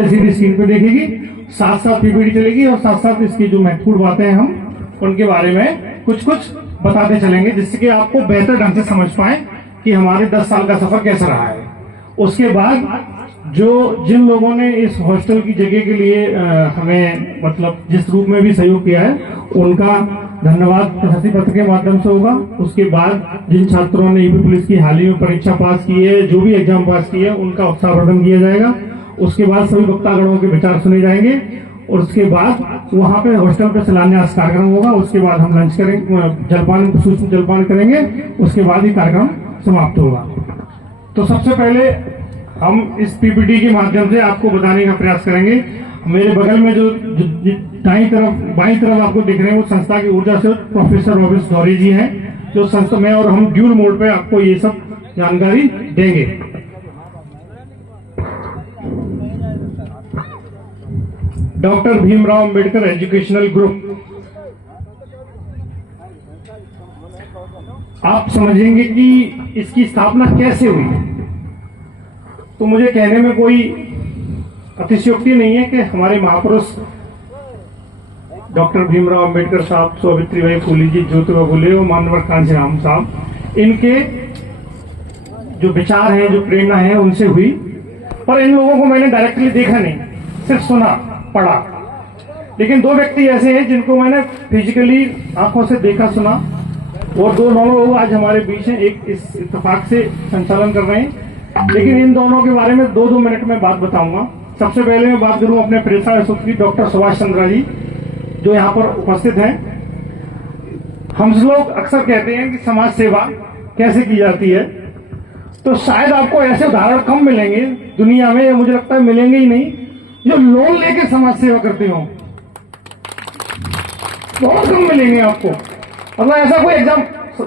सीधी screen पे देखेगी, साथ साथ पीपीटी चलेगी और साथ साथ इसकी जो महत्वपूर्ण बातें हैं हम उनके बारे में कुछ कुछ बताते चलेंगे, जिससे कि आपको बेहतर ढंग से समझ पाए कि हमारे 10 साल का सफर कैसा रहा है। उसके बाद जिन लोगों ने इस हॉस्टल की जगह के लिए हमें मतलब जिस रूप में भी सहयोग किया है, उनका धन्यवाद प्रशस्ति पत्र के माध्यम से होगा। उसके बाद जिन छात्रों ने यूपी पुलिस की हाल ही में परीक्षा पास की है, जो भी एग्जाम पास किए, उनका उत्साहवर्धन किया जाएगा। उसके बाद सभी वक्तागणों के विचार सुने जाएंगे और उसके बाद वहां पे हॉस्टल पे शिलान्यास कार्यक्रम होगा। उसके बाद हम लंच करेंगे, सूक्ष्म जलपान करेंगे। उसके बाद ही कार्यक्रम समाप्त होगा। तो सबसे पहले हम इस पीपीटी के माध्यम से आपको बताने का प्रयास करेंगे। मेरे बगल में जो बाईं तरफ आपको दिख रहे हैं, वो संस्था की ऊर्जा से प्रोफेसर रॉबिन्स गौरी जी हैं, जो संस्था में, और हम ड्यूल मोड पे आपको ये सब जानकारी देंगे। Doctor Bhimrao Ambedkar educational group, आप समझेंगे कि इसकी स्थापना कैसे हुई। तो मुझे कहने में कोई अतिशयोक्ति नहीं है कि हमारे महापुरुष डॉक्टर भीमराव अंबेडकर साहब, सावित्रीबाई फुले जी, ज्योतिबा फुले और मानव कांशीराम साहब, इनके जो विचार हैं, जो प्रेरणा है, उनसे हुई। पर इन लोगों को मैंने डायरेक्टली देखा नहीं, सिर्फ सुना, पढ़ा। लेकिन 2 व्यक्ति ऐसे हैं जिनको मैंने फिजिकली आंखों से देखा, सुना, और 2 लोग आज हमारे बीच हैं, एक इस इत्तेफाक से संचालन कर रहे हैं। लेकिन इन दोनों के बारे में 2-2 मिनट में बात बताऊंगा। सबसे पहले मैं बात करूं अपने प्रेरणा स्रोत की, डॉक्टर सुभाष चंद्रा जी, जो यहाँ पर उपस्थित हैं। हम लोग अक्सर कहते हैं कि समाज सेवा कैसे की जाती है, तो शायद आपको ऐसे उदाहरण कम मिलेंगे दुनिया में, या मुझे लगता है मिलेंगे ही नहीं, जो लोन लेके समाज सेवा करते हो। बहुत कम मिलेंगे आपको। मतलब ऐसा कोई एग्जाम,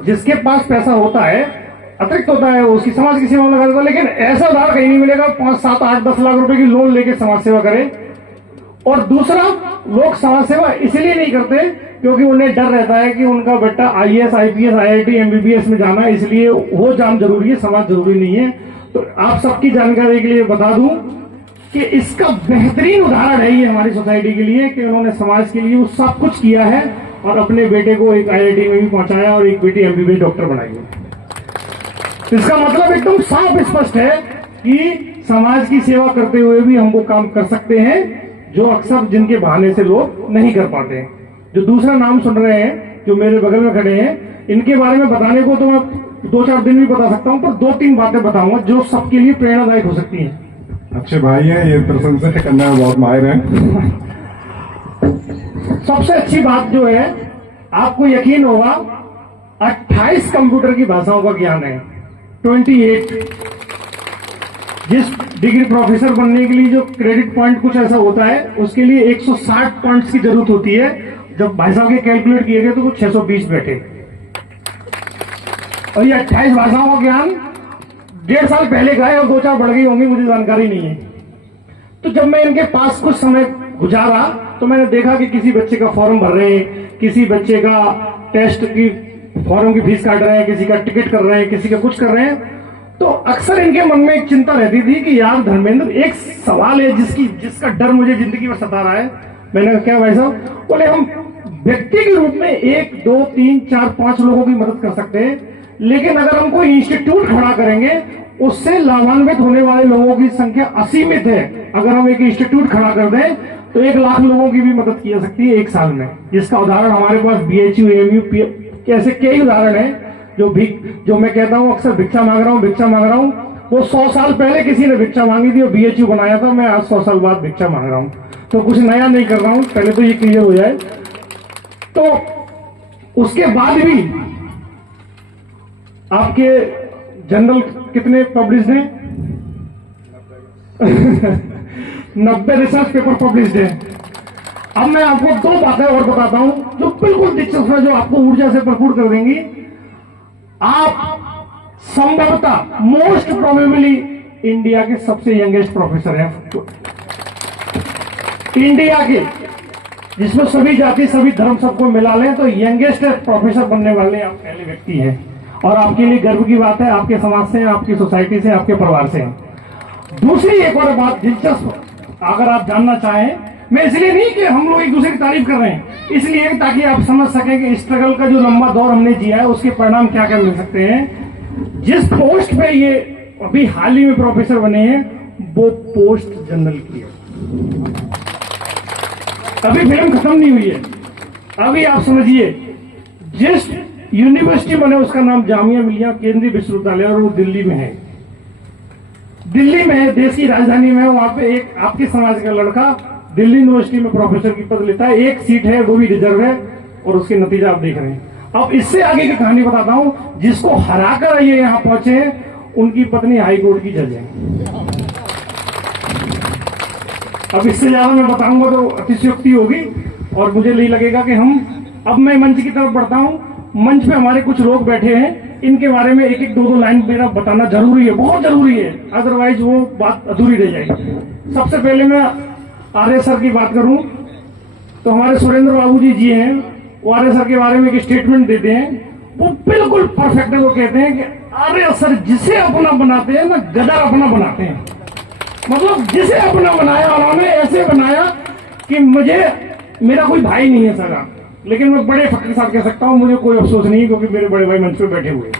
जिसके पास पैसा होता है, अतिरिक्त होता है, वो उसकी समाज की सेवा में लगा देता है, लेकिन ऐसा उदाहरण कहीं नहीं मिलेगा 5, 7, 8, 10 लाख रुपए की लोन लेके समाज सेवा करे। और दूसरा, लोग समाज सेवा इसलिए नहीं करते क्योंकि उन्हें डर रहता है कि उनका बेटा IAS, IPS, IIT, MBBS में जाना है, इसलिए वो जान जरूरी है, समाज जरूरी नहीं है। तो आप सबकी जानकारी के लिए बता दूं कि इसका बेहतरीन उदाहरण है ये हमारी सोसाइटी के लिए, कि उन्होंने समाज के लिए वो सब कुछ किया है और अपने बेटे को एक IIT में भी पहुंचाया और एक बेटी MBBS डॉक्टर बनाई है। इसका मतलब एकदम साफ स्पष्ट है कि समाज की सेवा करते हुए भी हम वो काम कर सकते हैं जो अक्सर जिनके बहाने से लोग नहीं कर पाते हैं। जो दूसरा नाम सुन रहे हैं, जो मेरे बगल में खड़े हैं, इनके बारे में बताने को तो मैं 2-4 दिन भी बता सकता हूं, पर 2-3 बातें बताऊंगा जो सबके लिए प्रेरणादायक हो सकती हैं। अच्छे भाई हैं, ये प्रशंसा करने में बहुत माहिर हैं। सबसे अच्छी बात जो है, आपको यकीन होगा 28 कंप्यूटर की भाषाओं का ज्ञान है। 28। जिस डिग्री प्रोफेसर बनने के लिए जो क्रेडिट पॉइंट कुछ ऐसा होता है, उसके लिए 160 पॉइंट्स की जरूरत होती है। जब भाई साहब के कैलकुलेट किए गए तो वो 620 बैठे। और ये 28 भाषाओं का ज्ञान 1.5 साल पहले का है और 2-4 बढ़ गई होंगी, मुझे जानकारी नहीं है। तो जब मैं इनके पास कुछ समय गुजारा तो मैंने देखा कि किसी बच्चे का फॉर्म भर रहे हैं, किसी बच्चे का टेस्ट की फॉर्म की फीस काट रहे हैं, किसी का टिकट कर रहे हैं, किसी का कुछ कर रहे हैं। तो अक्सर इनके मन में एक चिंता रहती थी कि यार धर्मेंद्र, एक सवाल है जिसका डर मुझे जिंदगी में सता रहा है। मैंने कहा क्या भाई साहब? बोले हम व्यक्ति के रूप में 1, 2, 3, 4, 5 लोगों की मदद कर सकते हैं, लेकिन अगर हम कोई इंस्टीट्यूट खड़ा करेंगे, उससे लाभान्वित होने वाले लोगों की संख्या असीमित है। अगर हम एक इंस्टीट्यूट खड़ा कर दें तो 1 लाख लोगों की भी मदद की जा सकती है 1 साल में। जिसका उदाहरण हमारे पास BHU, AMU, ऐसे कई उदाहरण है। जो मैं कहता हूं अक्सर भिक्षा मांग रहा हूं, वो 100 साल पहले किसी ने भिक्षा मांगी थी और BHU बनाया था। मैं आज 100 साल बाद भिक्षा मांग रहा हूं, तो कुछ नया नहीं कर रहा हूं, पहले तो ये क्लियर हो जाए। तो उसके बाद भी आपके जनरल कितने पब्लिश हैं? 90 रिसर्च पेपर पब्लिश है। अब मैं आपको 2 बातें और बताता हूं जो बिल्कुल दिलचस्प है, जो आपको ऊर्जा से भरपूर कर देंगी। आप संभवतः मोस्ट प्रोबेबली इंडिया के सबसे यंगेस्ट प्रोफेसर हैं। इंडिया के, जिसमें सभी जाति, सभी धर्म सबको मिला लें तो यंगेस्ट प्रोफेसर बनने वाले आप पहले व्यक्ति हैं। और आपके लिए गर्व की बात है, आपके समाज से, आपकी सोसाइटी से, आपके परिवार से। दूसरी एक और बात दिलचस्प अगर आप जानना चाहें, मैं इसलिए नहीं कि हम लोग एक दूसरे की तारीफ कर रहे हैं, इसलिए ताकि आप समझ सकें कि स्ट्रगल का जो लंबा दौर हमने जिया है उसके परिणाम क्या क्या मिल सकते हैं। जिस पोस्ट पे ये अभी हाल ही में प्रोफेसर बने हैं वो पोस्ट जनरल की है, अभी फिल्म खत्म नहीं हुई है। अभी आप समझिए, जिस यूनिवर्सिटी बने उसका नाम जामिया मिलिया केंद्रीय विश्वविद्यालय और वो दिल्ली में है। दिल्ली में है, देश की राजधानी में है। वहां पे एक आपके समाज का लड़का दिल्ली यूनिवर्सिटी में प्रोफेसर की पद लेता है, एक सीट है वो भी रिजर्व है, और उसके नतीजा आप देख रहे हैं। अब इससे आगे की कहानी बताता हूं, जिसको हराकर ये यहां पहुंचे हैं उनकी पत्नी हाईकोर्ट की जज है। अब इससे ज्यादा मैं बताऊंगा तो अतिशयोक्ति होगी और मुझे नहीं लगेगा कि अब मैं मंच की तरफ बढ़ता हूं। मंच पे हमारे कुछ लोग बैठे हैं, इनके बारे में एक एक दो लाइन मेरा बताना जरूरी है, बहुत जरूरी है, अदरवाइज वो बात अधूरी रह जाएगी। सबसे पहले मैं आर्य सर की बात करूं तो हमारे सुरेंद्र बाबू जी हैं, वो आर्य सर के बारे में एक स्टेटमेंट देते हैं, वो बिल्कुल परफेक्ट है। वो कहते हैं कि आर्य सर जिसे अपना बनाते हैं ना, गदर अपना बनाते हैं। मतलब जिसे अपना बनाया उन्होंने ऐसे बनाया कि मेरा कोई भाई नहीं है सगा, लेकिन मैं बड़े फख्र के साथ कह सकता हूं मुझे कोई अफसोस नहीं, क्योंकि मेरे बड़े भाई मंच पे बैठे हुए हैं।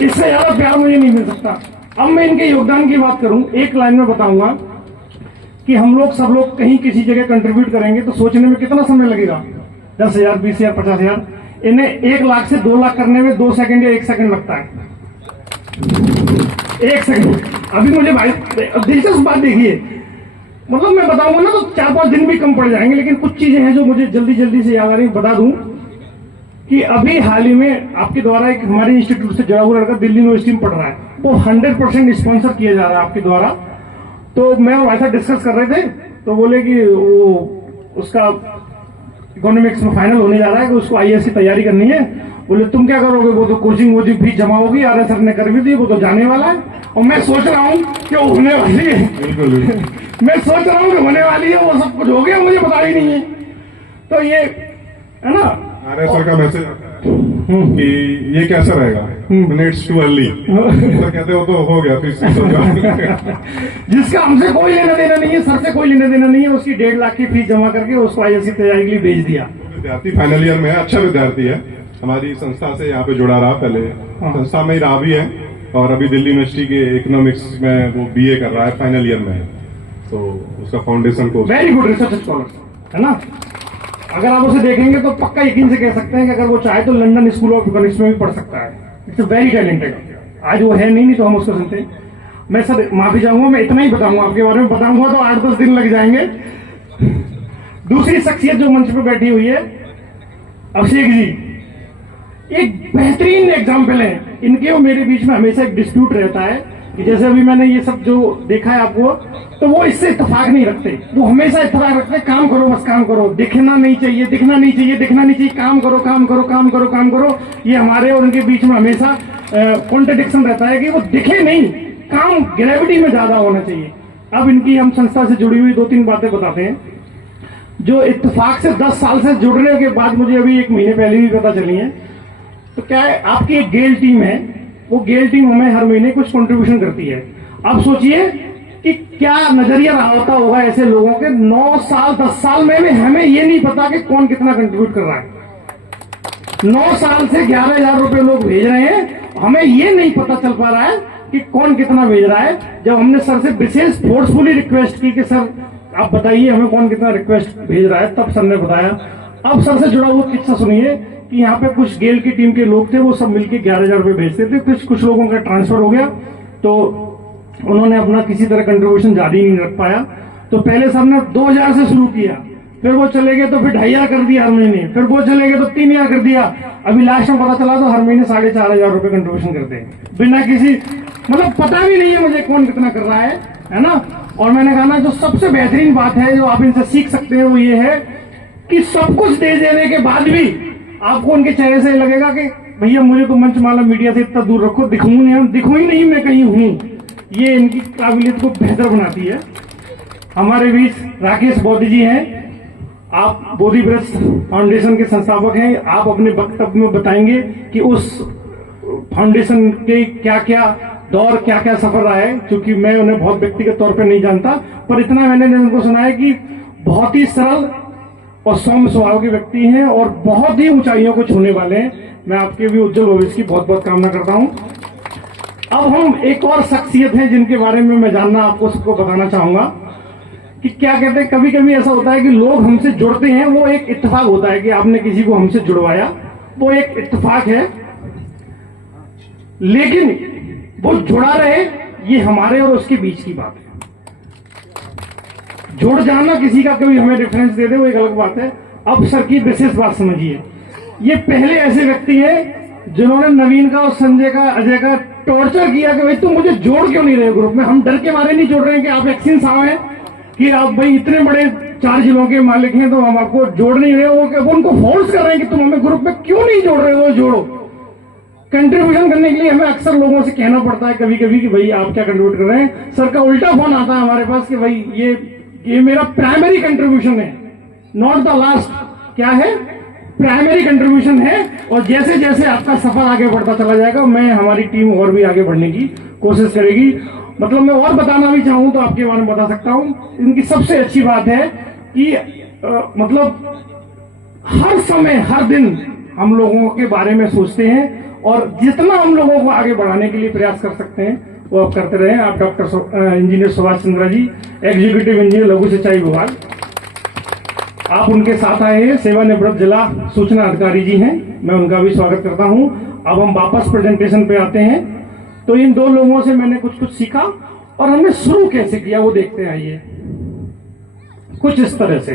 इससे ज्यादा प्यार मुझे नहीं मिल सकता। अब मैं इनके योगदान की बात करूं, एक लाइन में बताऊंगा कि हम लोग सब लोग कहीं किसी जगह कंट्रीब्यूट करेंगे तो सोचने में कितना समय लगेगा, 10,000, 20,000, 50,000। इन्हें 1 लाख से 2 लाख करने में 2 सेकंड या 1 सेकंड लगता है। 1 सेकंड। अभी मुझे भाई दिलचस्प बात देखिए, मतलब मैं बताऊंगा ना तो 4-5 दिन भी कम पड़ जाएंगे, लेकिन कुछ चीजें हैं जो मुझे जल्दी जल्दी से याद आ रही, बता दूं कि अभी हाल ही में आपके द्वारा एक हमारे इंस्टीट्यूट से जुड़ा हुआ लड़का दिल्ली यूनिवर्सिटी में पढ़ रहा है, वो 100% स्पॉन्सर किया जा रहा है आपके द्वारा। तो मैं और भाई साहब डिस्कस कर रहे थे, तो बोले कि वो उसका इकोनॉमिक्स में फाइनल होने जा रहा है कि उसको IAS की तैयारी करनी है। बोले तुम क्या करोगे? वो तो कोचिंग वोचिंग फीस जमा होगी, आर्य सर ने कर भी दी, वो तो जाने वाला है। और मैं सोच रहा हूँ कि वो होने वाली है। मैं सोच रहा हूँ कि होने वाली है, वो सब कुछ हो गया, मुझे पता ही नहीं है। तो ये है ना, आर्य सर का मैसेज कि ये कैसा रहेगा, इट्स टू अर्ली। सर कहते हो तो हो गया, फिर जिसका हमसे कोई लेना देना नहीं है, सर से कोई लेना देना नहीं है, उसकी 1.5 लाख की फीस जमा करके उसको IAS की तैयारी के लिए भेज दिया। विद्यार्थी फाइनल ईयर में है, अच्छा विद्यार्थी है, हमारी संस्था से यहाँ पे जुड़ा रहा, पहले संस्था में ही रहा भी है, और अभी दिल्ली यूनिवर्सिटी के इकोनॉमिक्स में वो BA कर रहा है, फाइनल ईयर में। तो उसका foundation course very good research scholar है ना। अगर आप उसे देखेंगे तो पक्का यकीन से कह सकते हैं कि अगर वो चाहे तो लंदन स्कूल ऑफ इकोनॉमिक्स में भी पढ़ सकता है। It's very talented. आज वो है नहीं तो हम उसको सुनते। मैं सर माफी चाहूंगा, मैं इतना ही बताऊंगा आपके बारे में, बताऊंगा तो 8-10 दिन लग जाएंगे। दूसरी शख्सियत जो मंच पे बैठी हुई है, अभिषेक जी, एक बेहतरीन एग्जाम्पल है। इनके और मेरे बीच में हमेशा एक डिस्प्यूट रहता है कि जैसे अभी मैंने ये सब जो देखा है आपको, तो वो इससे इत्तेफाक नहीं रखते, वो हमेशा इत्तेफाक रखते, काम करो बस काम करो, दिखना नहीं चाहिए, दिखना नहीं चाहिए, दिखना नहीं चाहिए, काम करो काम करो काम करो काम करो। ये हमारे और उनके बीच में हमेशा कॉन्ट्रडिक्शन रहता है कि वो दिखे नहीं, काम ग्रेविटी में ज्यादा होना चाहिए। अब इनकी हम संस्था से जुड़ी हुई 2-3 बातें बताते हैं जो इत्तेफाक से 10 साल से जुड़ने के बाद मुझे अभी 1 महीने पहले भी पता चली है। तो क्या है, आपकी एक गेल टीम है, वो गेल टीम हमें हर महीने कुछ कंट्रीब्यूशन करती है। अब सोचिए कि क्या नजरिया रहा होता होगा ऐसे लोगों के 9 साल 10 साल में भी हमें ये नहीं पता कि कौन कितना कंट्रीब्यूट कर रहा है। 9 साल से 11,000 रुपए लोग भेज रहे हैं, हमें ये नहीं पता चल पा रहा है कि कौन कितना भेज रहा है। जब हमने सर से विशेष फोर्सफुली रिक्वेस्ट की कि सर आप बताइए हमें कौन कितना रिक्वेस्ट भेज रहा है, तब सर ने बताया। अब सर से जुड़ा हुआ किस्सा सुनिए कि यहाँ पे कुछ गेल की टीम के लोग थे, वो सब मिलके 11,000 रुपए भेजते थे। कुछ लोगों का ट्रांसफर हो गया तो उन्होंने अपना किसी तरह कंट्रीब्यूशन ज्यादा ही नहीं रख पाया। तो पहले सर ने 2,000 से शुरू किया, फिर वो चले गए तो फिर 2,500 कर दिया हर महीने, फिर वो चले गए तो 3,000 कर दिया। अभी लास्ट में पता चला तो हर महीने 4,500 रुपए कंट्रीब्यूशन करते हैं, बिना किसी मतलब पता भी नहीं है मुझे कौन कितना कर रहा है ना। और मैंने कहा ना, जो सबसे बेहतरीन बात है जो आप इनसे सीख सकते हैं वो ये है कि सब कुछ दे देने के बाद भी आपको उनके चेहरे से लगेगा कि भैया मुझे तो मंचमाला मीडिया से इतना दूर रखो, दिखूं ही नहीं मैं कहीं हूं। ये इनकी काबिलियत को बेहतर बनाती है। हमारे बीच राकेश बोधी जी हैं, आप बोधी ब्रश फाउंडेशन के संस्थापक हैं। आप अपने वक्तव्य में बताएंगे कि उस फाउंडेशन के क्या क्या दौर क्या क्या सफर रहा है, क्योंकि मैं उन्हें बहुत व्यक्तिगत तौर पे नहीं जानता, पर इतना मैंने उनको सुना है कि बहुत ही सरल और सौम्य स्वभाव के व्यक्ति हैं और बहुत ही ऊंचाइयों को छूने वाले हैं। मैं आपके भी उज्जवल भविष्य की बहुत बहुत कामना करता हूं। अब हम एक और शख्सियत है जिनके बारे में मैं जानना आपको सबको बताना चाहूंगा कि क्या कहते हैं, कभी कभी ऐसा होता है कि लोग हमसे जुड़ते हैं, वो एक इत्तेफाक होता है कि आपने किसी को हमसे जुड़वाया, वो एक इत्तेफाक है, लेकिन वो जुड़ा रहे ये हमारे और उसके बीच की बात है। जुड़ जाना किसी का कभी हमें रेफरेंस दे दे वो एक अलग बात है। अब सर की विशेष बात समझिए, ये पहले ऐसे व्यक्ति हैं जिन्होंने नवीन का और संजय का, अजय का टॉर्चर किया कि भाई तुम मुझे जोड़ क्यों नहीं रहे ग्रुप में। हम डर के मारे नहीं जोड़ रहे हैं कि आप वैक्सीन साव हैं कि आप भाई इतने बड़े 4 जिलों के मालिक हैं तो हम आपको जोड़ नहीं रहे हो, वो उनको फोर्स कर रहे हैं कि तुम हमें ग्रुप में क्यों नहीं जोड़ रहे हो, जोड़ो। कंट्रीब्यूशन करने के लिए हमें अक्सर लोगों से कहना पड़ता है कभी कभी कि भाई आप क्या कंट्रीब्यूट कर रहे हैं। सर का उल्टा फोन आता है हमारे पास कि भाई ये मेरा प्राइमरी कंट्रीब्यूशन है, नॉट द लास्ट। क्या है? प्राइमरी कंट्रीब्यूशन है। और जैसे जैसे आपका सफर आगे बढ़ता चला जाएगा, मैं हमारी टीम और भी आगे बढ़ने की कोशिश करेगी। मतलब मैं और बताना भी चाहूं तो आपके बारे में बता सकता हूं। इनकी सबसे अच्छी बात है कि मतलब हर समय हर दिन हम लोगों के बारे में सोचते हैं और जितना हम लोगों को आगे बढ़ाने के लिए प्रयास कर सकते हैं वो आप करते रहे। आप डॉक्टर इंजीनियर सुभाष चंद्रा जी, एग्जीक्यूटिव इंजीनियर लघु सिंचाई विभाग, आप उनके साथ आए हैं। सेवानिवृत्त जिला सूचना अधिकारी जी हैं, मैं उनका भी स्वागत करता हूं। अब हम वापस प्रेजेंटेशन पे आते हैं। तो इन 2 लोगों से मैंने कुछ सीखा और हमने शुरू कैसे किया वो देखते हैं। आइए, कुछ इस तरह से।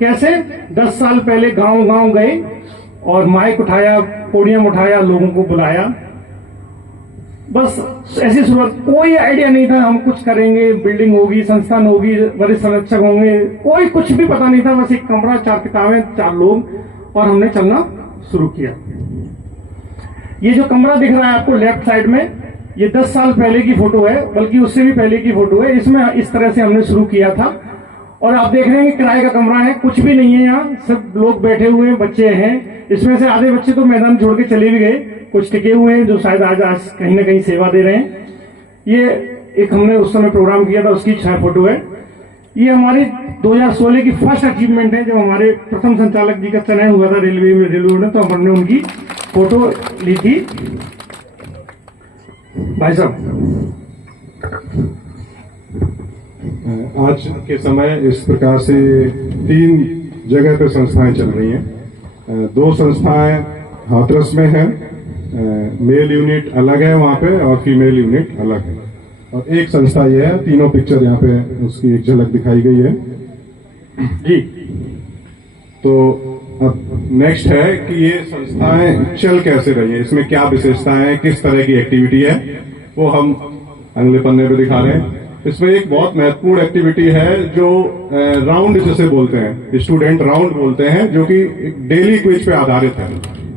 कैसे? 10 साल पहले गांव गांव गए और माइक उठाया, पोडियम उठाया, लोगों को बुलाया, बस ऐसी शुरुआत। कोई आइडिया नहीं था हम कुछ करेंगे, बिल्डिंग होगी, संस्थान होगी, वरिष्ठ संरक्षक होंगे, कोई कुछ भी पता नहीं था। बस एक कमरा, 4 किताबें, 4 लोग, और हमने चलना शुरू किया। ये जो कमरा दिख रहा है आपको लेफ्ट साइड में, ये 10 साल पहले की फोटो है, बल्कि उससे भी पहले की फोटो है। इसमें इस तरह से हमने शुरू किया था और आप देख रहे हैं कि किराए का कमरा है, कुछ भी नहीं है यहाँ, सब लोग बैठे हुए हैं, बच्चे हैं। इसमें से आधे बच्चे तो मैदान छोड़ के चले भी गए, कुछ टिके हुए हैं जो शायद आज कहीं ना कहीं सेवा दे रहे हैं। ये एक हमने उस समय प्रोग्राम किया था, उसकी 6 फोटो है। ये हमारी 2016 की फर्स्ट अचीवमेंट है, जब हमारे प्रथम संचालक जी का चयन हुआ था रेलवे में, तो हमने उनकी फोटो ली थी। भाई साहब, आज के समय इस प्रकार से 3 जगह पे संस्थाएं चल रही हैं। 2 संस्थाएं हाथरस में हैं, मेल यूनिट अलग है वहां पे और फीमेल यूनिट अलग है, और एक संस्था ये है। तीनों पिक्चर यहाँ पे उसकी एक झलक दिखाई गई है जी। तो अब नेक्स्ट है कि ये संस्थाएं चल कैसे रही है, इसमें क्या विशेषताएं हैं, किस तरह की एक्टिविटी है, वो हम अगले पन्ने पे दिखा रहे हैं। इसमें एक बहुत महत्वपूर्ण एक्टिविटी है जो राउंड जिसे बोलते हैं, स्टूडेंट राउंड बोलते हैं, जो कि डेली क्विज पे आधारित है।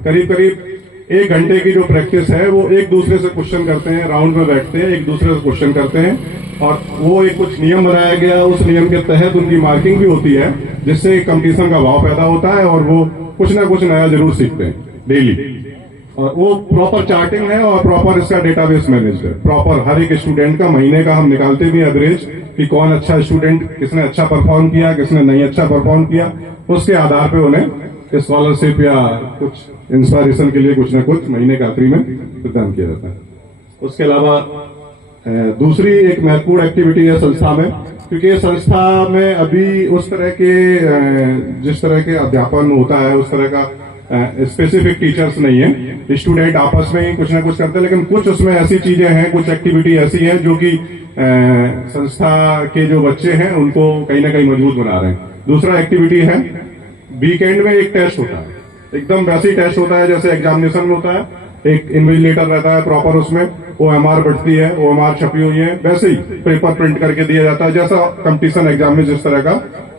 करीब करीब 1 घंटे की जो प्रैक्टिस है वो एक दूसरे से क्वेश्चन करते हैं, राउंड में बैठते हैं, एक दूसरे से क्वेश्चन करते हैं, और वो एक कुछ नियम बनाया गया, उस नियम के तहत उनकी मार्किंग भी होती है, जिससे कंपटीशन का भाव पैदा होता है और वो कुछ ना कुछ नया जरूर सीखते हैं डेली। और वो प्रॉपर चार्टिंग है और प्रॉपर इसका डेटाबेस मैनेज है। प्रॉपर हर एक स्टूडेंट का महीने का हम निकालते भी एवरेज कि कौन अच्छा स्टूडेंट, किसने अच्छा परफॉर्म किया, किसने नहीं अच्छा परफॉर्म किया, उसके आधार पे उन्हें स्कॉलरशिप या कुछ इंस्पायरेशन के लिए कुछ ना कुछ महीने के आखिरी में प्रदान किया जाता है। उसके अलावा दूसरी एक महत्वपूर्ण एक्टिविटी है संस्था में, क्योंकि संस्था में अभी उस तरह के जिस तरह के अध्यापन होता है उस तरह का स्पेसिफिक टीचर्स नहीं है। स्टूडेंट आपस में ही कुछ ना कुछ करते हैं, लेकिन कुछ उसमें ऐसी चीजें हैं, कुछ एक्टिविटी ऐसी है जो कि संस्था के जो बच्चे हैं उनको कहीं ना कहीं मजबूत बना रहे हैं। दूसरा एक्टिविटी है वीकेंड में एक टेस्ट होता है, एकदम वैसे ही टेस्ट होता है जैसे एग्जामिनेशन में होता है। एक इन्विजिलेटर रहता है प्रॉपर, उसमें OMR बढ़ती है, OMR छपी हुई है, वैसे ही पेपर प्रिंट करके दिया जाता है। जैसा कंपटीशन एग्जाम में जिस तरह का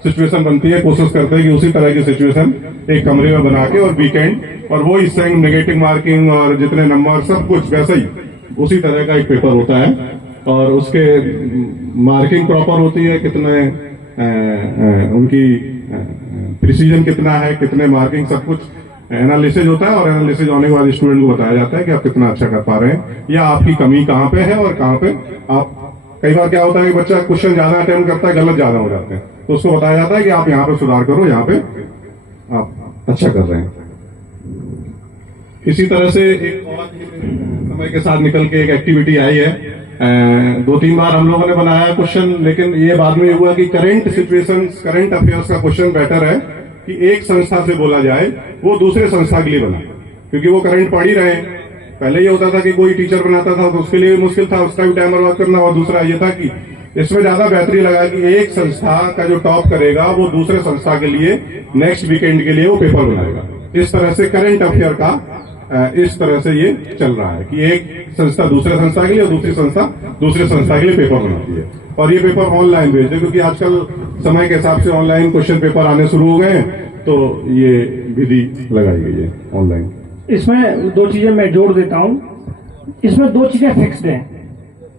सिचुएशन बनती है, कोशिश करते हैं कि उसी तरह की सिचुएशन एक कमरे में बना के, और वीकेंड, और वो इस टाइम नेगेटिव मार्किंग और जितने नंबर सब कुछ वैसे ही उसी तरह का एक पेपर होता है, और उसके मार्किंग प्रॉपर होती है, कितने उनकी प्रिसीजन कितना है, कितने मार्किंग, सब कुछ एनालिसिस होता है और एनालिसिस होने के बाद स्टूडेंट को बताया जाता है कि आप कितना अच्छा कर पा रहे हैं या आपकी कमी कहाँ पे है और कहाँ पे आप, कई बार क्या होता है कि बच्चा क्वेश्चन ज्यादा अटेम्प्ट करता है, गलत ज्यादा हो जाते हैं, तो उसको बताया जाता है कि आप यहाँ पे सुधार करो, यहाँ पे आप अच्छा कर रहे हैं। इसी तरह से एक और समय के साथ निकल के एक एक्टिविटी आई है, 2-3 बार हम लोगों ने बनाया क्वेश्चन, लेकिन ये बाद में हुआ कि करंट सिचुएशन, करंट अफेयर्स का क्वेश्चन बेटर है कि एक संस्था से बोला जाए वो दूसरे संस्था के लिए बना, क्योंकि वो करंट पढ़ ही रहे हैं। पहले ये होता था कि कोई टीचर बनाता था तो उसके लिए भी मुश्किल था, उसका भी टाइम बर्बाद करना, और दूसरा ये था कि इसमें ज्यादा बेहतरी लगा कि एक संस्था का जो टॉप करेगा वो दूसरे संस्था के लिए नेक्स्ट वीकेंड के लिए वो पेपर बनाएगा। इस तरह से करंट अफेयर का इस तरह से ये चल रहा है कि एक संस्था दूसरे संस्था के लिए और दूसरी संस्था दूसरे संस्था के लिए पेपर बनाती है, और ये पेपर ऑनलाइन भेजते हैं, क्योंकि आजकल समय के हिसाब से ऑनलाइन क्वेश्चन पेपर आने शुरू हो गए हैं, तो ये विधि लगाई गई है ऑनलाइन। इसमें 2 चीजें मैं जोड़ देता हूं, इसमें 2 चीजें फिक्स्ड हैं।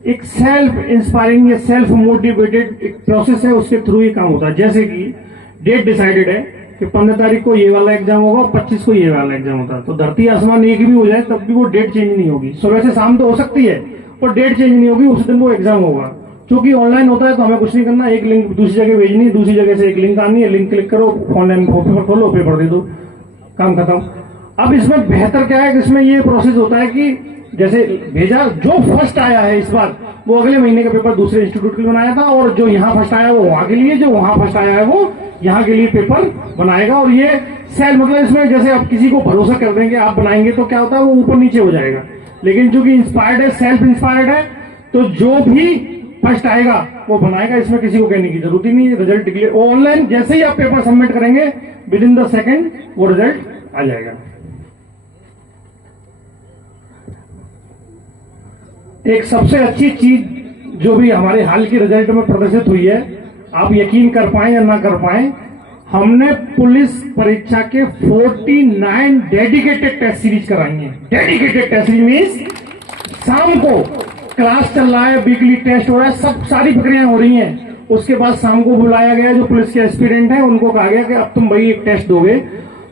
एक सेल्फ इंस्पायरिंग या सेल्फ मोटिवेटेड एक प्रोसेस है, उसके थ्रू ही काम होता है। जैसे कि डेट डिसाइडेड है कि 15 तारीख को ये वाला एग्जाम होगा, 25 को ये वाला एग्जाम होता है, तो धरती आसमान एक भी हो जाए तब भी वो डेट चेंज नहीं होगी। सुबह से शाम तो हो सकती है पर डेट चेंज नहीं होगी, उस दिन वो एग्जाम होगा। क्योंकि ऑनलाइन होता है तो हमें कुछ नहीं करना, एक लिंक दूसरी जगह भेजनी है, दूसरी जगह से एक लिंक आनी है, लिंक क्लिक करो, ऑनलाइन पेपर खोलो, पेपर दे दो, काम खत्म। अब इसमें बेहतर क्या है कि इसमें ये प्रोसेस होता है कि जैसे भेजा, जो फर्स्ट आया है इस बार वो अगले महीने का पेपर दूसरे इंस्टीट्यूट के लिए बनाया था, और जो यहाँ फर्स्ट आया वो वहां के लिए, जो वहां फर्स्ट आया है वो यहाँ के लिए पेपर बनाएगा। और ये सेल मतलब इसमें जैसे आप किसी को भरोसा कर देंगे आप बनाएंगे तो क्या होता है वो ऊपर नीचे हो जाएगा, लेकिन चूंकि इंस्पायर्ड है, सेल्फ इंस्पायर्ड है, तो जो भी फर्स्ट आएगा वो बनाएगा, इसमें किसी को कहने की जरूरत ही नहीं है। रिजल्ट डिक्लेयर ऑनलाइन, जैसे ही आप पेपर सबमिट करेंगे विद इन द सेकेंड वो रिजल्ट आ जाएगा। एक सबसे अच्छी चीज जो भी हमारे हाल के रिजल्ट में प्रदर्शित हुई है, आप यकीन कर पाए या ना कर पाए, हमने पुलिस परीक्षा के 49 डेडिकेटेड टेस्ट सीरीज कराई है। डेडिकेटेड टेस्ट सीरीज मीन्स शाम को क्लास चल रहा है, वीकली टेस्ट हो रहा है, सब सारी प्रक्रियाएं हो रही हैं, उसके बाद शाम को बुलाया गया जो पुलिस के एस्पिरेंट हैं, उनको कहा गया कि अब तुम भाई एक टेस्ट दोगे,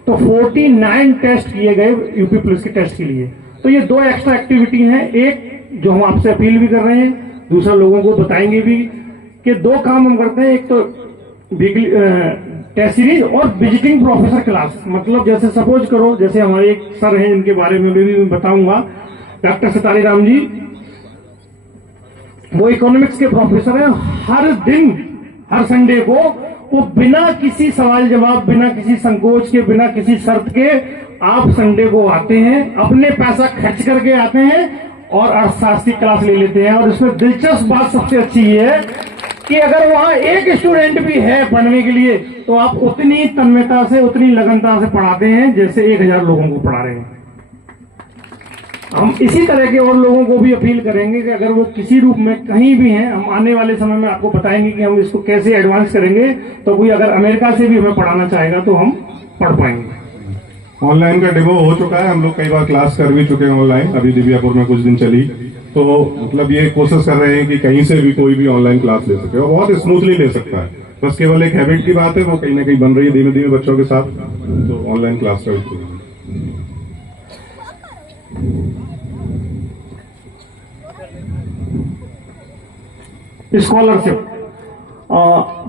तो 49 टेस्ट किए गए यूपी पुलिस के टेस्ट के लिए। तो ये 2 एक्स्ट्रा एक्टिविटी हैं, एक जो हम आपसे अपील भी कर रहे हैं, दूसरा लोगों को बताएंगे भी कि 2 काम हम करते हैं, एक तो वीकली टेस्ट सीरीज और विजिटिंग प्रोफेसर क्लास। मतलब जैसे सपोज करो, जैसे हमारे एक सर हैं जिनके बारे में भी मैं बताऊंगा, डॉक्टर सितारी राम जी, वो इकोनॉमिक्स के प्रोफेसर हैं। हर दिन, हर संडे को वो बिना किसी सवाल जवाब, बिना किसी संकोच के, बिना किसी शर्त के आप संडे को आते हैं, अपने पैसा खर्च करके आते हैं और अर्थशास्त्री क्लास ले लेते हैं। और इसमें दिलचस्प बात सबसे अच्छी ये है कि अगर वहां एक स्टूडेंट भी है पढ़ने के लिए तो आप उतनी तन्मयता से, उतनी लगनता से पढ़ाते हैं जैसे 1000 लोगों को पढ़ा रहे हैं। हम इसी तरह के और लोगों को भी अपील करेंगे कि अगर वो किसी रूप में कहीं भी हैं, हम आने वाले समय में आपको बताएंगे कि हम इसको कैसे एडवांस करेंगे, तो कोई अगर अमेरिका से भी हमें पढ़ाना चाहेगा तो हम पढ़ पाएंगे। ऑनलाइन का डेमो हो चुका है, हम लोग कई बार क्लास कर भी चुके हैं ऑनलाइन, अभी दिव्यापुर में कुछ दिन चली, तो मतलब ये कोशिश कर रहे हैं कि कहीं से भी कोई भी ऑनलाइन क्लास ले सके और बहुत स्मूथली ले सकता है। बस केवल एक हैबिट की बात है, वो कहीं ना कहीं बन रही है धीमे धीमे बच्चों के साथ, तो ऑनलाइन क्लास का स्कॉलरशिप,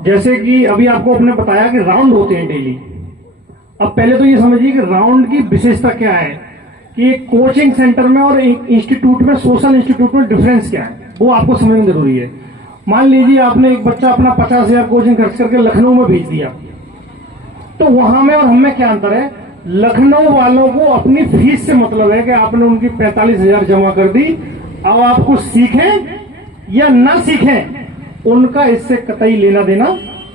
जैसे कि अभी आपको अपने बताया कि राउंड होते हैं डेली। अब पहले तो ये समझिए कि राउंड की विशेषता क्या है, कि एक कोचिंग सेंटर में और एक इंस्टीट्यूट में, सोशल इंस्टीट्यूट में डिफरेंस क्या है, वो आपको समझना जरूरी है। मान लीजिए आपने एक बच्चा अपना 50,000 कोचिंग खर्च करके लखनऊ में भेज दिया, तो वहां में और हम में क्या अंतर है? लखनऊ वालों को अपनी फीस से मतलब है कि आपने उनकी 45,000 जमा कर दी, अब आप कुछ सीखें या ना सीखें उनका इससे कतई लेना देना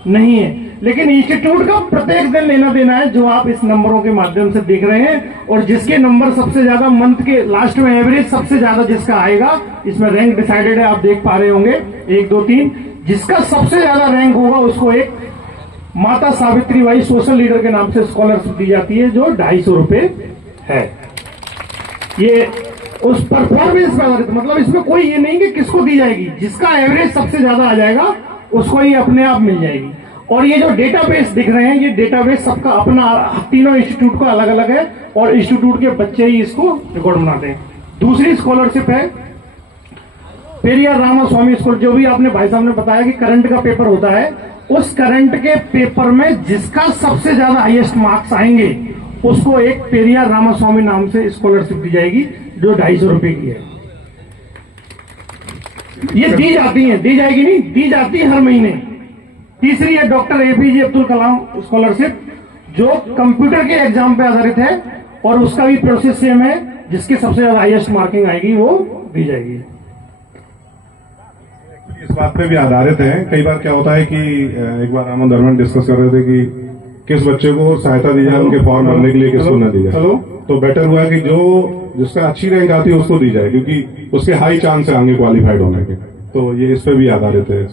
नहीं है। लेकिन इंस्टीट्यूट का प्रत्येक दिन लेना देना है, जो आप इस नंबरों के माध्यम से देख रहे हैं, और जिसके नंबर सबसे ज्यादा मंथ के लास्ट में एवरेज सबसे ज्यादा जिसका आएगा, इसमें रैंक डिसाइडेड है, आप देख पा रहे होंगे 1 2 3, जिसका सबसे ज्यादा रैंक होगा उसको एक माता सावित्रीबाई सोशल लीडर के नाम से स्कॉलरशिप दी जाती है, जो 250 रुपए है। ये उस परफॉर्मेंस पर आधारित, मतलब इसमें कोई ये नहीं कि किसको दी जाएगी, जिसका एवरेज सबसे ज्यादा आ जाएगा उसको ही अपने आप मिल जाएगी। और ये जो डेटाबेस दिख रहे हैं, ये डेटाबेस सबका अपना, तीनों इंस्टीट्यूट का अलग अलग है और इंस्टीट्यूट के बच्चे ही इसको रिकॉर्ड बनाते हैं। दूसरी स्कॉलरशिप है पेरियार रामास्वामी स्कॉलर, जो भी आपने भाई साहब ने बताया कि करंट का पेपर होता है, उस करंट के पेपर में जिसका सबसे ज्यादा हाईएस्ट मार्क्स आएंगे उसको एक पेरियार रामास्वामी नाम से स्कॉलरशिप दी जाएगी, जो 250 रुपए की है। ये दी जाती है, दी जाएगी नहीं, दी जाती है हर महीने। तीसरी है doctor APJ Abdul Kalam scholarship, जो कंप्यूटर के एग्जाम पे आधारित है और उसका भी प्रोसेस सेम है, जिसकी सबसे ज्यादा हाईएस्ट मार्किंग आएगी वो दी जाएगी। इस बात पे भी आधारित है। कई बार क्या होता है कि एक बार हम दरमियान डिस्कस कर रहे थे कि किस बच्चे को सहायता दी जाए उनके फॉर्म भरने के लिए, किसको न दी जाए। तो बेटर हुआ कि जो जिसका अच्छी रैंक आती है उसको दी जाए, क्योंकि उसके हाई चांस है आगे क्वालिफाइड होने के। तो ये इस पे भी आधारित है।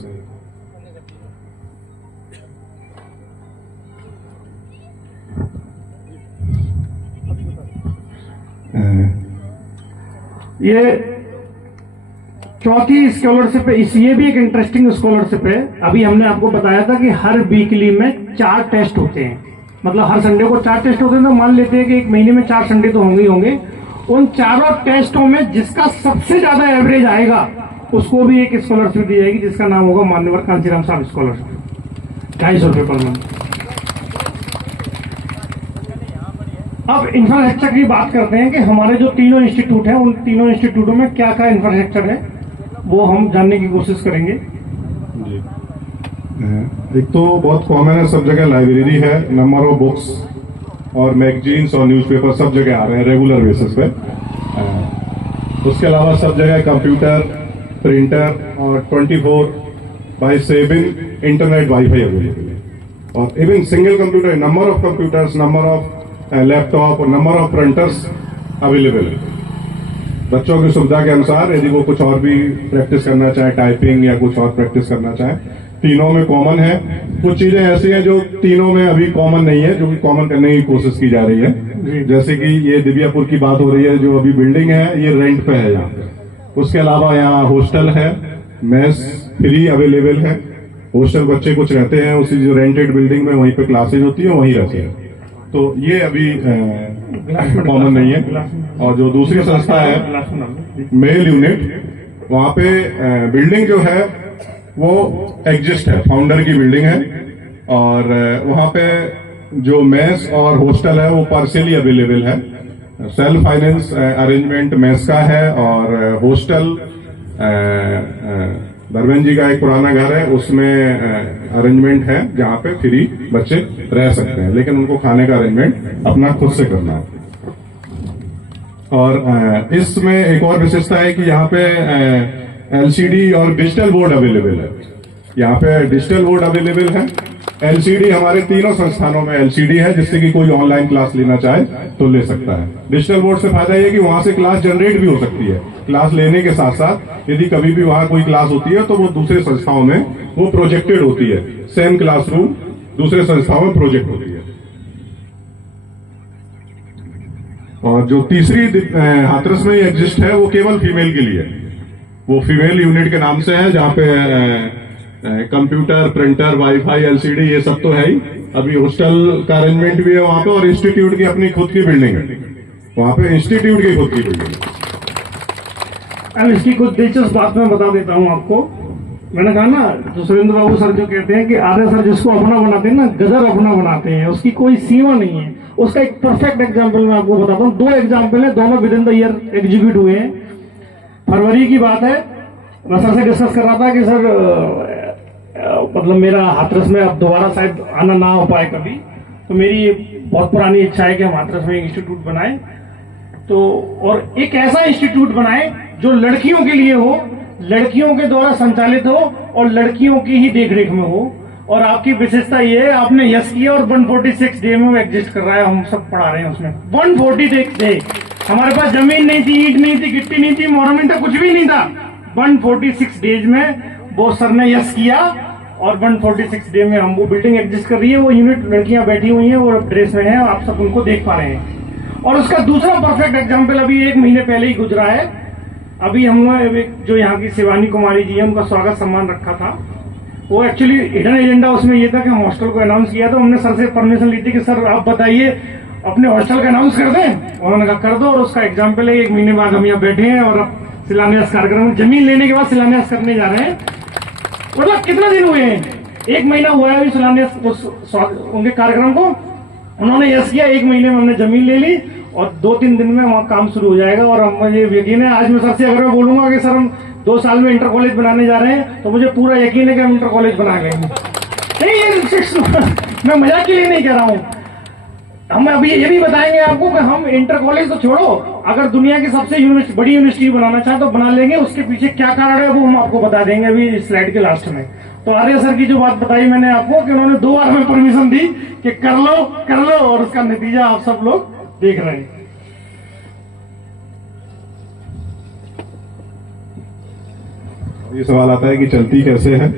ये चौथी स्कॉलरशिप है, ये भी एक इंटरेस्टिंग स्कॉलरशिप है। अभी हमने आपको बताया था कि हर वीकली में 4 टेस्ट होते हैं, मतलब हर संडे को 4 टेस्ट होते हैं। तो मान लेते हैं कि एक महीने में 4 संडे तो होंगे ही होंगे। उन चारों टेस्टों में जिसका सबसे ज्यादा एवरेज आएगा उसको भी एक स्कॉलरशिप दी जाएगी, जिसका नाम होगा मान्यवर कांचीराम साहब स्कॉलरशिप, 250 रुपए पर मंथ। अब इंफ्रास्ट्रक्चर की बात करते हैं कि हमारे जो तीनों इंस्टीट्यूट हैं, उन तीनों इंस्टीट्यूटों में क्या क्या इंफ्रास्ट्रक्चर है वो हम जानने की कोशिश करेंगे। जी, एक तो बहुत कॉमन है, सब जगह लाइब्रेरी है, नंबर ऑफ बुक्स और मैगजीन्स और न्यूज़पेपर सब जगह आ रहे हैं रेगुलर बेसिस पे। उसके अलावा सब जगह कंप्यूटर, प्रिंटर और 24/7 इंटरनेट वाईफाई अवेलेबल है। और even single computer, number of computers, number of laptop और नंबर ऑफ प्रिंटर्स अवेलेबल है। बच्चों की सुविधा के अनुसार यदि वो कुछ और भी प्रैक्टिस करना चाहे, टाइपिंग या कुछ और प्रैक्टिस करना चाहे, तीनों में कॉमन है। कुछ चीजें ऐसी हैं जो तीनों में अभी कॉमन नहीं है, जो कि कॉमन करने की कोशिश की जा रही है। जैसे कि ये दिव्यापुर की बात हो रही है, जो अभी बिल्डिंग है ये रेंट पे है यहाँ पे। उसके अलावा यहाँ हॉस्टल है, मेस फ्री अवेलेबल है। हॉस्टल बच्चे कुछ रहते हैं उसी जो रेंटेड बिल्डिंग में, वहीं पे क्लासेज होती है, वहीं रहते हैं। तो ये अभी कॉमन नहीं है। और जो दूसरी संस्था है मेल यूनिट, वहां पे बिल्डिंग जो है वो एग्जिस्ट है, फाउंडर की बिल्डिंग है। और वहां पे जो मेस और हॉस्टल है वो पार्शियली अवेलेबल है। सेल्फ फाइनेंस अरेंजमेंट मेस का है और हॉस्टल धर्मेंद्र जी का एक पुराना घर है, उसमें अरेंजमेंट है जहां पे फ्री बच्चे रह सकते हैं, लेकिन उनको खाने का अरेंजमेंट अपना खुद से करना है। और इसमें एक और विशेषता है कि यहाँ पे एलसीडी और डिजिटल बोर्ड अवेलेबल है। यहाँ पे डिजिटल बोर्ड अवेलेबल है। एलसीडी हमारे तीनों संस्थानों में एलसीडी है, जिससे कि कोई ऑनलाइन क्लास लेना चाहे तो ले सकता है। डिजिटल बोर्ड से फायदा ये कि वहां से क्लास जनरेट भी हो सकती है। क्लास लेने के साथ साथ यदि कभी भी वहां कोई क्लास होती है तो वो दूसरे संस्थाओं में वो प्रोजेक्टेड होती है। सेम क्लासरूम दूसरे संस्थाओं में प्रोजेक्ट होती है। और जो तीसरी हाथरस में एग्जिस्ट है वो केवल फीमेल के लिए, वो फीमेल यूनिट के नाम से है, जहां पे कंप्यूटर, प्रिंटर, वाईफाई, एलसीडी ये सब तो है ही। अभी हॉस्टल का अरेंजमेंट भी है वहां पे, और इंस्टीट्यूट की अपनी खुद की बिल्डिंग है, वहां पे इंस्टीट्यूट की खुद की बिल्डिंग है। अब इसकी कुछ दिलचस्प बात मैं बता देता हूं आपको। मैंने कहा ना, जो सुरेंद्र बाबू सर जो कहते हैं कि आर्य सर जिसको अपना बनाते हैं ना, गजर अपना बनाते हैं, उसकी कोई सीमा नहीं है। उसका एक परफेक्ट एग्जाम्पल मैं आपको बताता हूँ। 2 एग्जाम्पल है, दोनों with in the year execute हुए हैं। फरवरी की बात है, मैं सर से डिस्कस कर रहा था कि सर मतलब मेरा हाथरस में अब दोबारा शायद आना ना हो पाए कभी, तो मेरी बहुत पुरानी इच्छा है कि हम हाथरस में एक इंस्टीट्यूट बनाएं, तो और एक ऐसा इंस्टीट्यूट बनाएं जो लड़कियों के लिए हो, लड़कियों के द्वारा संचालित हो और लड़कियों की ही देखरेख में हो। और आपकी विशेषता ये है, आपने यस किया और 146 डे में वो एग्जिस्ट कर रहा है, हम सब पढ़ा रहे हैं उसमें। 146 डे, हमारे पास जमीन नहीं थी, ईंट नहीं थी, गिट्टी नहीं थी, मोरमेंट कुछ भी नहीं था। 146 डेज में वो सर ने यस किया और 146 डे में हम वो बिल्डिंग एग्जिस्ट कर रही है। वो यूनिट लड़कियां बैठी हुई हैं, वो ड्रेस में है, आप सब उनको देख पा रहे हैं। और उसका दूसरा परफेक्ट एग्जाम्पल अभी 1 महीने पहले ही गुजरा है। अभी हमने जो यहाँ की शिवानी कुमारी जी है, उनका स्वागत सम्मान रखा था। वो एक्चुअली हिडन एजेंडा उसमें ये था कि हम हॉस्टल को अनाउंस किया, तो हमने सर से परमिशन ली थी कि सर आप बताइए अपने हॉस्टल का अनाउंस कर दें। उन्होंने कहा कर दो, और उसका एग्जाम्पल है 1 महीने बाद हम यहाँ बैठे हैं और अब शिलान्यास कार्यक्रम, जमीन लेने के बाद शिलान्यास करने जा रहे हैं। मतलब कितना दिन हुए हैं, 1 महीना हुआ है अभी शिलान्यास उनके कार्यक्रम को। उन्होंने यस किया, 1 महीने में हमने जमीन ले ली और 2-3 दिन में वहाँ काम शुरू हो जाएगा। और हम मुझे यकीन है, आज मैं सर से अगर मैं बोलूंगा कि सर हम 2 साल में इंटर कॉलेज बनाने जा रहे हैं, तो मुझे पूरा यकीन है कि हम इंटर कॉलेज बना लेंगे। नहीं, ये मैं मजाक के लिए नहीं कह रहा हूँ। हम अभी ये भी बताएंगे आपको कि हम इंटर कॉलेज तो छोड़ो, अगर दुनिया की सबसे बड़ी यूनिवर्सिटी बनाना चाहें तो बना लेंगे। उसके पीछे क्या कारण है वो हम आपको बता देंगे अभी स्लाइड के लास्ट में। तो आर्य सर की जो बात बताई मैंने आपको कि उन्होंने 2 बार में परमिशन दी कि कर लो, और उसका नतीजा आप सब लोग देख रहे हैं। ये सवाल आता है कि चलती कैसे है।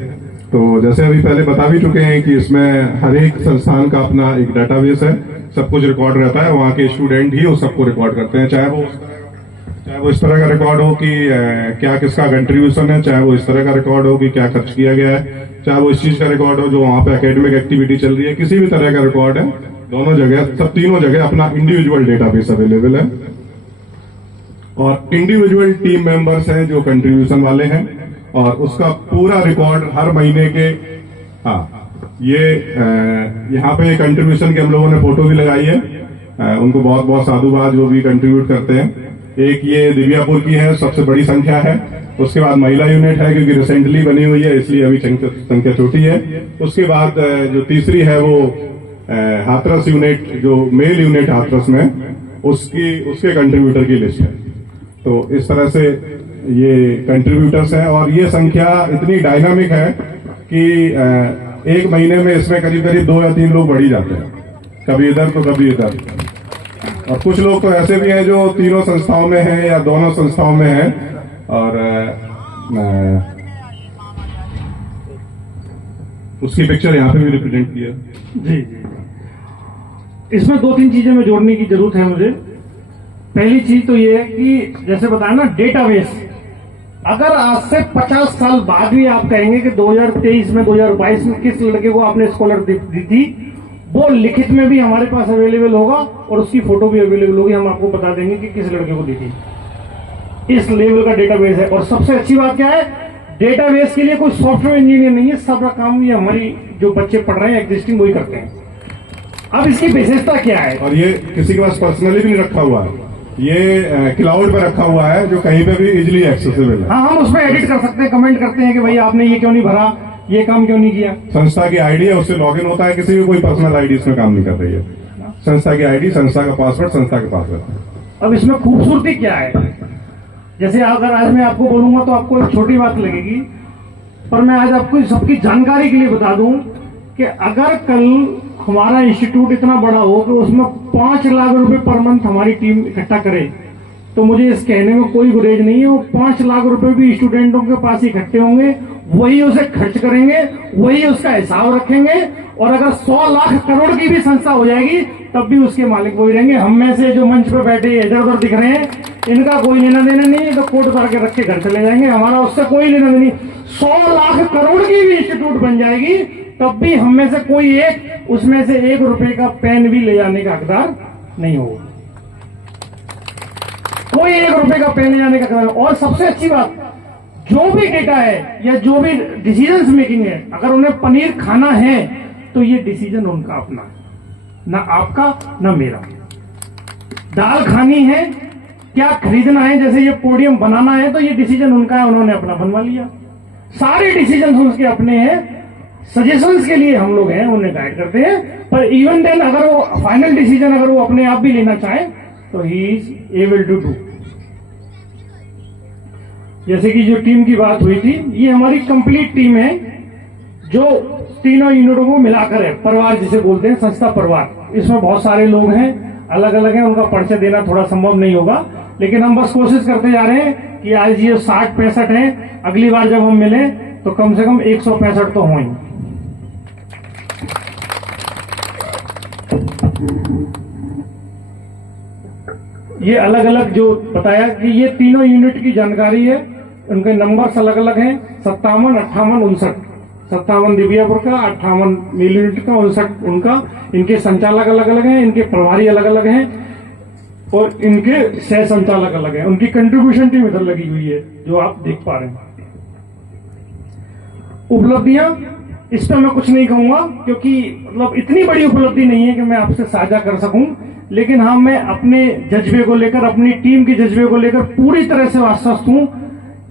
तो जैसे अभी पहले बता भी चुके हैं कि इसमें हर एक संस्थान का अपना एक डेटाबेस है, सब कुछ रिकॉर्ड रहता है, वहाँ के स्टूडेंट ही उस सबको रिकॉर्ड करते हैं, चाहे वो इस तरह का रिकॉर्ड हो कि क्या किसका कंट्रीब्यूशन है, चाहे वो इस तरह का रिकॉर्ड हो कि क्या खर्च किया गया है, चाहे वो इस चीज का रिकॉर्ड हो जो वहाँ पे एकेडमिक एक्टिविटी चल रही है, किसी भी तरह का रिकॉर्ड है, दोनों जगह, सब तीनों जगह अपना इंडिविजुअल डेटाबेस अवेलेबल है। और इंडिविजुअल टीम मेंबर्स हैं जो कंट्रीब्यूशन वाले हैं, और उसका पूरा रिकॉर्ड हर महीने के, ये यहाँ पे कंट्रीब्यूशन की हम लोगों ने फोटो भी लगाई है, उनको बहुत बहुत साधुवाद जो भी कंट्रीब्यूट करते हैं। एक ये दिव्यापुर की है, सबसे बड़ी संख्या है, उसके बाद महिला यूनिट है क्योंकि रिसेंटली बनी हुई है इसलिए अभी संख्या छोटी है। उसके बाद जो तीसरी है वो हाथरस यूनिट, जो मेल यूनिट हाथरस में, उसके कंट्रीब्यूटर की लिस्ट है। तो इस तरह से ये कंट्रीब्यूटर्स हैं, और ये संख्या इतनी डायनामिक है कि 1 महीने में इसमें करीब 2 या 3 लोग बढ़ ही जाते हैं, कभी इधर तो कभी इधर। और कुछ लोग तो ऐसे भी हैं जो तीनों संस्थाओं में हैं या दोनों संस्थाओं में हैं। और उसकी पिक्चर यहाँ पे भी रिप्रेजेंट किया। जी, इसमें 2-3 चीजें में जोड़ने की जरूरत है मुझे। पहली चीज तो ये है कि जैसे बताया ना, डेटाबेस, अगर आज से 50 साल बाद भी आप कहेंगे कि 2023 में 2022 में किस लड़के को आपने स्कॉलर दी थी, वो लिखित में भी हमारे पास अवेलेबल होगा और उसकी फोटो भी अवेलेबल होगी। हम आपको बता देंगे कि किस लड़के को दी थी। इस लेवल का डेटाबेस है। और सबसे अच्छी बात क्या है, डेटाबेस के लिए कोई सॉफ्टवेयर इंजीनियर नहीं है, सब काम ये हमारी जो बच्चे पढ़ रहे हैं एग्जिस्टिंग वही करते हैं। अब इसकी विशेषता क्या है? और ये किसी के पास पर्सनली भी नहीं रखा हुआ है, ये क्लाउड पर रखा हुआ है जो कहीं पे भी इजीली एक्सेसिबल है। हाँ, हम उसमें एडिट कर सकते हैं, कमेंट करते हैं कि भाई आपने ये क्यों नहीं भरा, ये काम क्यों नहीं किया। संस्था की आईडी है, उससे लॉगिन होता है, किसी भी कोई पर्सनल आईडी इसमें काम नहीं कर रही है। संस्था की आईडी, संस्था का पासवर्ड संस्था के पास रहता है। अब इसमें खूबसूरती क्या है, जैसे अगर आज मैं आपको बोलूंगा तो आपको एक छोटी बात लगेगी, पर मैं आज आपको सबकी जानकारी के लिए बता दूं कि अगर कल हमारा इंस्टीट्यूट इतना बड़ा हो कि उसमें 5 लाख रुपए पर मंथ हमारी टीम इकट्ठा करे, तो मुझे इस कहने में कोई गुरेज नहीं है। वो 5 लाख रुपए भी स्टूडेंटों के पास इकट्ठे होंगे, वही उसे खर्च करेंगे, वही उसका हिसाब रखेंगे। और अगर 100 लाख करोड़ की भी संस्था हो जाएगी तब भी उसके मालिक वही रहेंगे। हम में से जो मंच पे बैठे इधर उधर दिख रहे हैं, इनका कोई लेना देना नहीं है, तो कोट उतार के रख के घर चले जाएंगे, हमारा उससे कोई लेना देना नहीं। 100 लाख करोड़ की भी इंस्टीट्यूट बन जाएगी तब भी हम में से कोई एक उसमें से 1 रुपए का पेन भी ले जाने का हकदार नहीं होगा, कोई 1 रुपए का पेन ले जाने का हकदार। और सबसे अच्छी बात, जो भी डेटा है या जो भी डिसीजन मेकिंग है, अगर उन्हें पनीर खाना है तो ये डिसीजन उनका अपना है, ना आपका ना मेरा। दाल खानी है, क्या खरीदना है, जैसे ये पोडियम बनाना है, तो ये डिसीजन उनका है, उन्होंने अपना बनवा लिया। सारे डिसीजन उसके अपने हैं, सजेशंस के लिए हम लोग हैं, उन्हें गाइड करते हैं। पर इवन देन अगर वो फाइनल डिसीजन अगर वो अपने आप भी लेना चाहे तो he is able to do. जैसे कि जो टीम की बात हुई थी, ये हमारी कंप्लीट टीम है जो तीनों यूनिटों को मिलाकर है, परिवार जिसे बोलते हैं, संस्था परिवार। इसमें बहुत सारे लोग हैं, अलग अलग हैं, उनका परिचय देना थोड़ा संभव नहीं होगा, लेकिन हम बस कोशिश करते जा रहे हैं कि आज ये 60-65 हैं, अगली बार जब हम मिले तो कम से कम 165 तो हों। ये अलग अलग जो बताया कि ये तीनों यूनिट की जानकारी है, उनके नंबर्स अलग अलग हैं, 57, 58, 59। 57 दिव्यापुर का, 58 मेल यूनिट का, 59 उनका। इनके संचालक अलग अलग हैं, इनके प्रभारी अलग अलग हैं और इनके सह संचालक अलग हैं। उनकी कंट्रीब्यूशन टीम इधर लगी हुई है जो आप देख पा रहे हैं। उपलब्धियां, इस पर मैं कुछ नहीं कहूंगा क्योंकि मतलब इतनी बड़ी उपलब्धि नहीं है कि मैं आपसे साझा कर सकूं, लेकिन हाँ, मैं अपने जज्बे को लेकर, अपनी टीम के जज्बे को लेकर पूरी तरह से आश्वस्त हूं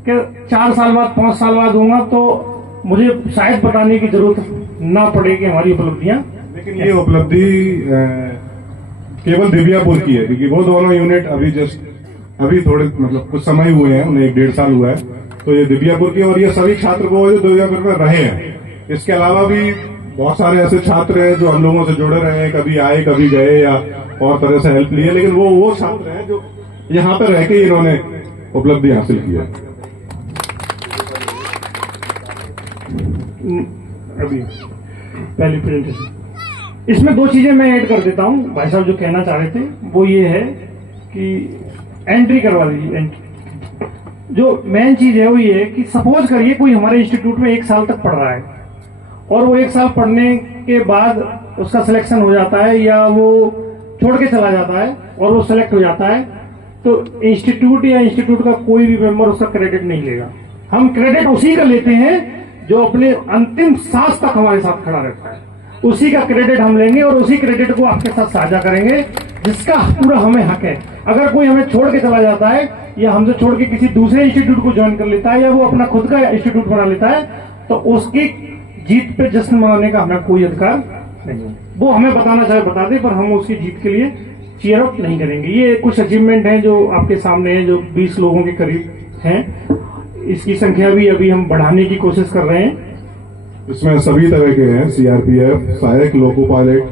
कि 4 साल बाद, 5 साल बाद होगा तो मुझे शायद बताने की जरूरत ना पड़े कि हमारी उपलब्धियां। लेकिन ये उपलब्धि केवल दिव्यापुर की है क्योंकि वो दोनों यूनिट अभी थोड़े मतलब कुछ समय हुए हैं, उन्हें 1-1.5 साल हुआ है, तो ये दिव्यापुर की और ये सभी छात्र वो जो दिव्यापुर में रहे हैं। इसके अलावा भी बहुत सारे ऐसे छात्र हैं जो हम लोगों से जुड़े रहे हैं, कभी आए कभी गए या और तरह से हेल्प लिए, लेकिन वो छात्र हैं जो यहाँ पर रह के इन्होंने उपलब्धि हासिल की है। अभी पहली प्रेजेंटेशन, इसमें 2 चीजें मैं ऐड कर देता हूं। भाई साहब जो कहना चाह रहे थे वो ये है कि एंट्री करवा दीजिए। एंट्री जो मेन चीज है वो ये है कि सपोज करिए कोई हमारे इंस्टीट्यूट में 1 साल तक पढ़ रहा है और वो 1 साल पढ़ने के बाद उसका सिलेक्शन हो जाता है या वो छोड़ के चला जाता है और वो सिलेक्ट हो जाता है, तो इंस्टीट्यूट या इंस्टीट्यूट का कोई भी मेंबर उसका क्रेडिट नहीं लेगा। हम क्रेडिट उसी का लेते हैं जो अपने अंतिम सांस तक हमारे साथ खड़ा रहता है, उसी का क्रेडिट हम लेंगे और उसी क्रेडिट को आपके साथ साझा करेंगे जिसका पूरा हमें हक है। अगर कोई हमें छोड़ के चला जाता है या हमसे छोड़ के किसी दूसरे इंस्टीट्यूट को ज्वाइन कर लेता है या वो अपना खुद का इंस्टीट्यूट बना लेता है, तो उसकी जीत पे जश्न मनाने का हमें कोई अधिकार नहीं। वो हमें बताना चाहे बता दे, पर हम उसकी जीत के लिए चीयर अप नहीं करेंगे। ये कुछ अचीवमेंट हैं जो आपके सामने है, जो 20 लोगों के करीब हैं। इसकी संख्या भी अभी हम बढ़ाने की कोशिश कर रहे हैं। इसमें सभी तरह के हैं, सीआरपीएफ, सहायक लोको पायलट।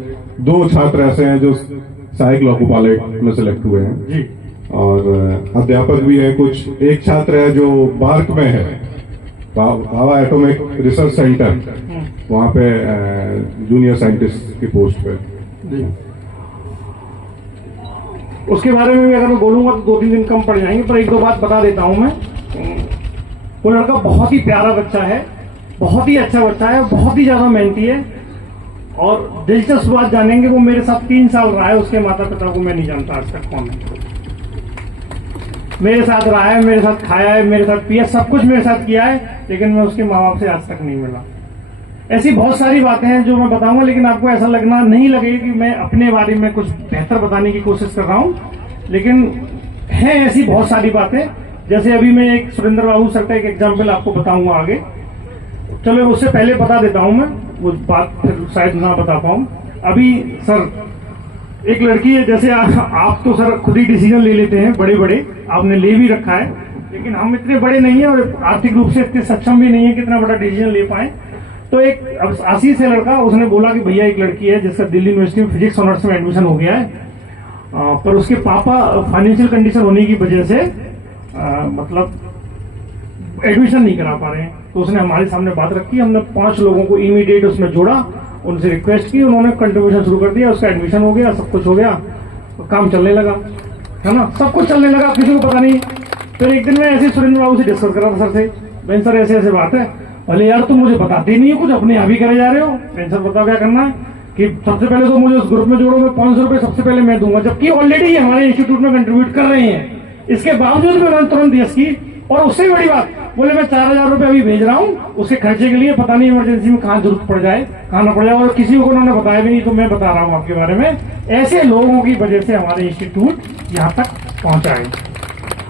2 छात्र ऐसे हैं जो सहायक लोको पायलट में सिलेक्ट हुए हैं जी, और अध्यापक भी है कुछ। एक छात्र है जो बार्क में है, भाभा एटॉमिक रिसर्च सेंटर, वहां पे जूनियर साइंटिस्ट की पोस्ट पे जी। उसके बारे में भी अगर मैं बोलूंगा तो 2-3 दिन कम पड़ जाएंगे, पर 1-2 बात बता देता हूं मैं। वो लड़का बहुत ही प्यारा बच्चा है, बहुत ही अच्छा बच्चा है, बहुत ही ज्यादा मेहनती है और दिलचस्प बात जानेंगे, वो मेरे साथ 3 साल रहा है। उसके माता पिता को मैं नहीं जानता आज तक कौन है। मेरे साथ रहा है, मेरे साथ खाया है, मेरे साथ पिया, सब कुछ मेरे साथ किया है, लेकिन मैं उसके माँ बाप से आज तक नहीं मिला। ऐसी बहुत सारी बातें हैं जो मैं बताऊंगा, लेकिन आपको ऐसा लगना नहीं लगे कि मैं अपने बारे में कुछ बेहतर बताने की कोशिश कर रहा हूं, लेकिन है ऐसी बहुत सारी बातें। जैसे अभी मैं एक सुरेंद्र बाबू सर का एक एग्जाम्पल आपको बताऊंगा आगे। चलो उससे पहले बता देता हूं मैं, वो बात फिर शायद ना बता पाऊं। अभी सर एक लड़की है, जैसे आप तो सर खुद ही डिसीजन ले लेते हैं, बड़े बड़े आपने ले भी रखा है, लेकिन हम इतने बड़े नहीं है और आर्थिक रूप से इतने सक्षम भी नहीं है कि इतना बड़ा डिसीजन ले पाए। तो एक आशीष है लड़का, उसने बोला कि भैया एक लड़की है जिसका दिल्ली यूनिवर्सिटी में फिजिक्स ऑनर्स में एडमिशन हो गया है, पर उसके पापा फाइनेंशियल कंडीशन होने की वजह से मतलब एडमिशन नहीं करा पा रहे हैं। तो उसने हमारे सामने बात रखी, हमने 5 लोगों को इमीडिएट उसमें जोड़ा, उनसे रिक्वेस्ट की, उन्होंने कंट्रीब्यूशन शुरू कर दिया, उसका एडमिशन हो गया, सब कुछ हो गया, काम चलने लगा, है ना, सब कुछ चलने लगा, किसी को पता नहीं। फिर एक दिन मैं ऐसे सुरेंद्र बाबू से डिस्कस कर रहा था सर से, बेन सर ऐसे ऐसे बात है। अरे यार तुम मुझे बताते नहीं हो कुछ, अपने आप ही करे जा रहे हो। बेन सर बताओ क्या करना है कि सबसे पहले तो मुझे उस ग्रुप में जोड़ो, मैं 500 रुपए सबसे पहले मैं दूंगा, जबकि ऑलरेडी हमारे इंस्टीट्यूट में कंट्रीब्यूट कर रहे हैं। इसके बावजूद भी उन्होंने तुरंत यस की, और उससे बड़ी बात बोले मैं 4000 रुपए अभी भेज रहा हूँ उसके खर्चे के लिए, पता नहीं इमरजेंसी में कहाँ जरूरत पड़ जाए, कहाँ ना पड़ जाए, और किसी को उन्होंने बताया भी नहीं। तो मैं बता रहा हूँ आपके बारे में, ऐसे लोगों की वजह से हमारे इंस्टीट्यूट यहाँ तक पहुंचा है।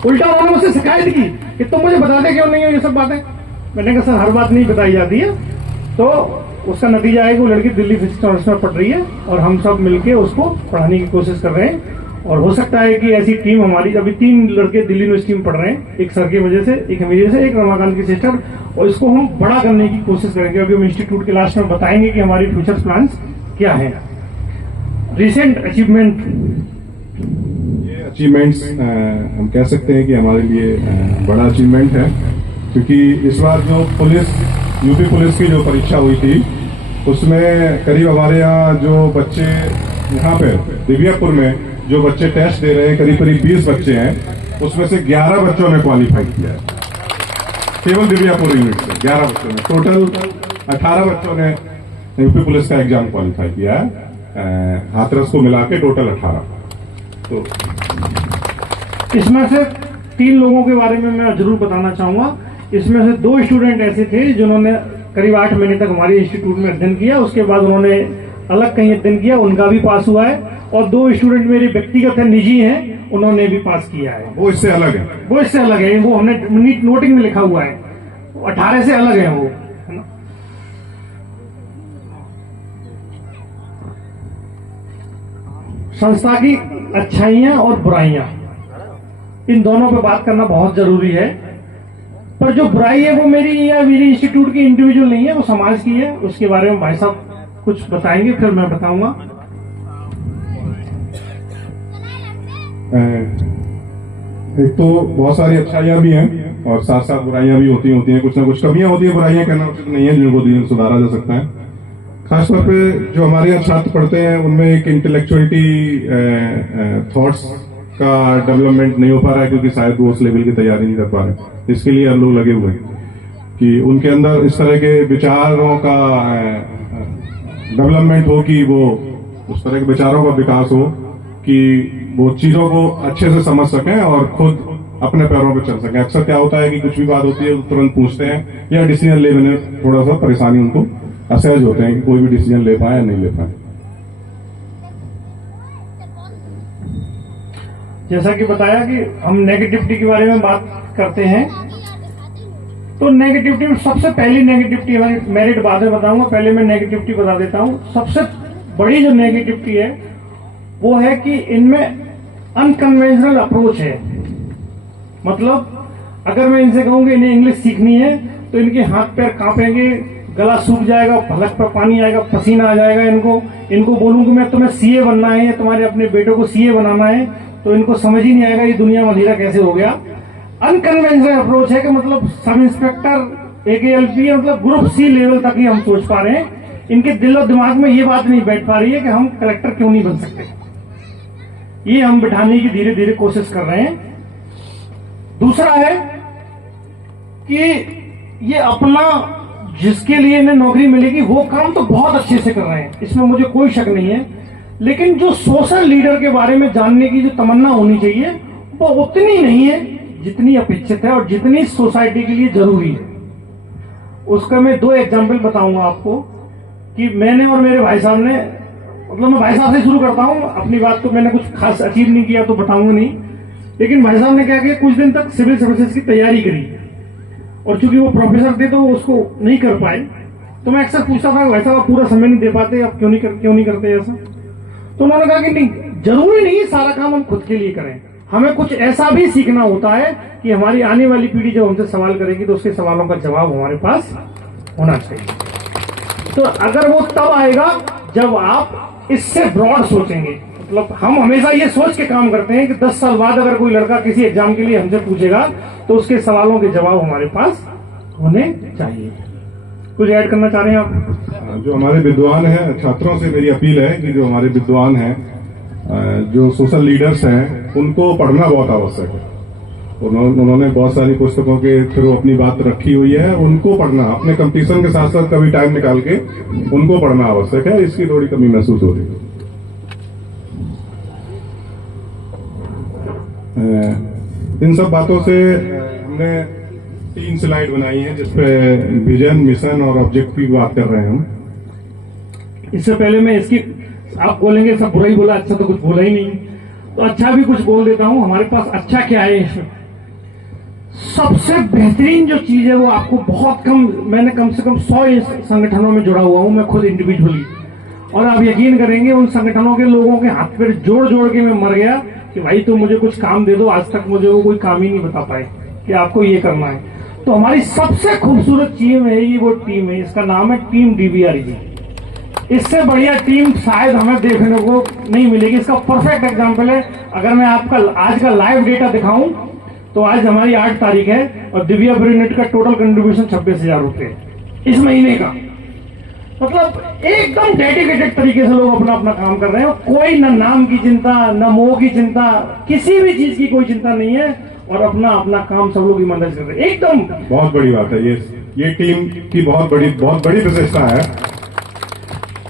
उल्टा उन्होंने मुझसे शिकायत की कि तुम मुझे बताते क्यों नहीं हो ये सब बातें। मैंने कहा सर हर बात नहीं बताई जाती है। तो उसका नतीजा है कि वो लड़की दिल्ली फिजिक्स ऑनर्स में पढ़ रही है और हम सब मिलके उसको पढ़ाने की कोशिश कर रहे हैं। और हो सकता है कि ऐसी टीम हमारी, अभी 3 लड़के दिल्ली यूनिवर्सिटी में पढ़ रहे हैं, एक सर की वजह से, एक मेरी वजह से, एक रमाकांत की सिस्टर, और इसको हम बड़ा करने की कोशिश करेंगे। अभी हम इंस्टीट्यूट के लास्ट में बताएंगे कि हमारी फ्यूचर प्लान्स क्या है। रिसेंट अचीवमेंट, ये अचीवमेंट्स हम कह सकते हैं कि हमारे लिए बड़ा अचीवमेंट है, क्योंकि इस बार जो यूपी पुलिस की जो परीक्षा हुई थी उसमें करीब हमारे यहाँ जो बच्चे यहाँ पे दिव्यापुर में जो बच्चे टेस्ट दे रहे हैं, करीब 20 बच्चे हैं, उसमें से 11 बच्चों ने क्वालिफाई किया है, केवल दिव्यापुर यूनिट से 11 बच्चों ने। टोटल 18 बच्चों ने यूपी पुलिस का एग्जाम क्वालिफाई किया है, हाथरस को मिला के टोटल 18। तो इसमें से 3 लोगों के बारे में मैं जरूर बताना चाहूंगा। इसमें से 2 स्टूडेंट ऐसे थे जिन्होंने करीब 8 महीने तक हमारे इंस्टीट्यूट में अध्ययन किया, उसके बाद उन्होंने अलग कहीं अध्ययन किया, उनका भी पास हुआ है। और 2 स्टूडेंट मेरे व्यक्तिगत है, निजी हैं, उन्होंने भी पास किया है। वो इससे अलग है, वो इससे अलग है, वो हमने नोटिंग में लिखा हुआ है, 18 से अलग है वो, है ना। संस्था की अच्छाइयां और बुराइयां, इन दोनों पे बात करना बहुत जरूरी है। पर जो बुराई है वो मेरी या मेरी इंस्टीट्यूट की इंडिविजुअल नहीं है, वो समाज की है। उसके बारे में भाई साहब कुछ बताएंगे, फिर मैं बताऊंगा। एक तो बहुत सारी अच्छाइयां भी हैं और साथ साथ बुराइयां भी होती हैं, कुछ ना कुछ कमियां होती है, बुराइयां कहना उचित नहीं है, जिनको दिन सुधारा जा सकता है। खासतौर पे जो हमारे यहाँ छात्र पढ़ते हैं उनमें एक इंटेलेक्चुअलिटी थॉट्स का डेवलपमेंट नहीं हो पा रहा है, क्योंकि शायद वो उस लेवल की तैयारी नहीं कर पा रहे। इसके लिए हम लोग लगे हुए हैं कि उनके अंदर इस तरह के विचारों का डेवलपमेंट हो, कि वो उस तरह के विचारों का विकास हो कि वो चीजों को अच्छे से समझ सकें और खुद अपने पैरों पर चल सकें। अक्सर क्या होता है कि कुछ भी बात होती है तो तुरंत पूछते हैं, या डिसीजन लेने में थोड़ा सा परेशानी उनको असहज होते हैं कि कोई भी डिसीजन ले पाए या नहीं ले पाए। जैसा कि बताया कि हम नेगेटिविटी के बारे में बात करते हैं, तो नेगेटिविटी में सबसे पहली नेगेटिविटी, हमारी मेरिट बाद में बताऊंगा, पहले मैं नेगेटिविटी बता देता हूं। सबसे बड़ी जो नेगेटिविटी है वो है कि इनमें अनकन्वेंशनल अप्रोच है। मतलब अगर मैं इनसे कहूं कि इन्हें इंग्लिश सीखनी है तो इनके हाथ पैर कांपेंगे, गला सूख जाएगा, भलक पर पानी आएगा, पसीना आ जाएगा। इनको बोलूं कि मैं तुम्हें सीए बनना है या तुम्हारे अपने बेटों को सीए बनाना है, तो इनको समझ ही नहीं आएगा ये दुनिया में अंधेरा कैसे हो गया। अनकन्वेंशनल अप्रोच है कि मतलब सब इंस्पेक्टर AKLP मतलब ग्रुप C लेवल तक ही हम सोच पा रहे हैं। इनके दिल और दिमाग में ये बात नहीं बैठ पा रही है कि हम कलेक्टर क्यों नहीं बन सकते। ये हम बिठाने की धीरे धीरे कोशिश कर रहे हैं। दूसरा है कि ये अपना जिसके लिए इन्हें नौकरी मिलेगी वो काम तो बहुत अच्छे से कर रहे हैं, इसमें मुझे कोई शक नहीं है, लेकिन जो सोशल लीडर के बारे में जानने की जो तमन्ना होनी चाहिए वो उतनी नहीं है जितनी अपेक्षित है और जितनी सोसाइटी के लिए जरूरी है। उसका मैं 2 एग्जाम्पल बताऊंगा आपको कि मैंने और मेरे भाई साहब ने, मतलब मैं भाई साहब से शुरू करता हूं, अपनी बात तो मैंने कुछ खास अचीव नहीं किया तो बताऊंगा नहीं, लेकिन भाई साहब ने क्या किया, कुछ दिन तक सिविल सर्विसेज की तैयारी करी और चूंकि वो प्रोफेसर थे तो उसको नहीं कर पाए। तो मैं अक्सर पूछता था भाई साहब आप पूरा समय नहीं दे पाते, आप क्यों नहीं करते ऐसा। तो उन्होंने कहा कि नहीं, जरूरी नहीं सारा काम हम खुद के लिए करें, हमें कुछ ऐसा भी सीखना होता है कि हमारी आने वाली पीढ़ी जब हमसे सवाल करेगी तो उसके सवालों का जवाब हमारे पास होना चाहिए। तो अगर वो तब आएगा जब आप इससे ब्रॉड सोचेंगे। मतलब हम हमेशा ये सोच के काम करते हैं कि 10 साल बाद अगर कोई लड़का किसी एग्जाम के लिए हमसे पूछेगा तो उसके सवालों के जवाब हमारे पास होने चाहिए। कुछ ऐड करना चाह रहे हैं आप? जो हमारे विद्वान हैं, छात्रों से मेरी अपील है कि जो हमारे विद्वान हैं, जो सोशल लीडर्स हैं, उनको पढ़ना बहुत आवश्यक है। उन्होंने बहुत सारी पुस्तकों के थ्रू अपनी बात रखी हुई है, उनको पढ़ना, अपने कंपटीशन के साथ साथ कभी टाइम निकाल के उनको पढ़ना आवश्यक है। इसकी थोड़ी कमी महसूस हो रही है। इन सब बातों से हमने 3 स्लाइड बनाई हैं जिसपे विजन, मिशन और ऑब्जेक्ट की बात कर रहे हैं हम। इससे पहले मैं इसकी, आप बोलेंगे सब बुरा ही बोला, अच्छा तो कुछ बोला ही नहीं, तो अच्छा भी कुछ बोल देता हूं। हमारे पास अच्छा क्या है इसमें? सबसे बेहतरीन जो चीज है वो आपको बहुत कम, मैंने कम से कम 100 संगठनों में जुड़ा हुआ हूं मैं खुद इंडिविजुअली, और आप यकीन करेंगे उन संगठनों के लोगों के हाथ पैर जोड़ जोड़ के मैं मर गया कि भाई तो मुझे कुछ काम दे दो। आज तक मुझे वो कोई काम ही नहीं बता पाए कि आपको ये करना है। तो हमारी सबसे खूबसूरत टीम है, ये वो टीम है, इसका नाम है टीम DBRG। इससे बढ़िया टीम शायद हमें देखने को नहीं मिलेगी। इसका परफेक्ट एग्जांपल है, अगर मैं आपका आज का लाइव डेटा दिखाऊं तो आज हमारी 8 तारीख है और दिव्या ब्रिनेट का टोटल कंट्रीब्यूशन 26,000 रुपए इस महीने का। मतलब एकदम डेडिकेटेड तरीके से लोग अपना अपना काम कर रहे हैं। कोई न नाम की चिंता, न मोह की चिंता, किसी भी चीज की कोई चिंता नहीं है, और अपना अपना काम सब लोग ईमानदारी कर रहे हैं। एकदम बहुत बड़ी बात है ये। ये टीम की बहुत बड़ी विशेषता है।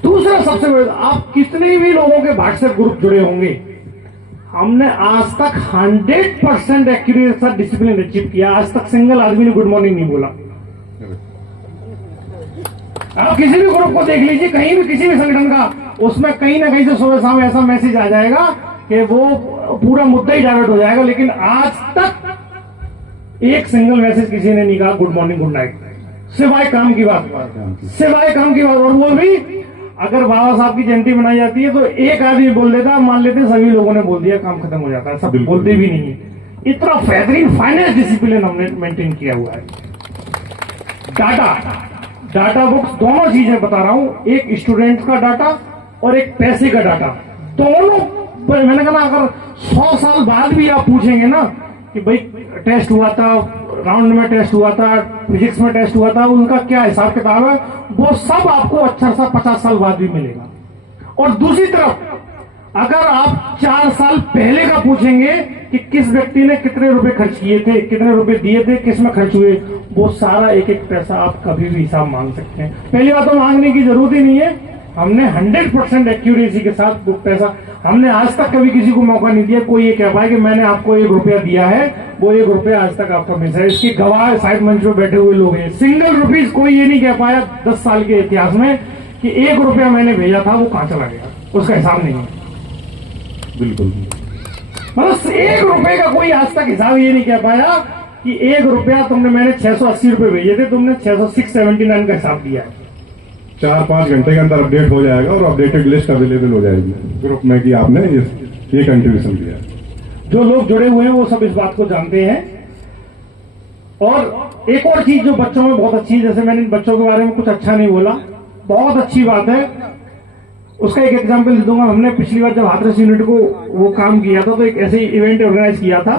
दूसरा सबसे बड़ा, आप कितने भी लोगों के व्हाट्सएप ग्रुप जुड़े होंगे, हमने आज तक 100% एक्यूरेट के साथ डिसिप्लिन अचीव किया। आज तक सिंगल आदमी ने गुड मॉर्निंग नहीं बोला। आप किसी भी ग्रुप को देख लीजिए, कहीं भी किसी भी संगठन का, उसमें कहीं ना कहीं से सुबह शाम ऐसा मैसेज आ जाएगा कि वो पूरा मुद्दा ही डायवर्ट हो जाएगा। लेकिन आज तक एक सिंगल मैसेज किसी ने नहीं कहा गुड मॉर्निंग गुड नाइट, सिवाय काम की बात। और वो भी अगर बाबा साहब की जयंती मनाई जाती है तो एक आदमी बोल देता, मान लेते सभी लोगों ने बोल दिया, काम खत्म हो जाता है, सब बोलते भी नहीं है। इतना बेहतरीन फाइनेंस डिसिप्लिन हमने मेंटेन किया हुआ है। डाटा बुक्स, दोनों चीजें बता रहा हूं, एक स्टूडेंट का डाटा और एक पैसे का डाटा, दोनों। मैंने कहा अगर 100 साल बाद भी आप पूछेंगे ना कि भाई टेस्ट हुआ था, राउंड में टेस्ट हुआ था, फिजिक्स में टेस्ट हुआ था, उनका क्या हिसाब किताब है, वो सब आपको अच्छा सा 50 साल बाद भी मिलेगा। और दूसरी तरफ अगर आप 4 साल पहले का पूछेंगे कि किस व्यक्ति ने कितने रुपए खर्च किए थे, कितने रुपए दिए थे, किस में खर्च हुए, वो सारा एक एक पैसा आप कभी भी हिसाब मांग सकते हैं। पहली बात तो मांगने की जरूरत ही नहीं है, हमने 100% एक्यूरेसी के साथ वो पैसा, हमने आज तक कभी किसी को मौका नहीं दिया कोई ये कह पाए कि मैंने आपको 1 रुपया दिया है, वो 1 रुपया आज तक आपका मिस है। इसके गवाह साइड मंच में बैठे हुए लोग हैं। सिंगल रुपीज कोई ये नहीं कह पाया 10 साल के इतिहास में कि 1 रुपया मैंने भेजा था वो कहां चला गया, उसका हिसाब नहीं है। बिल्कुल, मतलब 1 रुपए का कोई आज तक हिसाब ये नहीं कह पाया कि 1 रुपया तुमने, मैंने 680 रुपए भेजे थे, तुमने 679 का हिसाब दिया है। 4-5 घंटे के अंदर अपडेट हो जाएगा और अपडेटेड लिस्ट अवेलेबल हो जाएगी ग्रुप में कि आपने ये कंट्रीब्यूशन दिया। जो लोग जुड़े हुए हैं वो सब इस बात को जानते हैं। और एक और चीज जो बच्चों में बहुत अच्छी है, जैसे मैंने बच्चों के बारे में कुछ अच्छा नहीं बोला, बहुत अच्छी बात है, उसका एक एग्जाम्पल दूंगा। हमने पिछली बार जब हाथरस यूनिट को वो काम किया था तो एक ऐसे ही इवेंट ऑर्गेनाइज किया था,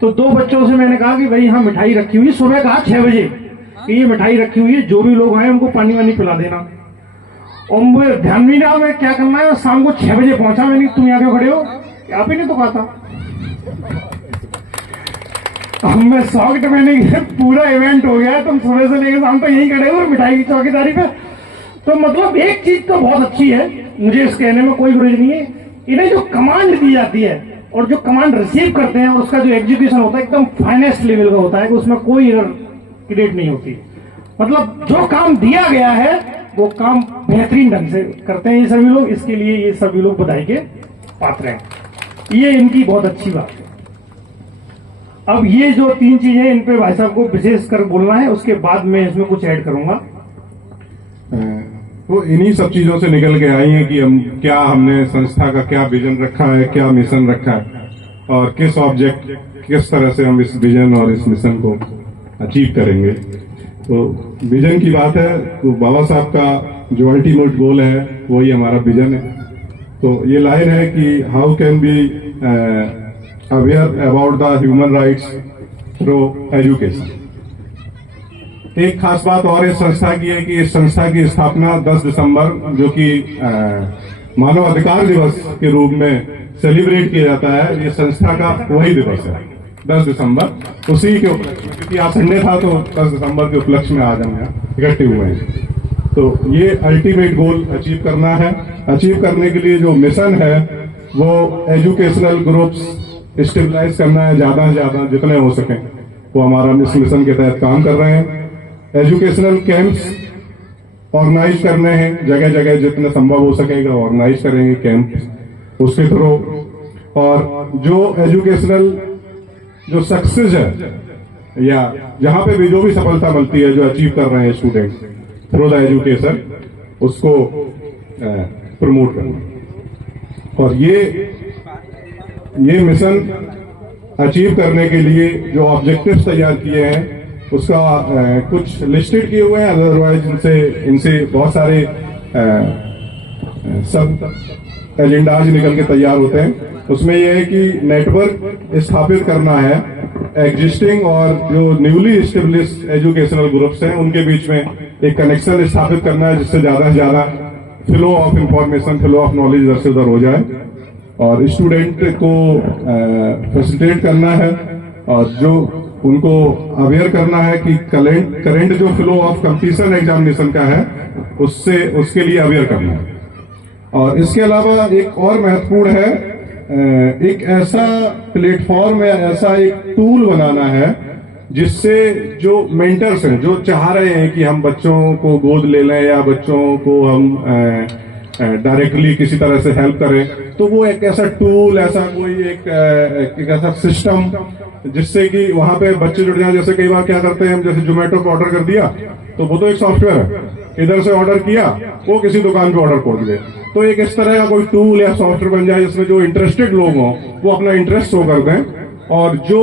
तो 2 बच्चों से मैंने कहा कि भाई यहाँ मिठाई रखी हुई, सुबह कहा 6 बजे कि ये मिठाई रखी हुई है, जो भी लोग आए उनको पानी वानी पिला देना। और मुझे ध्यान भी ना मैं क्या करना है, शाम को 6 बजे पहुंचा। मैंने, तुम यहाँ क्यों खड़े हो, आप ही ने तो कहा था। अब मैं शॉक्ड, मैंने पूरा इवेंट हो गया, तुम सुबह से लेकर शाम तक यहीं खड़े हो मिठाई की चौकीदारी पे। तो मतलब एक चीज तो बहुत अच्छी है, मुझे इस कहने में कोई गुरेज नहीं है, इन्हें जो कमांड दी जाती है और जो कमांड रिसीव करते हैं और उसका जो एग्जीक्यूशन होता है एकदम फाइनेस्ट लेवल का होता है कि उसमें कोई एरर क्रिएट नहीं होती। मतलब जो काम दिया गया है वो काम बेहतरीन ढंग से करते हैं ये सभी लोग, इसके लिए ये सभी लोग बधाई के पात्र हैं। ये इनकी बहुत अच्छी बात है। अब ये जो 3 चीजें, इन पे भाई साहब को विशेष कर बोलना है, उसके बाद मैं इसमें कुछ ऐड करूंगा। तो इन्हीं सब चीजों से निकल के आई है कि हमने संस्था का क्या विजन रखा है, क्या मिशन रखा है और किस तरह से हम इस विजन और इस मिशन को अचीव करेंगे। तो विजन की बात है तो बाबा साहब का जो अल्टीमेट गोल है वही हमारा विजन है। तो ये लाइन है कि how can be aware about the human rights through education. एक खास बात और इस संस्था की है कि इस संस्था की स्थापना 10 दिसंबर, जो कि मानव अधिकार दिवस के रूप में सेलिब्रेट किया जाता है, ये संस्था का वही दिवस है 10 दिसंबर। उसी के उपलक्ष्य में, क्योंकि आज संडे था तो 10 दिसंबर के उपलक्ष्य में आज हम यहाँ इकट्ठे हुए हैं। तो ये अल्टीमेट गोल अचीव करना है। अचीव करने के लिए जो मिशन है वो एजुकेशनल ग्रुप्स स्टेबलाइज करना है, ज्यादा से ज्यादा जितने हो सके वो हमारा इस मिशन के तहत काम कर रहे हैं। एजुकेशनल कैंप्स ऑर्गेनाइज करने हैं, जगह जगह जितना संभव हो सकेगा ऑर्गेनाइज करेंगे कैंप उसके थ्रू। और जो एजुकेशनल जो सक्सेस है या जहां पे भी जो भी सफलता मिलती है, जो अचीव कर रहे हैं स्टूडेंट थ्रू द एजुकेशन, उसको प्रमोट करना। और ये मिशन अचीव करने के लिए जो ऑब्जेक्टिव्स तैयार किए हैं उसका कुछ लिस्टेड किए हुए हैं, अदरवाइज इनसे बहुत सारे सब एजेंडाज निकल के तैयार होते हैं। उसमें यह है कि नेटवर्क स्थापित करना है एग्जिस्टिंग और जो न्यूली एस्टेब्लिश एजुकेशनल ग्रुप्स हैं उनके बीच में एक कनेक्शन स्थापित करना है, जिससे ज्यादा से ज्यादा flow of information, flow of knowledge इधर से उधर हो जाए और स्टूडेंट को फैसिलिटेट करना है और जो उनको अवेयर करना है कि करंट जो फ्लो ऑफ कंपटीशन एग्जामिनेशन का है उसके लिए अवेयर करना है। और इसके अलावा एक और महत्वपूर्ण है, एक ऐसा प्लेटफॉर्म या ऐसा एक टूल बनाना है जिससे जो मेंटर्स हैं, जो चाह रहे हैं कि हम बच्चों को गोद ले लें या बच्चों को हम डायरेक्टली किसी तरह से हेल्प करें, तो वो एक ऐसा टूल, ऐसा कोई एक ऐसा सिस्टम जिससे कि वहां पे बच्चे जुड़ जाए। जैसे कई बार क्या करते हैं हम, जैसे जोमेटो पे ऑर्डर कर दिया तो वो तो एक सॉफ्टवेयर है, इधर से ऑर्डर किया वो किसी दुकान पे ऑर्डर पहुंच गए। तो एक इस तरह का कोई टूल या सॉफ्टवेयर बन जाए जिसमें जो इंटरेस्टेड लोग हों वो अपना इंटरेस्ट शो कर दें, और जो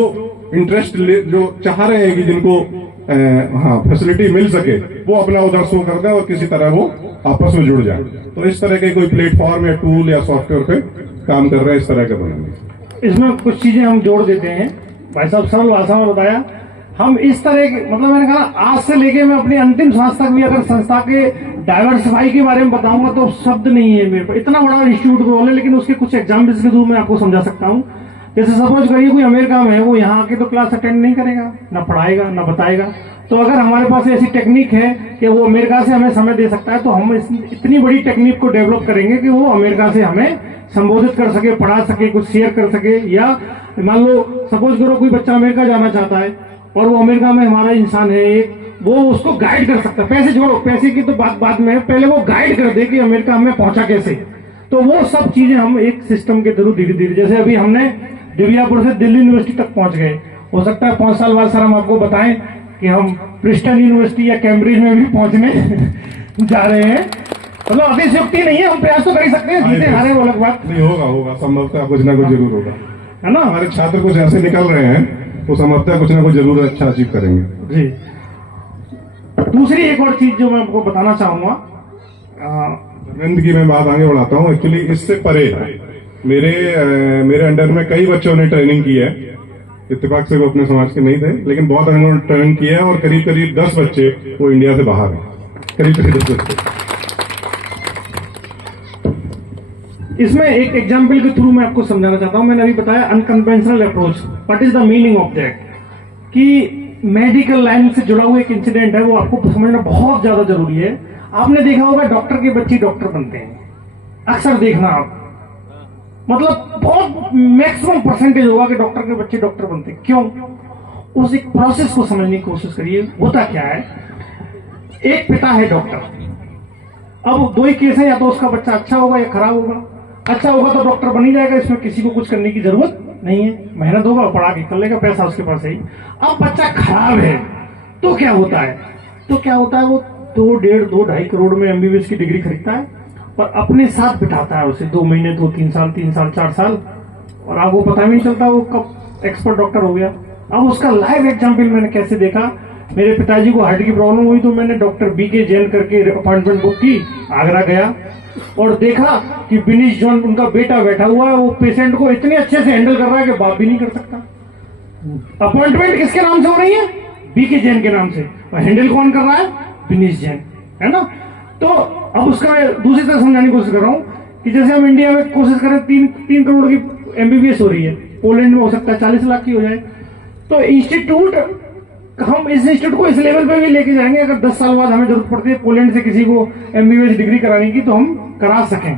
इंटरेस्ट जो चाह रहे हैं कि जिनको फैसिलिटी मिल सके वो अपना उधर शो कर दें और किसी तरह वो आपस में जुड़ जाए। तो इस तरह के कोई प्लेटफॉर्म या टूल या सॉफ्टवेयर पे काम कर रहे हैं, इस तरह के बनाएंगे। इसमें कुछ चीजें हम जोड़ देते हैं। भाई साहब सरल भाषा में बताया। हम इस तरह के, मतलब मैंने कहा आज से लेके मैं अपनी अंतिम सांस तक भी अगर संस्था के डाइवर्सिफाई के बारे में बताऊंगा तो शब्द नहीं है मेरे पर। इतना बड़ा इंस्टीट्यूट बोले, लेकिन उसके कुछ एग्जाम्पल्स के थ्रू मैं आपको समझा सकता हूँ। जैसे सपोज करिए कोई अमेरिका में है, वो यहाँ आके तो क्लास अटेंड नहीं करेगा, ना पढ़ाएगा ना बताएगा। तो अगर हमारे पास ऐसी टेक्निक है कि वो अमेरिका से हमें समय दे सकता है, तो हम इतनी बड़ी टेक्निक को डेवलप करेंगे कि वो अमेरिका से हमें संबोधित कर सके, पढ़ा सके, कुछ शेयर कर सके। या मान लो सपोज करो कोई बच्चा अमेरिका जाना चाहता है और वो अमेरिका में हमारा इंसान है एक, वो उसको गाइड कर सकता है। पैसे जोड़ो, पैसे की तो बात बाद में, पहले वो गाइड कर दे कि अमेरिका में पहुंचा कैसे। तो वो सब चीजें हम एक सिस्टम के थ्रू धीरे धीरे, जैसे अभी हमने दिव्यापुर से दिल्ली यूनिवर्सिटी तक पहुंच गए। हो सकता है 5 साल बाद सर हम आपको बताएं कि हम प्रिस्टन यूनिवर्सिटी या कैम्ब्रिज में भी पहुंचने जा रहे हैं। मतलब अतिशयोक्ति नहीं है, हम प्रयास तो कर ही सकते हैं, जीते हारे वो अलग बात नहीं। होगा संभवतः कुछ ना कुछ जरूर होगा, है ना। हमारे छात्र कुछ ऐसे निकल रहे हैं तो संभवतः कुछ ना कुछ जरूर अच्छा अचीव करेंगे जी। दूसरी एक और चीज जो मैं आपको बताना चाहूंगा, की मैं बात आगे बढ़ाता हूँ। एक्चुअली इससे परे मेरे अंडर में कई बच्चों ने ट्रेनिंग की है। इत्तेफाक से वो अपने समाज के नहीं थे, लेकिन बहुत उन्होंने ट्रेनिंग किया है और करीब करीब 10 बच्चे वो इंडिया से बाहर हैं, करीब 10 बच्चे। इसमें एक एग्जाम्पल के थ्रू मैं आपको समझाना चाहता हूं। मैंने अभी बताया unconventional approach, what is the meaning of that, कि मेडिकल लाइन से जुड़ा हुआ एक इंसिडेंट है, वो आपको समझना बहुत ज्यादा जरूरी है। आपने देखा होगा डॉक्टर के बच्चे डॉक्टर बनते हैं, अक्सर देखना आप, मतलब बहुत मैक्सिमम परसेंटेज होगा कि डॉक्टर के बच्चे डॉक्टर बनते हैं। क्यों? उस एक प्रोसेस को समझने की कोशिश करिए। होता क्या है, एक पिता है डॉक्टर, अब दो ही केस है, या तो उसका बच्चा अच्छा होगा या खराब होगा। अच्छा होगा तो डॉक्टर बन ही जाएगा, इसमें किसी को कुछ करने की जरूरत नहीं है, मेहनत होगा पढ़ा के कर लेगा, पैसा उसके पास है। अब बच्चा खराब है तो क्या होता है, वो 2.5 करोड़ में एमबीबीएस की डिग्री खरीदता है और अपने साथ बिठाता है उसे 2 महीने, 2-3 साल, 3 साल, 4 साल, और आपको पता भी नहीं चलता वो कब एक्सपर्ट डॉक्टर हो गया। अब उसका लाइव एग्जाम्पल मैंने कैसे देखा, मेरे पिताजी को हार्ट की प्रॉब्लम हुई तो मैंने डॉक्टर बीके जैन करके अपॉइंटमेंट बुक की, आगरा गया और देखा कि विनीश जॉन उनका बेटा बैठा हुआ है, वो पेशेंट को इतने अच्छे से हैंडल कर रहा है कि बाप भी नहीं कर सकता। अपॉइंटमेंट किसके नाम से हो रही है? बीके जैन के नाम से, और हैंडल कौन कर रहा है? विनीश जैन, है ना। तो अब उसका मैं दूसरी तरह समझाने की कोशिश कर रहा हूं कि जैसे हम इंडिया में कोशिश करें 3 करोड़ की एमबीबीएस हो रही है, पोलैंड में हो सकता है 40 लाख की हो जाए। तो इंस्टीट्यूट, हम इस इंस्टीट्यूट को इस लेवल पे भी लेके जाएंगे, अगर 10 साल बाद हमें जरूरत पड़ती है पोलैंड से किसी को एमबीबीएस डिग्री कराने की तो हम करा सकें,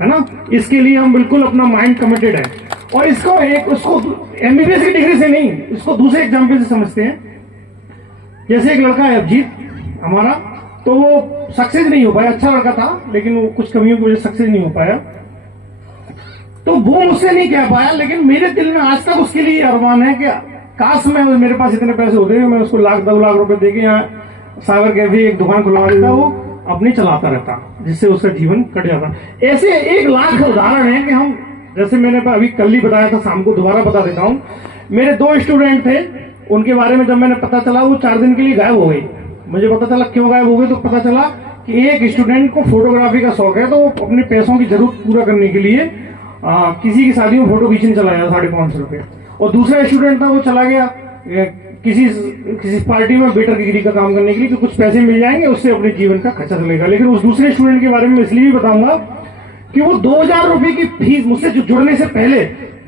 है ना। इसके लिए हम बिल्कुल अपना माइंड कमिटेड है। और इसको उसको एमबीबीएस की डिग्री से नहीं, इसको दूसरे एग्जाम्पल से समझते हैं। जैसे एक लड़का है अभिजीत हमारा, तो वो सक्सेस नहीं हो पाया, अच्छा लड़का था लेकिन वो कुछ कमियों की वजह से सक्सेस नहीं हो पाया। तो वो मुझसे नहीं कह पाया, लेकिन मेरे दिल में आज तक उसके लिए अरमान है कि काश में मेरे पास इतने पैसे होते हैं, मैं उसको 1-2 लाख रुपए देके यहाँ साइबर कैफे एक दुकान खुलवा देता, वो अपनी चलाता रहता, जिससे उसका जीवन कट जाता। ऐसे 1 लाख उदाहरण है कि हम, जैसे मैंने अभी कल ही बताया था, शाम को दोबारा बता देता हूँ। मेरे 2 स्टूडेंट थे, उनके बारे में जब मैंने पता चला वो 4 दिन के लिए गायब हो गई। मुझे पता चला क्यों गायब हो गए, तो पता चला कि एक स्टूडेंट को फोटोग्राफी का शौक है, तो वो अपने पैसों की जरूरत पूरा करने के लिए किसी की शादी में फोटो खींचने चला गया 550 रुपए। और दूसरा स्टूडेंट था, वो चला गया किसी पार्टी में वेटर गिरी का काम करने के लिए, कि कुछ पैसे मिल जाएंगे, उससे अपने जीवन का खर्चा चलेगा। लेकिन उस दूसरे स्टूडेंट के बारे में इसलिए भी बताऊंगा कि वो 2000 रुपए की फीस मुझसे जुड़ने से पहले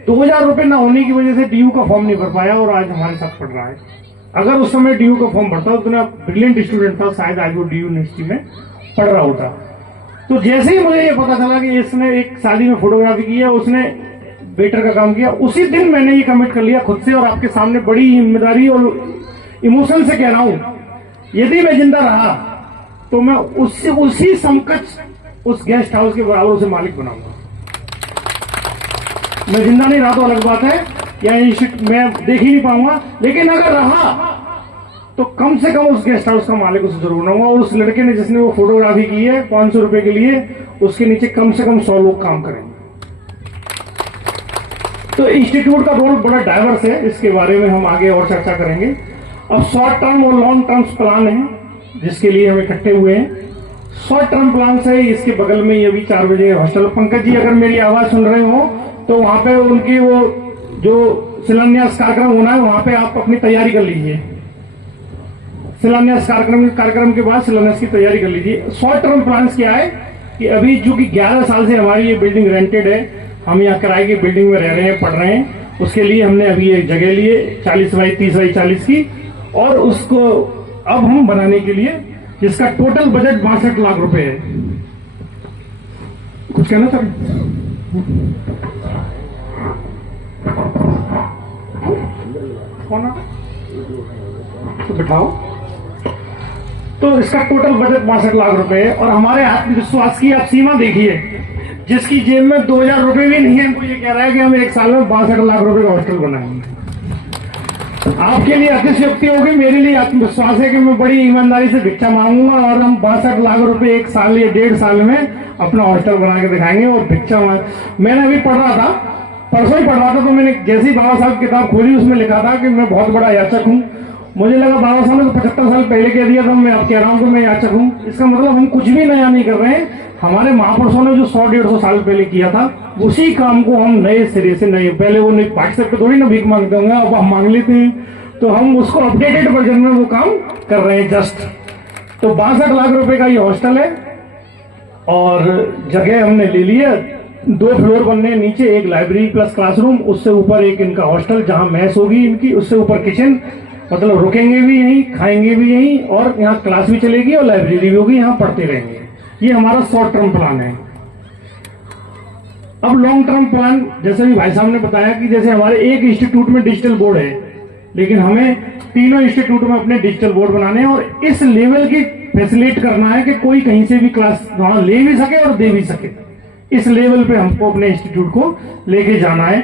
2000 रुपए ना होने की वजह से डीयू का फॉर्म नहीं भर पाया और आज हमारे साथ पढ़ रहा है। अगर उस समय डीयू का फॉर्म भरता तो इतना ब्रिलियंट स्टूडेंट था, शायद आज वो डीयू यूनिवर्सिटी में पढ़ रहा होता। तो जैसे ही मुझे ये पता चला कि इसने एक शादी में फोटोग्राफी की है, उसने वेटर का काम किया, उसी दिन मैंने ये कमिट कर लिया खुद से और आपके सामने बड़ी जिम्मेदारी और इमोशन से कह रहा हूं, यदि मैं जिंदा रहा तो मैं उसी समकक्ष उस गेस्ट हाउस के बराबर उसे मालिक बनाऊंगा। मैं जिंदा नहीं रहा तो अलग बात है, या मैं देख ही नहीं पाऊंगा, लेकिन अगर रहा तो कम से कम उस गेस्ट हाउस का मालिक उसे जरूर बनाऊंगा। और उस लड़के ने जिसने वो फोटोग्राफी की है 500 रुपए के लिए, उसके नीचे कम से कम 100 लोग काम करेंगे। तो इंस्टीट्यूट का रोल बड़ा डाइवर्स है, इसके बारे में हम आगे और चर्चा करेंगे। अब शॉर्ट टर्म और लॉन्ग टर्म प्लान है जिसके लिए हम इकट्ठे हुए हैं। शॉर्ट टर्म प्लान से इसके बगल में ये भी 4 बजे हॉस्टल। पंकज जी अगर मेरी आवाज सुन रहे हो तो वहां पे उनकी वो जो शिलान्यास कार्यक्रम होना है वहां पे आप अपनी तैयारी कर लीजिए। शिलान्यास कार्यक्रम के बाद शिलान्यास की तैयारी कर लीजिए। शॉर्ट टर्म प्लान क्या है कि अभी जो कि 11 साल से हमारी ये बिल्डिंग रेंटेड है, हम यहाँ किराए की बिल्डिंग में रह रहे हैं, पढ़ रहे हैं। उसके लिए हमने अभी एक जगह ली है 40 बाई 30 बाई 40 की, और उसको अब हम बनाने के लिए जिसका टोटल बजट 62 लाख रुपए है। कुछ कहना सर? कौन आता? तो बिठाओ। तो इसका टोटल बजट 62 लाख रुपए है और हमारे आत्मविश्वास की आप सीमा देखिए, जिसकी जेब में 2000 रुपए भी नहीं है, वो ये कह रहा है कि हम एक साल में 62 लाख रुपए का हॉस्टल बनाएंगे। आपके लिए अतिशयोक्ति होगी, मेरे लिए आत्मविश्वास है कि मैं बड़ी ईमानदारी से भिक्षा मांगूंगा और हम 62 लाख रुपए एक साल या 1.5 साल में अपना हॉस्टल बना के दिखाएंगे। और भिक्षा मैंने अभी पढ़ रहा था, परसों ही पढ़ रहा था, तो मैंने जैसी बाबा साहब किताब खोली उसमें लिखा था कि मैं बहुत बड़ा याचक हूं। मुझे लगा बाबा साहब ने 75 साल पहले कह दिया था, मैं अब कह रहा हूं कि मैं याचक हूं। इसका मतलब हम कुछ भी नया नहीं कर रहे हैं। हमारे महापुरुषों ने जो 100-150 साल पहले किया था उसी काम को हम नए सिरे से नए, पहले वो व्हाट्सएप पे थोड़ी ना भीख मांगते होंगे, अब हम मांग लेते हैं, तो हम उसको अपडेटेड वर्जन में वो काम कर रहे हैं जस्ट। तो 62 लाख रुपए का ये हॉस्टल है और जगह हमने ले ली है। 2 फ्लोर बनने, नीचे एक लाइब्रेरी प्लस क्लासरूम, उससे ऊपर एक इनका हॉस्टल जहां मैस होगी इनकी, उससे ऊपर किचन, मतलब रुकेंगे भी यहीं, खाएंगे भी यहीं, और यहाँ क्लास भी चलेगी और लाइब्रेरी भी होगी, यहाँ पढ़ते रहेंगे। ये हमारा शॉर्ट टर्म प्लान है। अब लॉन्ग टर्म प्लान, जैसे भी भाई साहब ने बताया कि जैसे हमारे एक इंस्टीट्यूट में डिजिटल बोर्ड है, लेकिन हमें तीनों इंस्टीट्यूट में अपने डिजिटल बोर्ड बनाने हैं और इस लेवल की फैसिलिट करना है कि कोई कहीं से भी क्लास वहां ले भी सके और दे भी सके। इस लेवल पे हमको अपने इंस्टीट्यूट को लेके जाना है।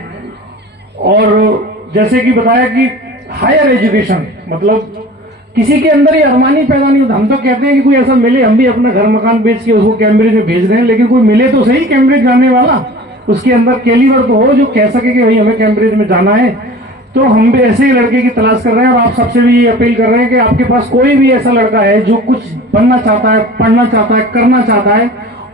और जैसे कि बताया कि हायर एजुकेशन, मतलब किसी के अंदर ये अरमानी पैदा नहीं होता। हम तो कहते हैं कि कोई ऐसा मिले, हम भी अपना घर मकान बेच के उसको कैम्ब्रिज में भेज रहे हैं, लेकिन कोई मिले तो सही कैम्ब्रिज जाने वाला, उसके अंदर कैलिबर तो हो जो कह सके कि भाई हमें कैम्ब्रिज में जाना है। तो हम भी ऐसे ही लड़के की तलाश कर रहे हैं और आप सबसे भी ये अपील कर रहे हैं कि आपके पास कोई भी ऐसा लड़का है जो कुछ बनना चाहता है, पढ़ना चाहता है, करना चाहता है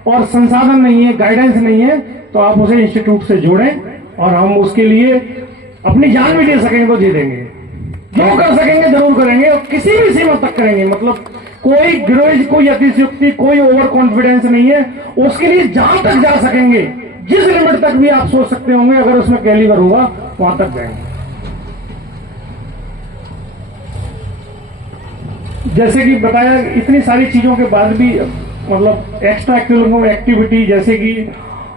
और संसाधन नहीं है, गाइडेंस नहीं है, तो आप उसे इंस्टीट्यूट से जोड़ें और हम उसके लिए अपनी जान भी दे सकेंगे तो दे देंगे, जो कर सकेंगे जरूर करेंगे और किसी भी सीमा तक करेंगे। मतलब कोई गिरोज, कोई अतिशयोक्ति, कोई ओवर कॉन्फिडेंस नहीं है, उसके लिए जान तक जा सकेंगे। जिस लिमिट तक भी आप सोच सकते होंगे अगर उसमें कैलिबर होगा वहां तक जाएंगे। जैसे कि बताया, इतनी सारी चीजों के बाद भी मतलब एक्स्ट्रा एक्टिविटी, जैसे कि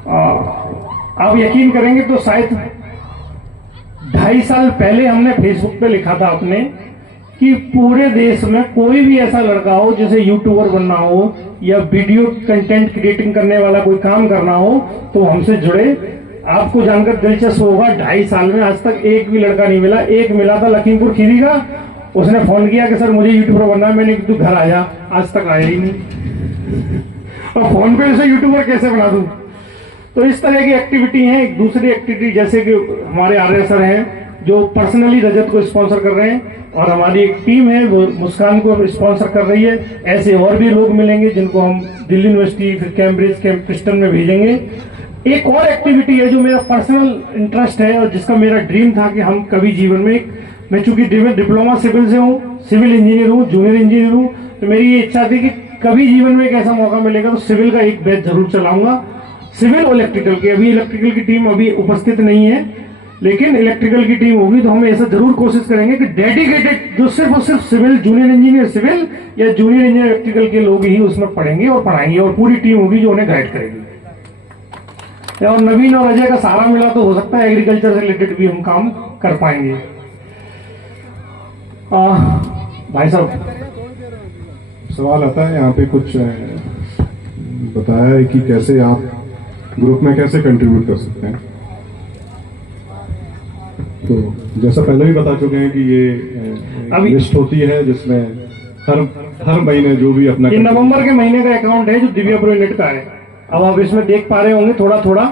आप यकीन करेंगे तो शायद 2.5 साल पहले हमने फेसबुक पे लिखा था अपने कि पूरे देश में कोई भी ऐसा लड़का हो जिसे यूट्यूबर बनना हो या वीडियो कंटेंट क्रिएटिंग करने वाला कोई काम करना हो तो हमसे जुड़े। आपको जानकर दिलचस्प होगा, 2.5 साल में आज तक एक भी लड़का नहीं मिला। एक मिला था लखीमपुर खीरी का, उसने फोन किया कि सर मुझे यूट्यूबर बनना है। मैंने तू घर आ जा, आज तक आया ही नहीं। और फोन पे उसे यूट्यूबर कैसे बना दूं? तो इस तरह की एक्टिविटी है। एक दूसरी एक्टिविटी जैसे कि हमारे आर्य सर हैं जो पर्सनली रजत को स्पॉन्सर कर रहे हैं और हमारी एक टीम है वो मुस्कान को स्पॉन्सर कर रही है। ऐसे और भी लोग मिलेंगे जिनको हम दिल्ली यूनिवर्सिटी, फिर कैम्ब्रिज, प्रिस्टन में भेजेंगे। एक और एक्टिविटी है जो मेरा पर्सनल इंटरेस्ट है और जिसका मेरा ड्रीम था कि हम कभी जीवन में, मैं चूंकि डिप्लोमा सिविल से हूँ, सिविल इंजीनियर हूँ, जूनियर इंजीनियर हूँ, तो मेरी ये इच्छा थी कि कभी जीवन में एक ऐसा मौका मिलेगा तो सिविल का एक बैच जरूर चलाऊंगा, सिविल और इलेक्ट्रिकल की। अभी इलेक्ट्रिकल की टीम अभी उपस्थित नहीं है, लेकिन इलेक्ट्रिकल की टीम होगी तो हम ऐसा जरूर कोशिश करेंगे कि डेडिकेटेड जो सिर्फ और सिर्फ सिविल जूनियर इंजीनियर सिविल या जूनियर इंजीनियर इलेक्ट्रिकल के लोग ही उसमें पढ़ेंगे और पढ़ाएंगे, और पूरी टीम होगी जो उन्हें गाइड करेगी। और नवीन और अजय का सहारा मिला तो हो सकता है एग्रीकल्चर से रिलेटेड भी हम काम कर पाएंगे। भाई साहब, सवाल आता है यहाँ पे कुछ बताया है कि कैसे आप ग्रुप में कैसे कंट्रीब्यूट कर सकते हैं। तो जैसा पहले भी बता चुके हैं कि ये अभी लिस्ट होती है जिसमें हर महीने जो भी अपना ये नवंबर के महीने का अकाउंट है जो दिव्या प्रोनेट का है। अब आप इसमें देख पा रहे होंगे थोड़ा थोड़ा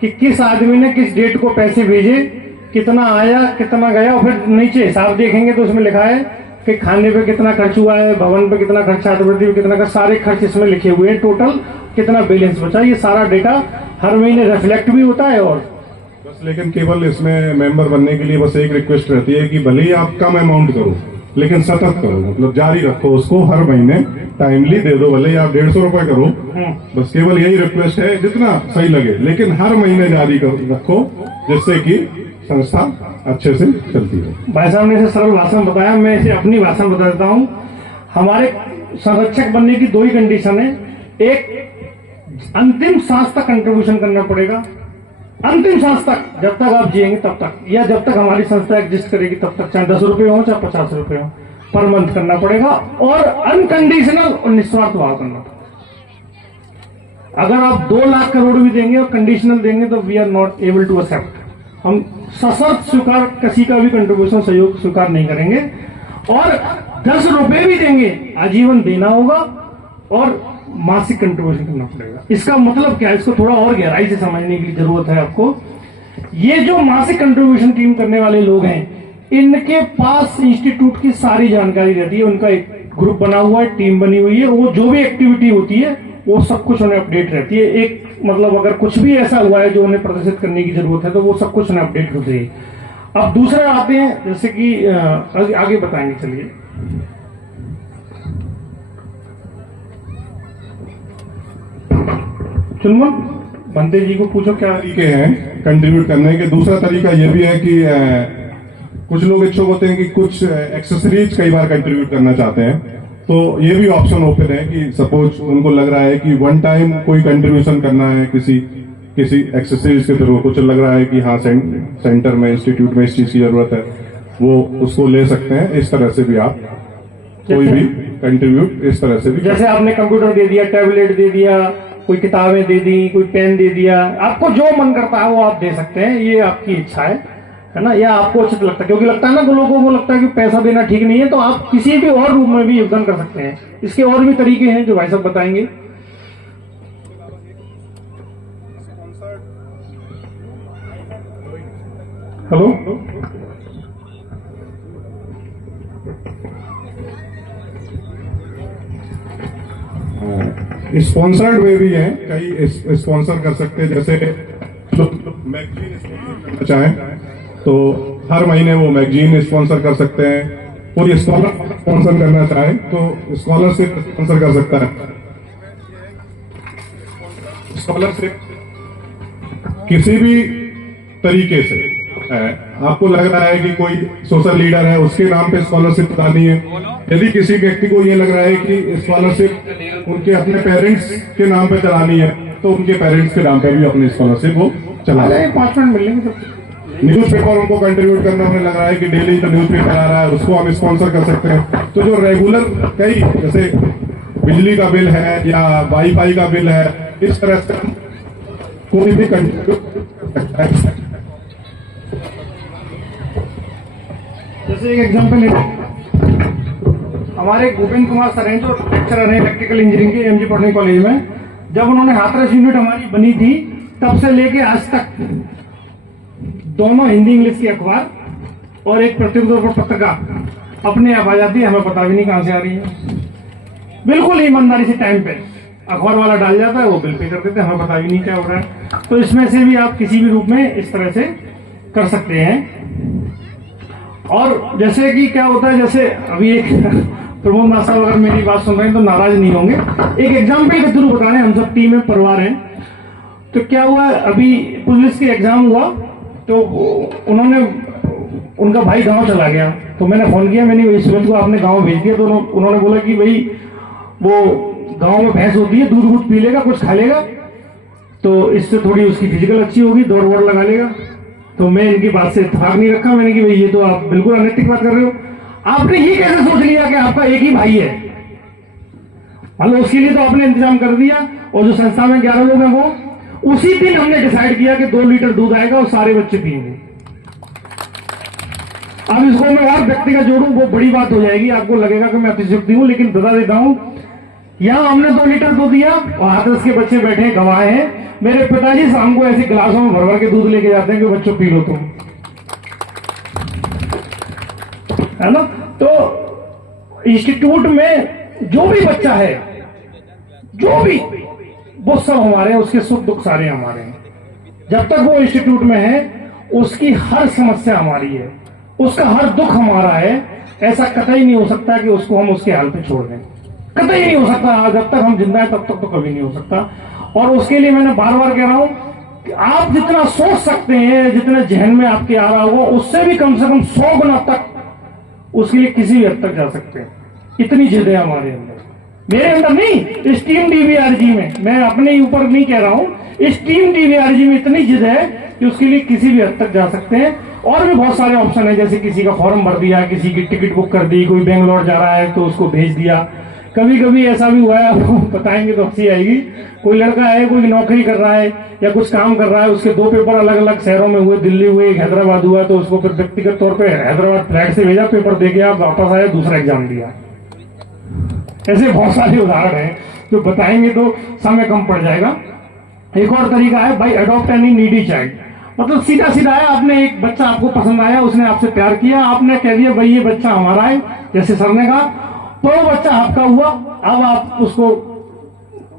कि किस आदमी ने किस डेट को पैसे भेजे, कितना आया कितना गया, और फिर नीचे हिसाब देखेंगे तो उसमें लिखा है कि खाने पे कितना खर्च हुआ है, भवन पे कितना खर्च, छात्रवृत्ति पे कितना का, सारे खर्च इसमें लिखे हुए हैं, टोटल कितना बैलेंस बचा, ये सारा डेटा हर महीने रिफ्लेक्ट भी होता है। और बस लेकिन केवल इसमें मेंबर बनने के लिए बस एक रिक्वेस्ट रहती है कि भले ही आप कम अमाउंट करो लेकिन सतत करो, मतलब जारी रखो उसको, हर महीने टाइमली दे दो, भले ही आप 150 रुपए करो, बस केवल यही रिक्वेस्ट है, जितना सही लगे लेकिन हर महीने जारी रखो जिससे कि संस्था अच्छे से चलती है। भाई साहब ने इसे सरल भाषा में बताया, मैं इसे अपनी भाषा में बता देता हूँ। हमारे संरक्षक बनने की दो ही कंडीशन है, एक अंतिम सांस तक कंट्रीब्यूशन करना पड़ेगा, अंतिम सांस तक, जब तक आप जिएंगे तब तक, या जब तक हमारी संस्था एग्जिस्ट करेगी तब तक, चाहे 10 रुपए हो चाहे 50 रुपए हो, पर मंथ करना पड़ेगा, और अनकंडीशनल और निस्वार्थ भाव करना पड़ेगा। अगर आप 2 लाख करोड़ भी देंगे और कंडीशनल देंगे तो we are not able to accept, हम सशर्त स्वीकार किसी का भी कंट्रीब्यूशन सहयोग स्वीकार नहीं करेंगे। और 10 रुपए भी देंगे आजीवन देना होगा और मासिक कंट्रीब्यूशन करना पड़ेगा। इसका मतलब क्या है, इसको थोड़ा और गहराई से समझने की जरूरत है आपको। ये जो मासिक कंट्रीब्यूशन टीम करने वाले लोग हैं, इनके पास इंस्टीट्यूट की सारी जानकारी रहती है, उनका एक ग्रुप बना हुआ है, टीम बनी हुई है, वो जो भी एक्टिविटी होती है वो सब कुछ उन्हें अपडेट रहती है। एक मतलब अगर कुछ भी ऐसा हुआ है जो उन्हें प्रदर्शित करने की जरूरत है तो वो सब कुछ उन्हें अपडेट होती है। अब दूसरा आते हैं, जैसे कि आगे बताएंगे, चलिए। चुनमुन बंते जी को पूछो क्या तरीके हैं कंट्रीब्यूट करने के। दूसरा तरीका यह भी है कि कुछ लोग इच्छुक होते हैं कि कुछ एक्सेसरीज कई बार कंट्रीब्यूट करना चाहते हैं, तो ये भी ऑप्शन ओपन है कि सपोज उनको लग रहा है कि वन टाइम कोई कंट्रीब्यूशन करना है किसी एक्सेसरीज के थ्रू, कुछ लग रहा है कि हाँ सेंटर में इंस्टीट्यूट में इस चीज की जरूरत है, वो उसको ले सकते हैं। इस तरह से भी आप कोई भी कंट्रीब्यूट इस तरह से भी, जैसे आपने कंप्यूटर दे दिया, टैबलेट दे दिया, कोई किताबें दे दी, कोई पेन दे दिया, आपको जो मन करता है वो आप दे सकते हैं, ये आपकी इच्छा है ना, या आपको उचित लगता है, क्योंकि लगता है ना लोगों को लगता है कि पैसा देना ठीक नहीं है, तो आप किसी भी और रूप में भी योगदान कर सकते हैं। इसके और भी तरीके हैं जो भाई साहब बताएंगे। हेलो, स्पॉन्सर्ड वे भी है, कई स्पॉन्सर कर सकते हैं, जैसे मैगजीन करना चाहें तो हर महीने वो मैगजीन स्पॉन्सर कर सकते हैं, और ये स्पॉन्सर करना चाहे तो स्कॉलरशिप स्पॉन्सर कर सकता है। स्कॉलरशिप किसी भी तरीके से आपको लग रहा है कि कोई सोशल लीडर है उसके नाम पे स्कॉलरशिप बतानी है, यदि किसी व्यक्ति को ये लग रहा है कि स्कॉलरशिप उनके अपने पेरेंट्स के नाम पे चलानी है तो उनके पेरेंट्स के नाम पे भी अपनी स्कॉलरशिप वो चला रहे हैं। 5 मिनट मिलेंगे। न्यूज पेपर उनको कंट्रीब्यूट करना उन्हें लग रहा है कि डेली जो न्यूज पेपर आ रहा है उसको हम स्पॉन्सर कर सकते हैं। तो जो रेगुलर कई जैसे बिजली का बिल है या वाईफाई का बिल है, इस तरह से कोई भी कंट्रीब्यूट करता है। जैसे एक एग्जांपल है, हमारे गोविंद कुमार सर हैं जो लेक्चरर हैं इलेक्ट्रिकल इंजीनियरिंग के एमजी पॉलिटेक्निक कॉलेज में, जब उन्होंने हाथरस यूनिट हमारी बनी थी तब से लेके आज तक दोनों हिंदी इंग्लिश की अखबार और एक प्रतिदिन पत्रिका अपने आप आ जाती है, हमें पता भी नहीं कहां से आ रही है। बिल्कुल ईमानदारी से टाइम पे अखबार वाला डाल जाता है, वो बिल पे कर देते हैं, हमें पता भी नहीं क्या हो रहा है। तो इसमें से भी आप किसी भी रूप में इस तरह से कर सकते हैं। और जैसे कि क्या होता है, जैसे अभी एक प्रमोद मास्टर अगर मेरी बात सुन रहे हैं तो नाराज नहीं होंगे, एक एग्जाम्पल के थ्रू बता रहे हैं, हम सब टीम में परिवार हैं। तो क्या हुआ, अभी पुलिस के एग्जाम हुआ तो उन्होंने, उनका भाई गांव चला गया, तो मैंने फोन किया, मैंने भाई सूरज को आपने गांव भेज दिया, तो उन्होंने बोला कि भाई वो गांव में भैंस होती है, दूध वूध पी लेगा, कुछ खा लेगा, तो इससे थोड़ी उसकी फिजिकल अच्छी होगी, दौड़ वोड़ लगा लेगा। तो मैं इनकी बात से इत्तेफाक नहीं रखा, मैंने कि भाई ये तो आप बिल्कुल अनैतिक बात कर रहे हो। आपने ये कैसे सोच लिया कि आपका एक ही भाई है? मतलब उसके लिए तो आपने इंतजाम कर दिया, और जो संस्था में 11 लोग हैं वो उसी दिन हमने डिसाइड किया कि 2 लीटर दूध आएगा और सारे बच्चे पिएंगे। अब इसको मैं और व्यक्ति का जोड़ूं वो बड़ी बात हो जाएगी, आपको लगेगा कि मैं अतिशयोक्ति हूं, लेकिन बता देता हूं, यहां हमने 2 लीटर दूध दिया और हाथरस के बच्चे बैठे गवाह हैं। मेरे पिताजी शाम को ऐसे गिलासों में भर भर के दूध लेके जाते हैं कि बच्चों पी लो तुम, है ना। तो इंस्टीट्यूट में जो भी बच्चा है, जो भी, वो सब हमारे हैं, उसके सुख दुख सारे हमारे हैं। जब तक वो इंस्टीट्यूट में है उसकी हर समस्या हमारी है, उसका हर दुख हमारा है। ऐसा कतई नहीं हो सकता कि उसको हम उसके हाल पे छोड़ दें, कतई नहीं हो सकता। जब तक हम जिंदा है तब तक तो कभी नहीं हो सकता। और उसके लिए मैंने बार बार कह रहा हूं कि आप जितना सोच सकते हैं, जितने जहन में आपके आ रहा होगा, उससे भी कम से कम 100 गुना तक उसके लिए किसी भी हद तक जा सकते हैं। इतनी जिद है हमारे अंदर, मेरे अंदर नहीं, इस टीम डीवीआरजी में, मैं अपने ऊपर नहीं कह रहा हूं, इस टीम डीवीआरजी में इतनी जिद है कि उसके लिए किसी भी हद तक जा सकते हैं। और भी बहुत सारे ऑप्शन है, जैसे किसी का फॉर्म भर दिया, किसी की टिकट बुक कर दी, कोई बेंगलोर जा रहा है तो उसको भेज दिया। कभी कभी ऐसा भी हुआ है, आपको बताएंगे तो हंसी आएगी। कोई लड़का है, कोई नौकरी कर रहा है या कुछ काम कर रहा है, उसके 2 पेपर अलग अलग शहरों में हुए, दिल्ली हुए, एक हैदराबाद हुआ, तो उसको फिर व्यक्तिगत तौर पे हैदराबाद फ्लाइट से भेजा, पेपर दे गया, वापस आया, दूसरा एग्जाम दिया। ऐसे बहुत सारे उदाहरण हैं जो बताएंगे तो समय कम पड़ जाएगा। एक और तरीका है, भाई अडॉप्ट एनी नीडी चाइल्ड, मतलब सीधा सीधा है, आपने एक बच्चा आपको पसंद आया, उसने आपसे प्यार किया, आपने कह दिया भाई ये बच्चा हमारा है, जैसे सर ने कहा, तो वो बच्चा आपका हुआ। अब आप उसको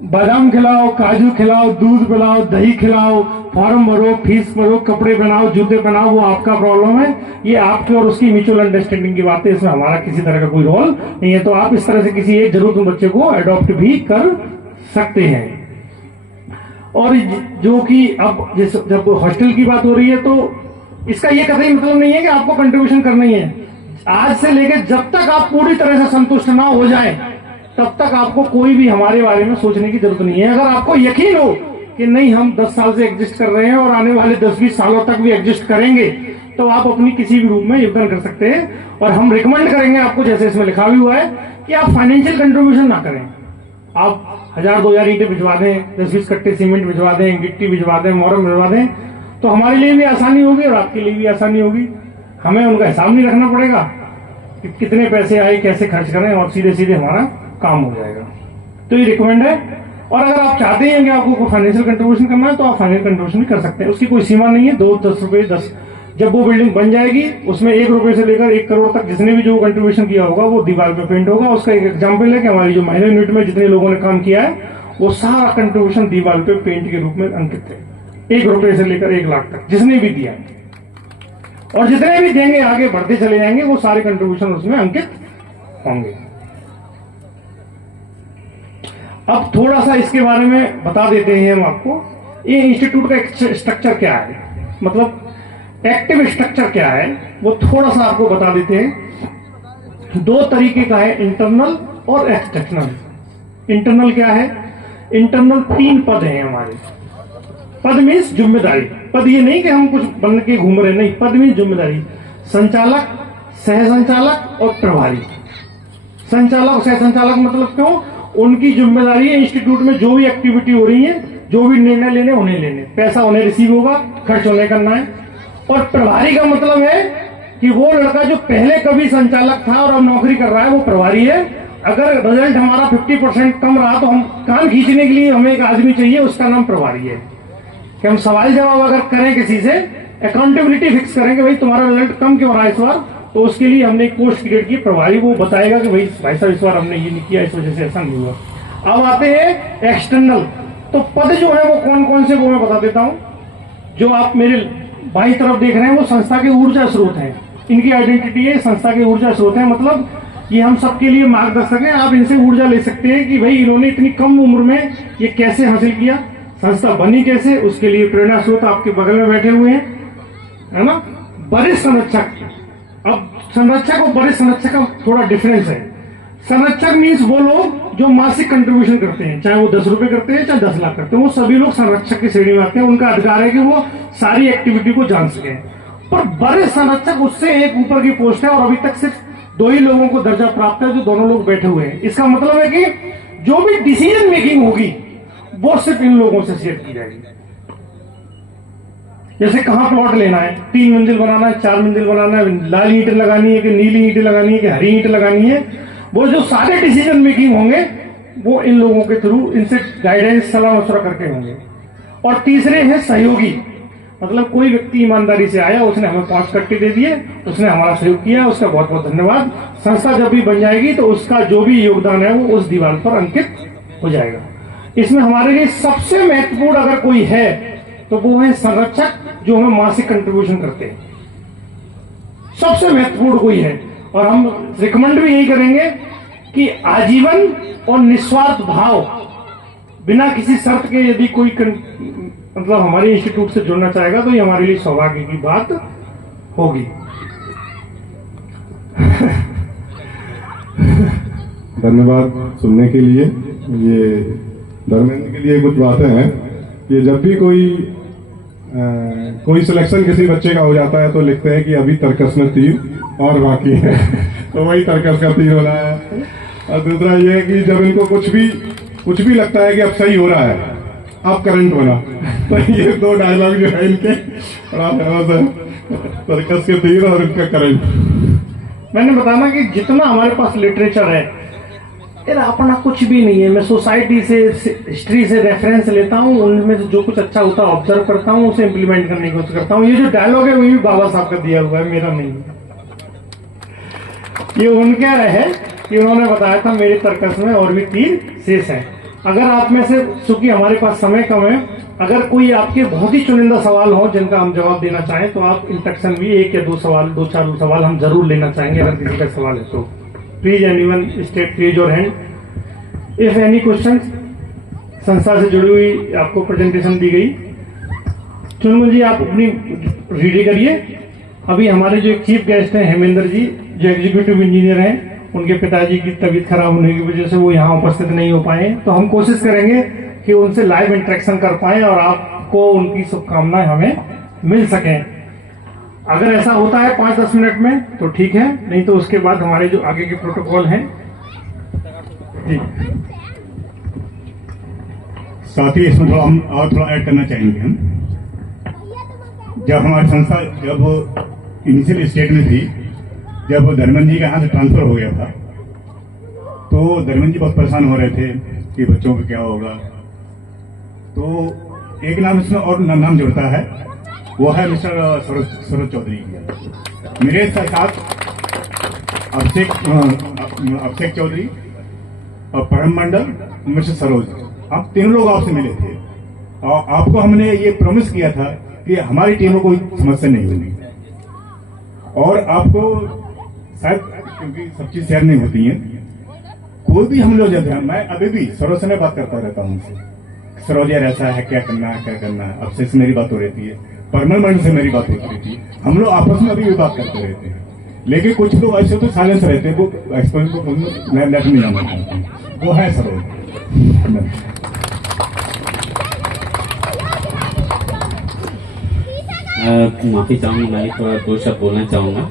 बादाम खिलाओ, काजू खिलाओ, दूध पिलाओ, दही खिलाओ, फॉर्म भरो, फीस भरो, कपड़े बनाओ, जूते बनाओ, वो आपका प्रॉब्लम है। ये आपकी और उसकी म्यूचुअल अंडरस्टैंडिंग की बात है, इसमें हमारा किसी तरह का कोई रोल नहीं है। तो आप इस तरह से किसी एक जरूरतमंद बच्चे को अडॉप्ट भी कर सकते हैं। और जो कि अब जब हॉस्टल की बात हो रही है, तो इसका ये कतई मतलब नहीं है कि आपको कंट्रीब्यूशन करना ही है। आज से लेकर जब तक आप पूरी तरह से संतुष्ट ना हो जाएं, तब तक आपको कोई भी हमारे बारे में सोचने की जरूरत नहीं है। अगर आपको यकीन हो कि नहीं, हम 10 साल से एग्जिस्ट कर रहे हैं और आने वाले 10-20 सालों तक भी एग्जिस्ट करेंगे, तो आप अपनी किसी भी रूप में योगदान कर सकते हैं। और हम रिकमेंड करेंगे आपको, जैसे इसमें लिखा भी हुआ है, कि आप फाइनेंशियल कंट्रीब्यूशन ना करें। आप 1000-2000 ईंटें भिजवा दें, 10-20 कट्टे सीमेंट भिजवा दें, गिट्टी भिजवा दें, मोरम भिजवा दें, तो हमारे लिए भी आसानी होगी और आपके लिए भी आसानी होगी। हमें उनका हिसाब नहीं रखना पड़ेगा कि कितने पैसे आए, कैसे खर्च करें, और सीधे सीधे हमारा काम हो जाएगा। तो ये रिकमेंड है। और अगर आप चाहते हैं कि आपको फाइनेंशियल कंट्रीब्यूशन करना है, तो आप फाइनेंशियल कंट्रीब्यूशन भी कर सकते हैं, उसकी कोई सीमा नहीं है। 2-10 रुपए 10, जब वो बिल्डिंग बन जाएगी उसमें 1 रुपए से लेकर 1 करोड़ तक जिसने भी जो कंट्रीब्यूशन किया होगा वो दीवार पे पेंट होगा। उसका एक एग्जाम्पल है कि हमारी जो महिला यूनिट में जितने लोगों ने काम किया है, वो सारा कंट्रीब्यूशन दीवार पे पेंट के रूप में अंकित है, 1 रुपए से लेकर 1 लाख तक जिसने भी दिया, और जितने भी देंगे आगे बढ़ते चले जाएंगे, वो सारे कंट्रीब्यूशन उसमें अंकित होंगे। अब थोड़ा सा इसके बारे में बता देते हैं हम आपको, ये इंस्टीट्यूट का स्ट्रक्चर क्या है, मतलब एक्टिव स्ट्रक्चर क्या है, वो थोड़ा सा आपको बता देते हैं। 2 तरीके का है, इंटरनल और एक्सटर्नल। इंटरनल क्या है? इंटरनल 3 पद हैं हमारे। पद मीन्स जिम्मेदारी। पद ये नहीं कि हम कुछ बन के घूम रहे, नहीं, पद मीन्स जिम्मेदारी। संचालक, सह संचालक और प्रभारी। संचालक और सह संचालक मतलब क्यों? उनकी जिम्मेदारी है इंस्टीट्यूट में जो भी एक्टिविटी हो रही है, जो भी निर्णय लेने उन्हें लेने, पैसा उन्हें रिसीव होगा, खर्च उन्हें करना है। और प्रभारी का मतलब है कि वो लड़का जो पहले कभी संचालक था और अब नौकरी कर रहा है, वो प्रभारी है। अगर रिजल्ट हमारा 50% कम रहा तो हम कान खींचने के लिए हमें एक आदमी चाहिए, उसका नाम प्रभारी है। कि हम सवाल जवाब अगर करें किसी से, अकाउंटेबिलिटी फिक्स करें कि भाई तुम्हारा रिजल्ट कम क्यों रहा है इस बार, तो उसके लिए हमने एक पोस्ट क्रिएट की, प्रभारी। वो बताएगा कि भाई साहब इस बार हमने ये नहीं किया, इस वजह से ऐसा नहीं हुआ। अब आते हैं एक्सटर्नल। तो पद जो है वो कौन कौन से, वो मैं बता देता हूं। जो आप मेरे बाई तरफ देख रहे हैं वो संस्था के ऊर्जा स्रोत हैं। इनकी आइडेंटिटी है, संस्था के ऊर्जा स्रोत है, मतलब ये हम सबके लिए मार्गदर्शक हैं। आप इनसे ऊर्जा ले सकते हैं कि भाई इन्होंने इतनी कम उम्र में ये कैसे हासिल किया, संस्था बनी कैसे, उसके लिए प्रेरणा स्रोत आपके बगल में बैठे हुए हैं। है ना। वरिष्ठ संरक्षक, अब संरक्षक और वरिष्ठ संरक्षक का थोड़ा डिफरेंस है। संरक्षक मीन्स वो लोग जो मासिक कंट्रीब्यूशन करते हैं, चाहे वो 10 रुपए करते हैं चाहे 10 लाख करते हैं, वो सभी लोग संरक्षक की श्रेणी में आते हैं। उनका अधिकार है कि वो सारी एक्टिविटी को जान सकें। पर वरिष्ठ संरक्षक उससे एक ऊपर की पोस्ट है और अभी तक सिर्फ 2 ही लोगों को दर्जा प्राप्त है, जो दोनों लोग बैठे हुए हैं। इसका मतलब है कि जो भी डिसीजन मेकिंग होगी वो सिर्फ इन लोगों से शेयर की जाएगी। जैसे कहां प्लॉट लेना है, 3 मंजिल बनाना है, 4 मंजिल बनाना है, लाल ईंटें लगानी है कि नीली ईंटें लगानी है कि हरी ईंटें लगानी है, वो जो सारे डिसीजन मेकिंग होंगे वो इन लोगों के थ्रू, इनसे गाइडेंस सलाह मशवरा करके होंगे। और तीसरे हैं सहयोगी, मतलब कोई व्यक्ति ईमानदारी से आया, उसने हमें 5 कट्टे दे दिए, उसने हमारा सहयोग किया, उसका बहुत बहुत धन्यवाद। संस्था जब भी बन जाएगी तो उसका जो भी योगदान है वो उस दीवार पर अंकित हो जाएगा। इसमें हमारे लिए सबसे महत्वपूर्ण अगर कोई है तो वो है संरक्षक, जो हमें मासिक कंट्रीब्यूशन करते हैं। सबसे महत्वपूर्ण कोई है, और हम रिकमेंड भी यही करेंगे कि आजीवन और निस्वार्थ भाव, बिना किसी शर्त के यदि कोई मतलब हमारे इंस्टीट्यूट से जुड़ना चाहेगा तो ये हमारे लिए सौभाग्य की बात होगी। धन्यवाद सुनने के लिए। ये धर्मेंद्र के लिए कुछ बातें हैं कि जब भी कोई सिलेक्शन किसी बच्चे का हो जाता है तो लिखते हैं कि अभी तर्कस में 3 और बाकी है। तो वही तर्कस का 3 हो रहा है। और दूसरा ये है कि जब इनको कुछ भी लगता है कि अब सही हो रहा है, अब करंट बना, तो ये 2 डायलॉग जो है इनके बड़ा फेमस है, तर्कस के 3 और इनका करंट। मैंने बताना कि जितना हमारे पास लिटरेचर है, यार अपना कुछ भी नहीं है। मैं सोसाइटी से, हिस्ट्री से रेफरेंस लेता हूँ, उनमें से जो कुछ अच्छा होता है ऑब्जर्व करता हूँ, उसे इम्प्लीमेंट करने की कोशिश करता हूँ। ये जो डायलॉग है वो भी बाबा साहब का दिया हुआ है, मेरा नहीं है। ये उनका है कि उन्होंने बताया था मेरे तर्कस में और भी 3 शेष हैं। अगर आप में से, चूंकि हमारे पास समय कम है, अगर कोई आपके बहुत ही चुनिंदा सवाल हो जिनका हम जवाब देना चाहें तो आप इंट्रक्शन भी 1 या 2 सवाल हम जरूर लेना चाहेंगे। अगर किसी का सवाल है तो please anyone state raise your hand if any question. संस्था से जुड़ी हुई आपको प्रेजेंटेशन दी गई। चुनमुन जी आप अपनी रीडिंग करिए। अभी हमारे जो चीफ गेस्ट हैं हेमेंद्र जी, जो एग्जीक्यूटिव इंजीनियर हैं, उनके पिताजी की तबीयत खराब होने की वजह से वो यहाँ उपस्थित नहीं हो पाए, तो हम कोशिश करेंगे कि उनसे लाइव इंटरेक्शन कर पाए और आपको उनकी शुभकामनाएं हमें मिल सकें। अगर ऐसा होता है 5-10 मिनट में तो ठीक है, नहीं तो उसके बाद हमारे जो आगे के प्रोटोकॉल हैं जी। साथ ही इसमें थोड़ा हम और थोड़ा ऐड करना चाहेंगे। हम जब हमारी संस्था जब इनिशियल स्टेट में थी, जब धर्मेंद्र जी का यहाँ से ट्रांसफर हो गया था, तो धर्मेंद्र जी बहुत परेशान हो रहे थे कि बच्चों का क्या होगा। तो एक नाम इसमें और नाम जुड़ता है, वो है मिस्टर सरोज चौधरी। मेरे साथ अभिषेक चौधरी और परम मंडल, मिस्टर सरोज, हम 3 लोग आपसे मिले थे और आपको हमने ये प्रॉमिस किया था कि हमारी टीम में कोई समस्या नहीं होगी। और आपको शायद, क्योंकि सब चीज शेयर नहीं होती है, कोई भी हम लोग जाते हैं, मैं अभी भी सरोज से बात करता रहता हूँ उनसे, सरोज यार ऐसा है, क्या करना है, क्या करना है। अब से मेरी बात हो रहती है, परमल मंडल से मेरी बात होती रहती है, हम लोग आपस में अभी भी बात करते रहते हैं। लेकिन कुछ लोग ऐसे तो साइलेंस रहते हैं, वो एक्सपर्ट को लेट नहीं जाना चाहते हैं, वो है सरोज। माफी चाहूंगा, मैं थोड़ा 2 शब्द बोलना चाहूंगा।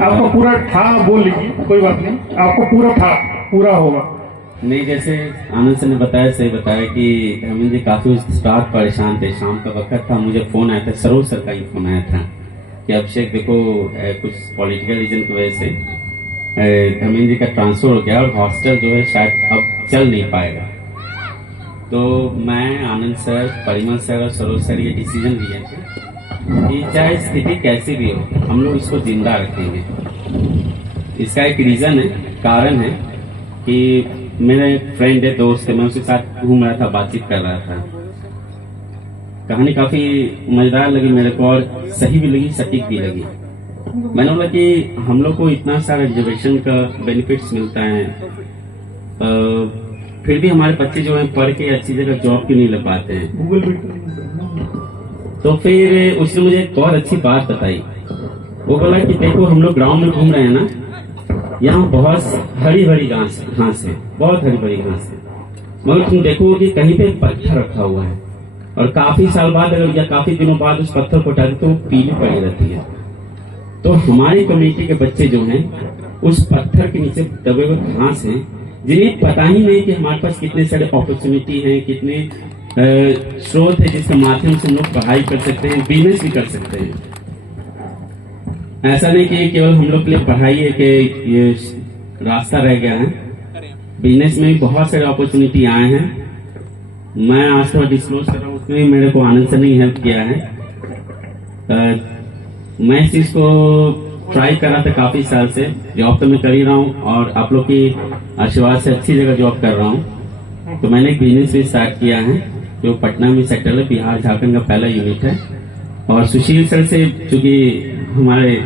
आपको पूरा ठा बोल लीजिए, कोई बात नहीं, आपको पूरा ठा पूरा होगा। नहीं, जैसे आनंद सर ने बताया, सही बताया कि हेमंत जी काफी रात परेशान थे। शाम का वक्त था, मुझे फोन आया था, सरोज सर का ही फोन आया था कि अभिषेक देखो कुछ पॉलिटिकल रीजन की वजह से हेमंत जी का ट्रांसफर हो गया और हॉस्टल जो है शायद अब चल नहीं पाएगा। तो मैं, आनंद सर, परिमल सर और सरोज सर ये डिसीजन लिए थे कि चाहे स्थिति कैसी भी हो, हम लोग इसको जिंदा रखेंगे। इसका एक रीजन है, कारण है कि मेरा एक फ्रेंड है, दोस्त है, मैं उसके साथ घूम रहा था, बातचीत कर रहा था। कहानी काफी मजेदार लगी मेरे को और सही भी लगी, सटीक भी लगी। मैंने बोला कि हम लोग को इतना सारा एजुकेशन का बेनिफिट्स मिलता है, फिर भी हमारे बच्चे जो है पढ़ के अच्छी जगह जॉब क्यों नहीं लग पाते हैं। गूगल पे तो फिर उसने मुझे एक बहुत अच्छी बात बताई। वो बोला कि देखो हम लोग ग्राउंड में घूम रहे हैं ना, यहाँ बहुत हरी भरी घास है, बहुत हरी भरी घास है, मगर तुम देखो कि कहीं पे पत्थर रखा हुआ है और काफी साल बाद अगर या काफी दिनों बाद उस पत्थर को हटा दे तो वो पीली पड़ी रहती है। तो हमारी कम्युनिटी के बच्चे जो हैं उस पत्थर के नीचे दबे हुए घास हैं, जिन्हें पता ही नहीं कि हमारे पास कितने सारे अपॉर्चुनिटी हैं, कितने स्रोत है जिसके माध्यम से हम लोग पढ़ाई कर सकते हैं, बिजनेस भी कर सकते हैं। ऐसा नहीं कि केवल हम लोग के लिए पढ़ाई है कि ये रास्ता रह गया है, बिजनेस में भी बहुत सारे अपॉर्चुनिटी आए हैं। मैं आज थोड़ा डिस्क्लोज कर रहा हूँ, उसमें मेरे को आनंद से नहीं हेल्प किया है। मैं इस चीज को ट्राई कर रहा था काफी साल से, जॉब तो मैं कर ही रहा हूँ और आप लोग की आशीर्वाद से अच्छी जगह जॉब कर रहा हूँ। तो मैंने एक बिजनेस भी स्टार्ट किया है जो पटना में सेटल है, बिहार झारखंड का पहला यूनिट है। और सुशील सर से, चूंकि हमारे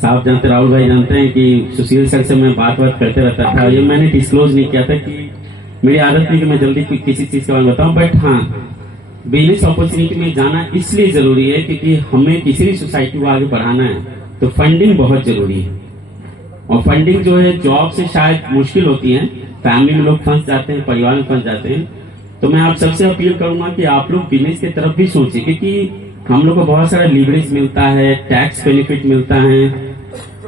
साहब जानते, राहुल भाई जानते हैं कि सुशील सर से मैं बात करते रहता था। ये मैंने डिस्क्लोज नहीं किया था कि मेरी आदत नहीं कि मैं जल्दी किसी चीज के बारे में बताऊं, बट हाँ, बिजनेस अपॉर्चुनिटी में जाना इसलिए जरूरी है क्योंकि हमें किसी भी सोसाइटी को आगे बढ़ाना है तो फंडिंग बहुत जरूरी है। और फंडिंग जो है जॉब से शायद मुश्किल होती है, फैमिली में लोग फंस जाते हैं, परिवार में फंस जाते हैं। तो मैं आप सबसे अपील करूंगा कि आप लोग बिजनेस की तरफ भी सोचिए, क्योंकि हम लोग को बहुत सारा लीवरेज मिलता है, टैक्स बेनिफिट मिलता है,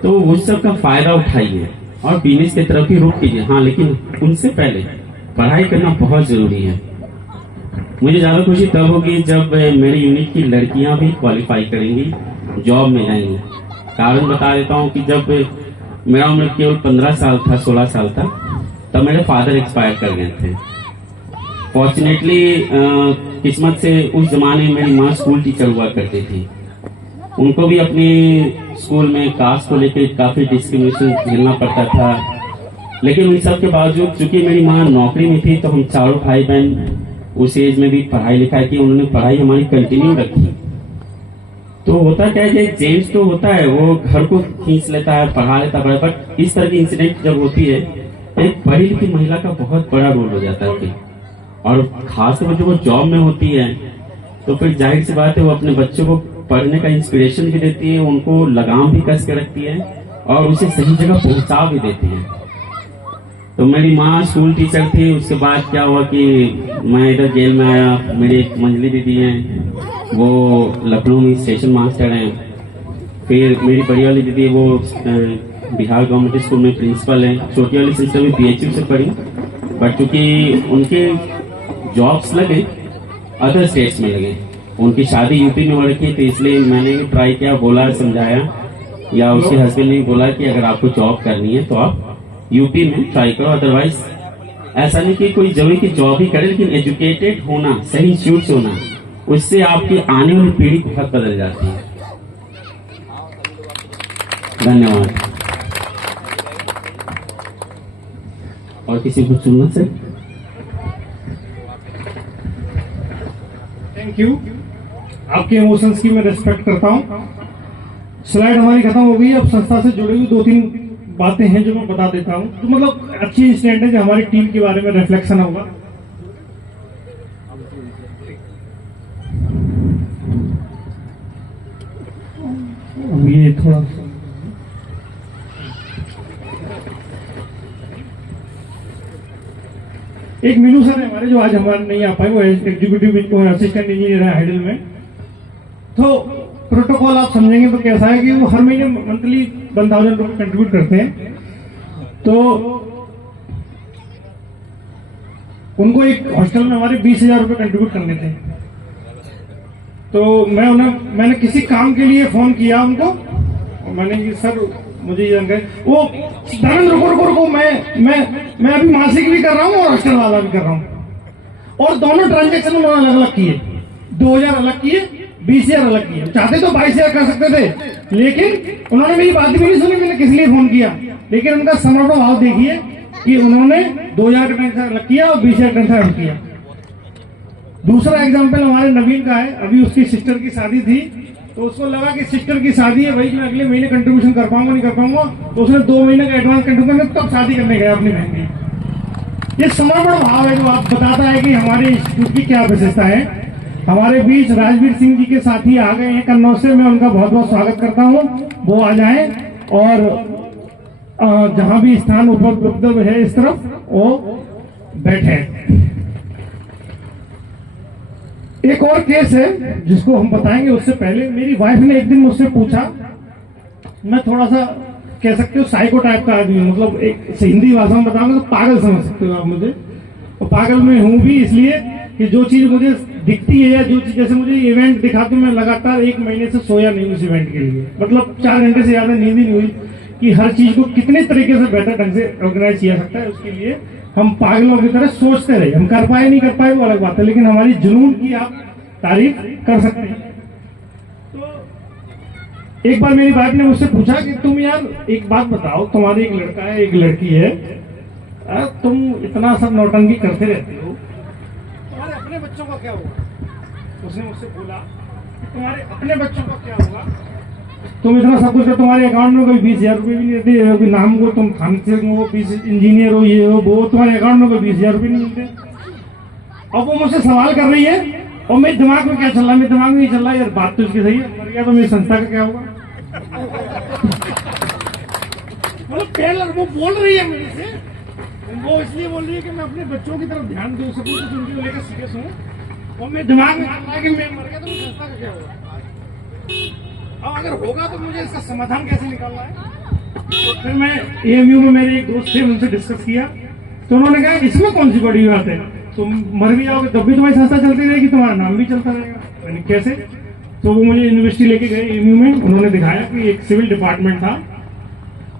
तो उस सब का फायदा उठाइए और बिजनेस की तरफ भी रुख कीजिए। हाँ, लेकिन उनसे पहले पढ़ाई करना बहुत जरूरी है। मुझे ज्यादा खुशी तब होगी जब मेरे यूनिट की लड़कियां भी क्वालिफाई करेंगी, जॉब में जाएंगी। कारण बता देता हूँ कि जब मेरा उम्र केवल 15 साल था, 16 साल था, तब मेरे फादर एक्सपायर कर गए थे। फॉर्चुनेटली किस्मत से उस जमाने में मेरी माँ स्कूल टीचर हुआ करती थी। उनको भी अपने स्कूल में कास्ट को लेकर काफी डिस्क्रिमिनेशन झेलना पड़ता था, लेकिन उन सब के बावजूद चूंकि मेरी माँ नौकरी में थी तो हम चारों भाई बहन उस एज में भी पढ़ाई लिखाई की। उन्होंने पढ़ाई हमारी कंटिन्यू रखी। तो होता क्या है कि जेंट्स तो होता है वो घर को खींच लेता है, पढ़ा लेता है, बट इस तरह की इंसिडेंट जब होती है एक पढ़ी लिखी महिला का बहुत बड़ा रोल हो जाता है। और खासतौर पर जब वो जॉब में होती है तो फिर जाहिर सी बात है वो अपने बच्चों को पढ़ने का इंस्पिरेशन भी देती है, उनको लगाम भी कस के रखती है और उसे सही जगह पहुंचा भी देती है। तो मेरी माँ स्कूल टीचर थी। उसके बाद क्या हुआ कि मैं इधर जेल में आया। मेरी एक मंजली दीदी हैं, वो लखनऊ में स्टेशन मास्टर हैं। फिर मेरी बड़ी वाली दीदी वो बिहार गवर्नमेंट स्कूल में प्रिंसिपल है। छोटी वाली सिस्टर भी PHU से पढ़ी, बट चूंकि उनके जॉब्स लगे अदर स्टेट्स में लगे, उनकी शादी यूपी में हो रखी थी, इसलिए मैंने भी ट्राई किया, बोला, समझाया, या उसके हस्बैंड ने बोला कि अगर आपको जॉब करनी है तो आप यूपी में ट्राई करो। अदरवाइज ऐसा नहीं कि कोई जरूरी की जॉब ही करे, लेकिन एजुकेटेड होना, सही इंस्टीट्यूट से होना, उससे आपकी आने वाली पीढ़ी बहुत बदल जाती है। धन्यवाद। और किसी को सुनना सर? Thank you. आपके इमोशंस की मैं रिस्पेक्ट करता हूँ। स्लाइड हमारी खत्म हो गई। अब संस्था से जुड़ी हुई 2-3 बातें हैं जो मैं बता देता हूँ, जो मतलब अच्छी इंसिडेंट है, जो हमारी टीम के बारे में रिफ्लेक्शन होगा। ये थोड़ा एक मीनू सर है हमारे, जो आज हमारे नहीं आ पाए, वो एग्जीक्यूटिव असिस्टेंट इंजीनियर है हाइडल में। तो प्रोटोकॉल आप समझेंगे तो कैसा है कि वो हर महीने मंथली 1,000 रुपये कंट्रीब्यूट करते हैं। तो उनको एक हॉस्टल में हमारे 20,000 रुपये कंट्रीब्यूट करने थे। तो मैंने किसी काम के लिए फोन किया उनको, और मैंने कि सर मुझे ये जानकारी, वो धर्मेंद्र रुको, मैं अभी मासिक भी कर रहा हूँ और हॉस्टल वाला भी कर रहा हूँ, और दोनों ट्रांजेक्शन उन्होंने अलग अलग किए। 2,000 अलग किए, 20,000 अलग किए। चाहते तो 22,000 कर सकते थे, लेकिन उन्होंने मेरी बात भी नहीं सुनी। मैंने किस लिए फोन किया, लेकिन उनका समर्पण भाव देखिए कि उन्होंने 2,000 का ट्रांजेक्शन अलग किया और 20,000 ट्रांजेक्शन अलग किया। दूसरा एग्जाम्पल हमारे नवीन का है। अभी उसकी सिस्टर की शादी थी, तो उसको लगा कि सिस्टर की शादी है भाई, मैं अगले महीने कंट्रीब्यूशन कर पाऊंगा नहीं कर पाऊंगा, तो उसने 2 महीने का एडवांस कंट्रीब्यूशन, तब शादी करने गया अपनी बहन की। ये समर्पण भाव है जो आप बताता है कि हमारे इंस्टीट्यूट की क्या विशेषता है। हमारे बीच राजवीर सिंह जी के साथी आ गए हैं कन्नौज से, मैं उनका बहुत बहुत स्वागत करता हूँ। वो आ जाएं और जहां भी स्थान उपलब्ध है इस तरफ वो बैठे। एक और केस है जिसको हम बताएंगे, उससे पहले मेरी वाइफ ने एक दिन मुझसे पूछा, मैं थोड़ा सा कह सकते हो साइको टाइप का आदमी, मतलब एक हिंदी भाषा में बताऊंगा तो पागल समझ सकते हो आप मुझे। तो पागल में हूं भी इसलिए कि जो चीज मुझे दिखती है या जो चीज, जैसे मुझे इवेंट दिखा तो मैं लगातार 1 महीने से सोया नहीं उस इवेंट के लिए, मतलब 4 घंटे से ज्यादा नींद ही नहीं हुई कि हर चीज को कितने तरीके से बेहतर ढंग से ऑर्गेनाइज किया सकता है। उसके लिए हम पागलों की तरह सोचते रहे, हम कर पाए नहीं कर पाए वो अलग बात है, लेकिन हमारी जुनून की आप तारीफ कर सकते हैं। तो एक बार मेरी वाइफ ने मुझसे पूछा कि तुम यार एक बात बताओ, तुम्हारे एक लड़का है एक लड़की है, तुम इतना सब नौटंकी करते रहते हो, तुम्हारे अपने बच्चों का क्या होगा? उसने मुझसे बोला तुम्हारे अपने बच्चों का क्या होगा? तुम इतना सब कुछ, तुम्हारे अकाउंट में कोई 20,000 रुपए भी नहीं रहते, कोई नाम को तुम खानसे हो, 20 इंजीनियर हो, ये हो वो, तुम्हारे अकाउंट में कोई 20,000 रुपए नहीं मिलते। अब वो मुझसे सवाल कर रही है और मेरे दिमाग में क्या चल रहा है, मेरे दिमाग में ये चल रहा है यार बात तो इसकी सही है, मर गया तो मेरी संस्था का क्या होगा? मतलब पहले वो बोल रही है मेरे से, वो इसलिए बोल रही है कि मैं अपने बच्चों की तरफ ध्यान दे सकूं, तो उनको लेकर सीरियस हूँ, और मेरे दिमाग में चल रहा है कि मैं मर गया तो मेरी संस्था का क्या होगा? अब अगर होगा तो मुझे इसका समाधान कैसे निकालना है? तो फिर मैं AMU में मेरे एक दोस्त थे, उनसे डिस्कस किया, तो उन्होंने कहा इसमें कौन सी बड़ी बात है, तुम मर भी जाओगे तब भी तुम्हारी संस्था चलती रहेगी, तुम्हारा नाम भी चलता रहेगा। मैंने कैसे? तो वो मुझे यूनिवर्सिटी लेके गए AMU में, उन्होंने दिखाया कि एक सिविल डिपार्टमेंट था,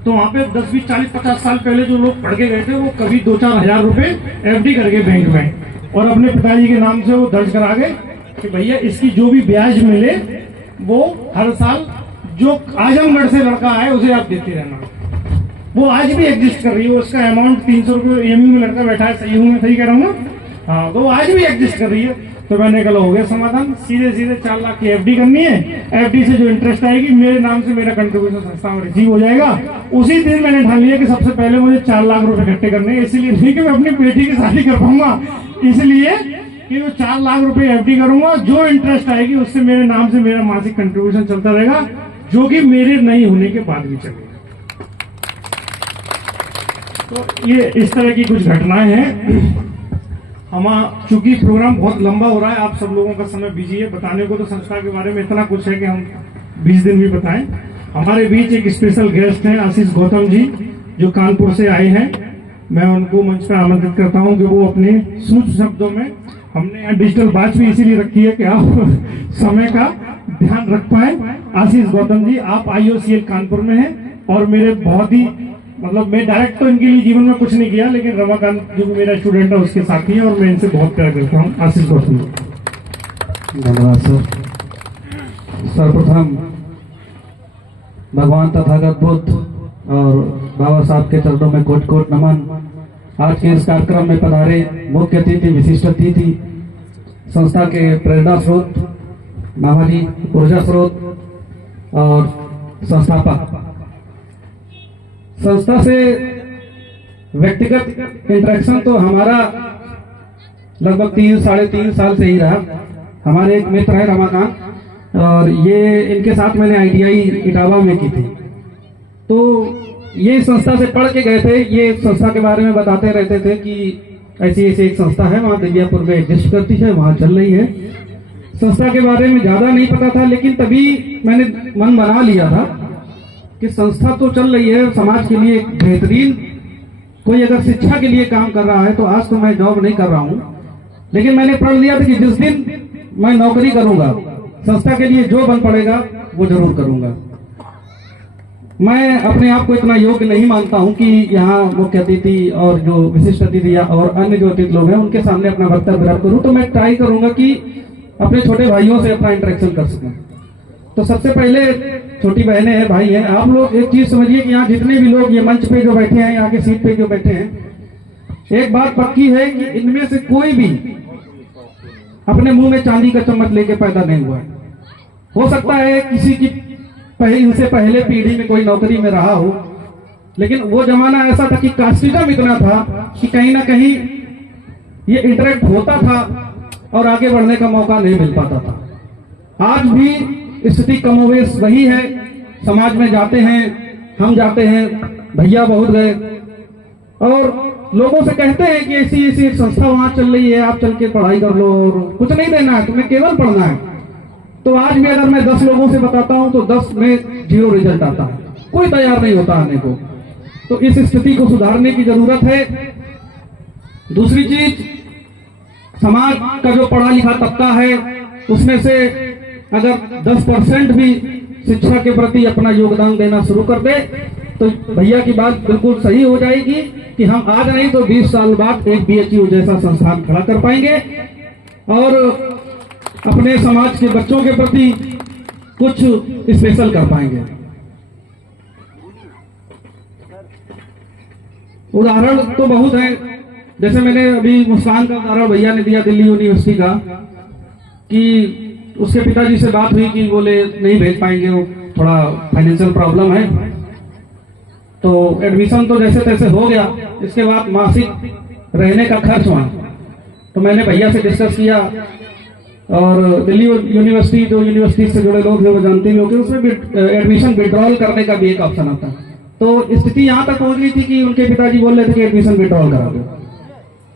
तो वहां पे 10, 20, 40, 50 साल पहले जो लोग पढ़ के गए थे वो कभी 2-4 हजार रुपए FD करके बैंक में, और अपने पिताजी के नाम से वो दर्ज करा गए कि भैया इसकी जो भी ब्याज मिले वो हर साल जो आजमगढ़ से लड़का आए उसे आप देते रहना। वो आज भी एग्जिस्ट कर रही है, उसका अमाउंट 300 रुपये AMU में लड़का बैठा है, सही हूँ मैं, सही कह रहा हूँ ना? हाँ, तो वो आज भी एग्जिस्ट कर रही है। तो मैंने कहा हो गया समाधान, सीधे 4 लाख की FD करनी है, FD से जो इंटरेस्ट आएगी मेरे नाम से मेरा कंट्रीब्यूशन संस्था में रिसीव हो जाएगा। उसी दिन मैंने ठान लिया कि सबसे पहले मुझे 4 लाख रुपए इकट्ठे करने हैं, इसलिए नहीं कि मैं अपनी बेटी की शादी कर पाऊंगा, इसलिए कि मैं 4 लाख रुपए FD करूंगा, जो इंटरेस्ट आएगी उससे मेरे नाम से मेरा मासिक कंट्रीब्यूशन चलता रहेगा, जो कि मेरे नहीं होने के बाद भी चलेगा। तो ये इस तरह की कुछ घटनाएं हैं। चूंकि प्रोग्राम बहुत लंबा हो रहा है, आप सब लोगों का समय बिजी है, बताने को तो संस्था के बारे में इतना कुछ है कि हम 20 दिन भी बताएं। हमारे बीच एक स्पेशल गेस्ट हैं आशीष गौतम जी, जो कानपुर से आए हैं। मैं उनको मंच पर आमंत्रित करता हूं कि वो अपने सूक्ष्म शब्दों में, हमने यहाँ डिजिटल बात भी इसीलिए रखी है कि आप समय का ध्यान रख पाए। आशीष गौतम जी, आप IOCL कानपुर में हैं और मेरे बहुत ही, मतलब मैं डायरेक्ट तो इनके लिए जीवन में कुछ नहीं किया, लेकिन रमाकांत जो मेरा स्टूडेंट है उसके साथी है और मैं इनसे बहुत प्यार करता हूँ। आशीष गौतम जी। धन्यवाद सर। सर्वप्रथम भगवान तथागत बुद्ध और बाबा साहब के चरणों में कोट कोट नमन। आज के इस कार्यक्रम में पधारे मुख्य अतिथि, विशिष्ट अतिथि, संस्था के प्रेरणा स्रोत, मामाजी ऊर्जा स्रोत और संस्थापक। संस्था से व्यक्तिगत इंटरेक्शन तो हमारा लगभग 3-3.5 साल से ही रहा। हमारे एक मित्र है रमाकांत, और ये इनके साथ मैंने ITI इटावा में की थी। तो ये संस्था से पढ़ के गए थे, ये संस्था के बारे में बताते रहते थे कि ऐसी ऐसी एक संस्था है वहाँ दिव्यापुर में एग्जिस्ट करती है, वहाँ चल रही है। संस्था के बारे में ज्यादा नहीं पता था, लेकिन तभी मैंने मन बना लिया था कि संस्था तो चल रही है, समाज के लिए बेहतरीन कोई अगर शिक्षा के लिए काम कर रहा है, तो आज तो मैं जॉब नहीं कर रहा हूँ, लेकिन मैंने पढ़ लिया था कि जिस दिन मैं नौकरी करूंगा, संस्था के लिए जो बन पड़ेगा वो जरूर करूंगा। मैं अपने आप को इतना योग्य नहीं मानता हूं कि यहाँ मुख्य अतिथि और जो विशिष्ट अतिथि या और अन्य जो अतिथि लोग हैं उनके सामने अपना वक्तव्य रख करूं। तो मैं ट्राई करूंगा कि अपने छोटे भाइयों से अपना इंटरेक्शन कर सकूं। तो सबसे पहले छोटी बहनें हैं, भाई हैं, आप लोग एक चीज समझिए कि यहाँ जितने भी लोग ये मंच पे जो बैठे हैं, यहाँ के सीट पे जो बैठे हैं, एक बात पक्की है कि इनमें से कोई भी अपने मुंह में चांदी का चम्मच लेके पैदा नहीं हुआ है। हो सकता है किसी की इनसे पहले पीढ़ी में कोई नौकरी में रहा हो, लेकिन वो जमाना ऐसा था कि कास्टिज्म इतना था कि कहीं ना कहीं ये इंटरेक्ट होता था और आगे बढ़ने का मौका नहीं मिल पाता था। आज भी स्थिति कमोवेश वही है। समाज में जाते हैं, हम जाते हैं, भैया बहुत गए और लोगों से कहते हैं कि ऐसी ऐसी एक संस्था वहां चल रही है, आप चल के पढ़ाई कर लो और कुछ नहीं देना है, तुम्हें केवल पढ़ना है। तो आज भी अगर मैं 10 लोगों से बताता हूं तो 10 में 0 रिजल्ट आता है, कोई तैयार नहीं होता आने को। तो इस स्थिति को सुधारने की जरूरत है। दूसरी चीज, समाज का जो पढ़ा लिखा तबका है उसमें से अगर 10% भी शिक्षा के प्रति अपना योगदान देना शुरू कर दे तो भैया की बात बिल्कुल सही हो जाएगी कि हम आज नहीं तो 20 साल बाद एक BHU जैसा संस्थान खड़ा कर पाएंगे और अपने समाज के बच्चों के प्रति कुछ स्पेशल कर पाएंगे। उदाहरण तो बहुत है, जैसे मैंने अभी मुस्कान का उदाहरण भैया ने दिया दिल्ली यूनिवर्सिटी का, कि उसके पिताजी से बात हुई कि बोले नहीं भेज पाएंगे, वो थोड़ा फाइनेंशियल प्रॉब्लम है। तो एडमिशन तो जैसे तैसे हो गया, इसके बाद मासिक रहने का खर्च हुआ। तो मैंने भैया से डिस्कस किया और दिल्ली यूनिवर्सिटी, जो यूनिवर्सिटी से जुड़े लोग हैं वो जानते भी होंगे, उसमें भी एडमिशन विड्रॉल करने का भी एक ऑप्शन आता है। तो स्थिति यहाँ तक पहुंच गई थी कि उनके पिताजी बोल रहे थे कि एडमिशन विड्रॉल करा दो,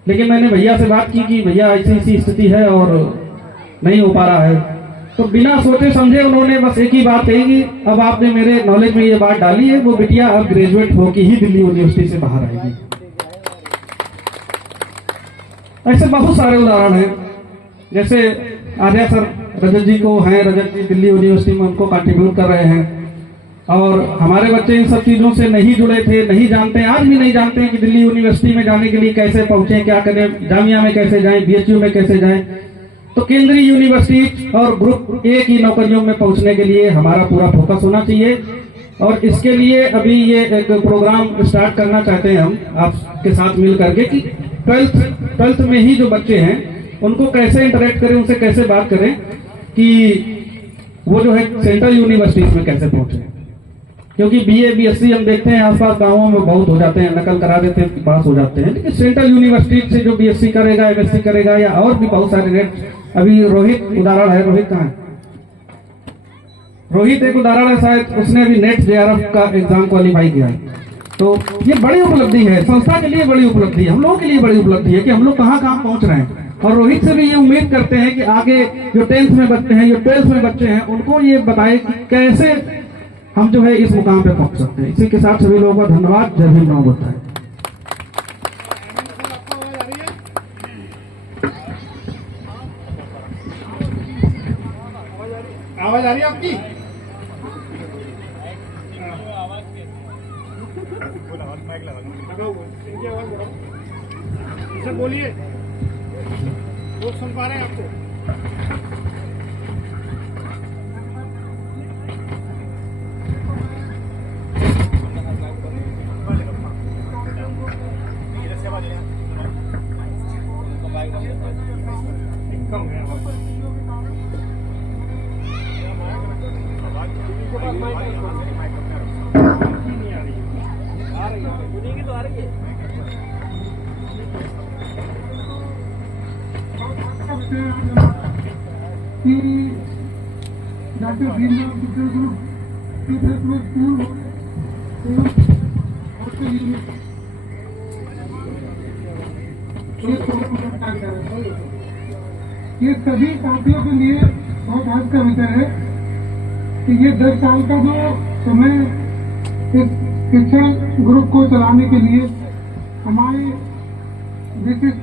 लेकिन मैंने भैया से बात की कि भैया ऐसी ऐसी स्थिति है और नहीं हो पा रहा है। तो बिना सोचे समझे उन्होंने बस एक ही बात कही कि अब आपने मेरे नॉलेज में ये बात डाली है, वो बिटिया अब ग्रेजुएट होकर ही दिल्ली यूनिवर्सिटी से बाहर आएगी। ऐसे बहुत सारे उदाहरण हैं, जैसे आर्या सर रजत जी को हैं, रजत जी दिल्ली यूनिवर्सिटी में उनको कंट्रीब्यूट कर रहे हैं और हमारे बच्चे इन सब चीजों से नहीं जुड़े थे, नहीं जानते हैं, आज भी नहीं जानते हैं कि दिल्ली यूनिवर्सिटी में जाने के लिए कैसे पहुंचे, क्या करें, जामिया में कैसे जाएं, BHU में कैसे जाएं। तो केंद्रीय यूनिवर्सिटी और ग्रुप A की नौकरियों में पहुंचने के लिए हमारा पूरा फोकस होना चाहिए और इसके लिए अभी ये एक प्रोग्राम स्टार्ट करना चाहते हैं हम आपके साथ मिल करके कि 12th में ही जो बच्चे हैं उनको कैसे इंटरेक्ट करें, उनसे कैसे बात करें कि वो जो है सेंट्रल यूनिवर्सिटीज में कैसे पहुंचे। क्योंकि BA BSc हम देखते हैं आसपास गांवों में बहुत हो जाते हैं, नकल करा देते हैं, पास हो जाते हैं, लेकिन सेंट्रल यूनिवर्सिटी से जो BSc करेगा, MSc करेगा या और भी बहुत सारे रेट, अभी रोहित उदाहरण है, रोहित कहाँ है, रोहित एक उदाहरण है, शायद उसने अभी नेट JRF का एग्जाम क्वालिफाई किया है। तो ये बड़ी उपलब्धि है, संस्था के लिए बड़ी उपलब्धि है, हम लोगों के लिए बड़ी उपलब्धि है कि हम लोग कहाँ कहाँ पहुंच रहे हैं। और रोहित से भी ये उम्मीद करते हैं कि आगे जो 10th में बच्चे हैं, जो 12th में बच्चे हैं, उनको ये बताए कि कैसे हम जो है इस मुकाम पे पहुंच सकते हैं। इसी के साथ सभी लोगों का धन्यवाद। जय भीम, नमो बुद्धाय। आवाज आ रही है आपकी? सर बोलिए, लोग सुन पा रहे हैं आपको? डॉक्टर भीमराव अम्बेडकर ग्रुप के फैसलों पूर्व ये सभी साथियों के लिए बहुत हर्ष का विषय है कि ये 10 साल का जो समय इस शिक्षण ग्रुप को चलाने के लिए हमारे विशिष्ट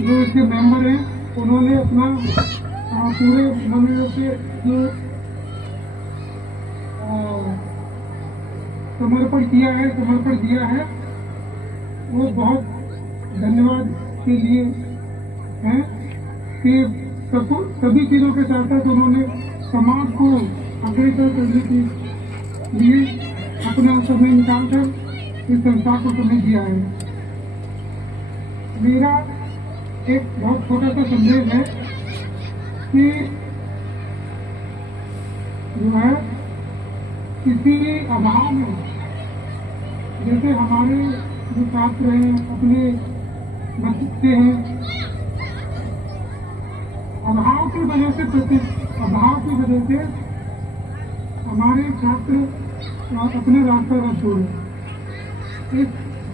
जो इसके मेंबर हैं उन्होंने अपना पूरे मनोयोग से जो समर्पण किया है, समर्पण दिया है, वो बहुत धन्यवाद के लिए है कि सभी चीजों के साथ साथ उन्होंने समाज को अग्रसर करने के लिए अपना समय निकालकर इस संस्था को समय दिया है। मेरा एक बहुत छोटा सा संदेश है कि जो है किसी अभाव में जैसे हमारे जो छात्र हैं, अपने बच्चे हैं, अभाव की वजह से हमारे छात्र अपने रास्ता न छोड़े।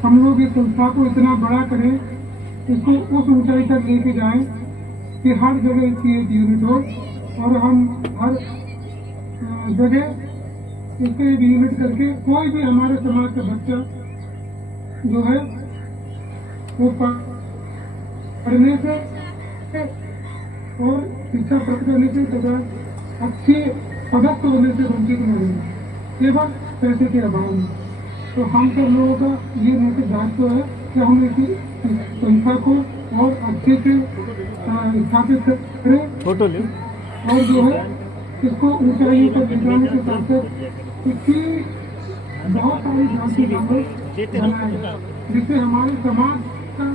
हम लोग इस संस्था को इतना बड़ा करें, इसको उस ऊंचाई तक लेके जाएं कि हर जगह इसकी एक यूनिट हो और हम हर जगह इसके एक यूनिट करके कोई भी हमारे समाज का बच्चा जो है वो पढ़ने से और शिक्षा प्राप्त करने से तथा अच्छे पदस्थ होने से वंचित न रहे, केवल पैसे के अभाव में। तो हम सब लोगों का ये नैतिक दायित्व है कि हम इस संस्था को और अच्छे से स्थापित करें और जो है इसको ऊंचाइयों पर दिखाने के साथ साथ इसकी बहुत सारी जांच बनाए जिससे हमारे समाज का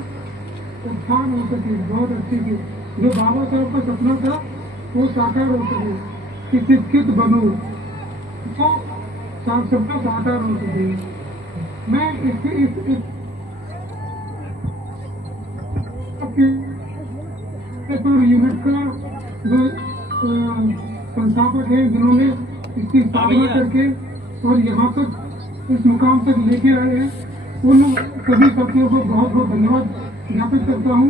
उत्थान हो सके, बहुत अच्छे से जो बाबा साहब का सपना था वो साकार हो सके कि शिक्षित बनो, तो सपना साकार हो सके। मैं इसके इस यूनिट का जो संस्थापक है जिन्होंने इसकी स्थापना करके और यहाँ तक इस मुकाम तक लेके आए हैं, उन सभी साथियों को बहुत बहुत धन्यवाद ज्ञापित करता हूँ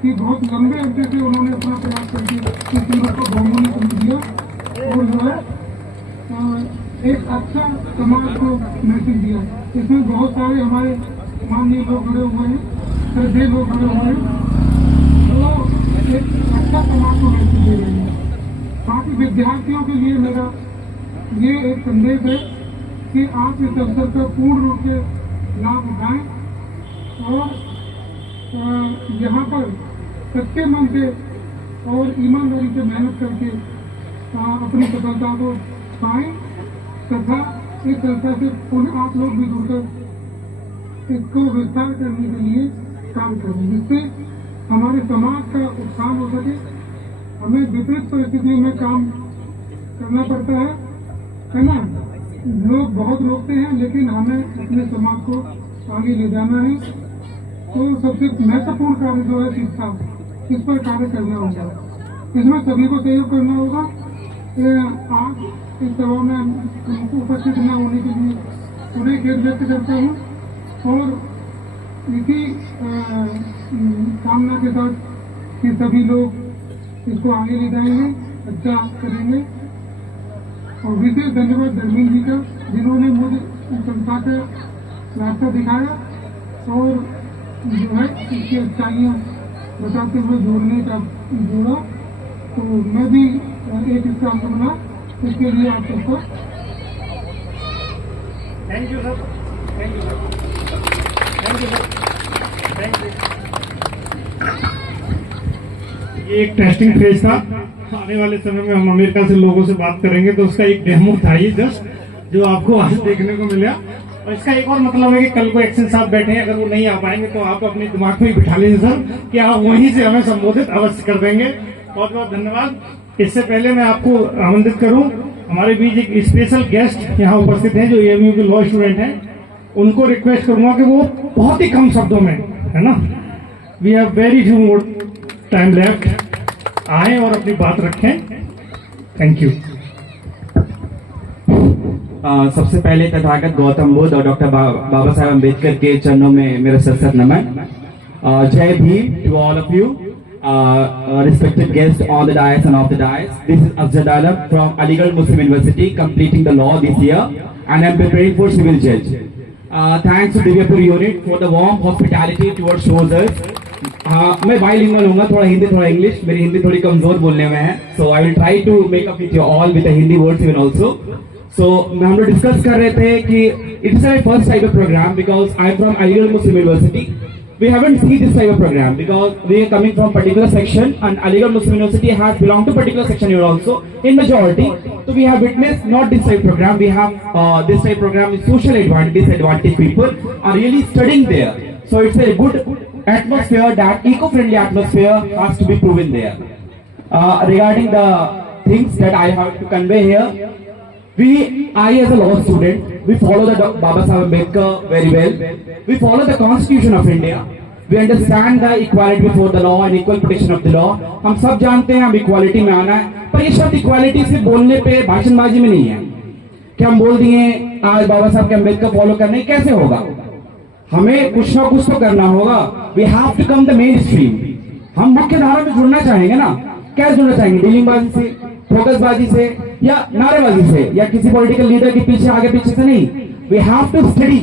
कि बहुत लंबे अरसे से उन्होंने अपना प्रयास करके इस यूनिट को बहुमूल्य समझ दिया और जो है एक अच्छा समाज को मैसेज दिया। इसमें बहुत सारे हमारे माननीय लोग जुड़े हुए हैं, श्रद्धेय लोग जुड़े हुए हैं, तो एक अच्छा समाज को मैसेज दे रहे हैं। बाकी विद्यार्थियों के लिए मेरा ये एक संदेश है कि आप इस अवसर का पूर्ण रूप से लाभ उठाएं और यहाँ पर सच्चे मन से और ईमानदारी से मेहनत करके अपनी सफलता को पाएं तथा इस संस्था से पुनः आप लोग भी जुड़कर इसको विस्तार करने के लिए काम करें, जिससे हमारे समाज का उत्थान हो सके। हमें विपरीत परिस्थितियों में काम करना पड़ता है ना, लोग बहुत रोकते हैं, लेकिन हमें अपने समाज को आगे ले जाना है। तो सबसे महत्वपूर्ण कार्य जो है शिक्षा, इस पर कार्य करना होगा, इसमें सभी को सहयोग करना होगा। आज इस सभा में उपस्थित न होने के लिए उन्हें खेद व्यक्त करता हूँ और इसी कामना के साथ कि सभी लोग इसको आगे ले जाएंगे, अच्छा करेंगे। और विशेष धन्यवाद धर्मेंद्र जी का, जिन्होंने मुझे संस्था का रास्ता दिखाया और जो है इसकी अच्छाइयाँ बताते हुए जोड़ा। तो मैं भी एक हिस्सा बना, इसके लिए आप सबको thank you sir, thank you sir, thank you sir, thank you. ये एक टेस्टिंग फेज था। आने वाले समय में हम अमेरिका से लोगों से बात करेंगे, तो उसका एक डेमो था ये जस्ट, जो आपको आज देखने को मिला। और इसका एक और मतलब है कि कल को एक्सेल साहब बैठे हैं, अगर वो नहीं आ पाएंगे तो आप अपने दिमाग में ही बिठा लीजिए सर कि आप वहीं से हमें संबोधित अवश्य कर देंगे। बहुत बहुत धन्यवाद। इससे पहले मैं आपको आमंत्रित करूं, हमारे बीच एक स्पेशल गेस्ट यहाँ उपस्थित हैं जो एएमयू के लॉ स्टूडेंट हैं। उनको रिक्वेस्ट करूंगा कि वो बहुत ही कम शब्दों में, है ना, we have very few more time left, आए और अपनी बात रखें। Thank you. सबसे पहले तथागत गौतम बुद्ध और डॉक्टर बाबा साहेब अम्बेडकर के चरणों में मेरा सशक्त नमन। जय Bhim to all of you, respected guests on the dais and off the dais. This is Afzal Alam from Aligarh Muslim University, completing the law this year, and I'm preparing for civil judge. Thanks to Divyapur unit for the warm hospitality towards shoulders. मैं bilingual हूँगा, थोड़ा हिंदी थोड़ा English, मेरी हिंदी थोड़ी कमजोर बोलने में है, so I will try to make up with you all with the Hindi words even also. So हम लोग डिस्कस कर रहे थे कि it's my first type of program because I'm from Aligarh Muslim University. We haven't seen this type of program because we are coming from particular section and Aligarh Muslim University has belonged to particular section here also in majority. So we have witnessed not this type of program. We have this type of program with social disadvantaged people are really studying there. So it's a good atmosphere, that eco-friendly atmosphere has to be proven there. Regarding the things that I have to convey here, I as a law student, we follow the Baba Saheb Ambedkar very well. We follow the Constitution of India. We understand the equality before the law and equal protection of the law. हम सब जानते हैं हम equality में आना है, पर ये शब्द इक्वालिटी से बोलने पे भाषणबाजी में नहीं है कि हम बोल दिए आज बाबा साहब के अम्बेडकर फॉलो करने, कैसे होगा? हमें कुछ ना कुछ तो करना होगा। We have to come the mainstream. हम मुख्य धारा में जुड़ना चाहेंगे ना, क्या जुड़ना चाहेंगे? डीलिंगबाजी से, फोकसबाजी से, या नारेबाजी से, या किसी पॉलिटिकल लीडर के पीछे आगे पीछे से नहीं। We have to study,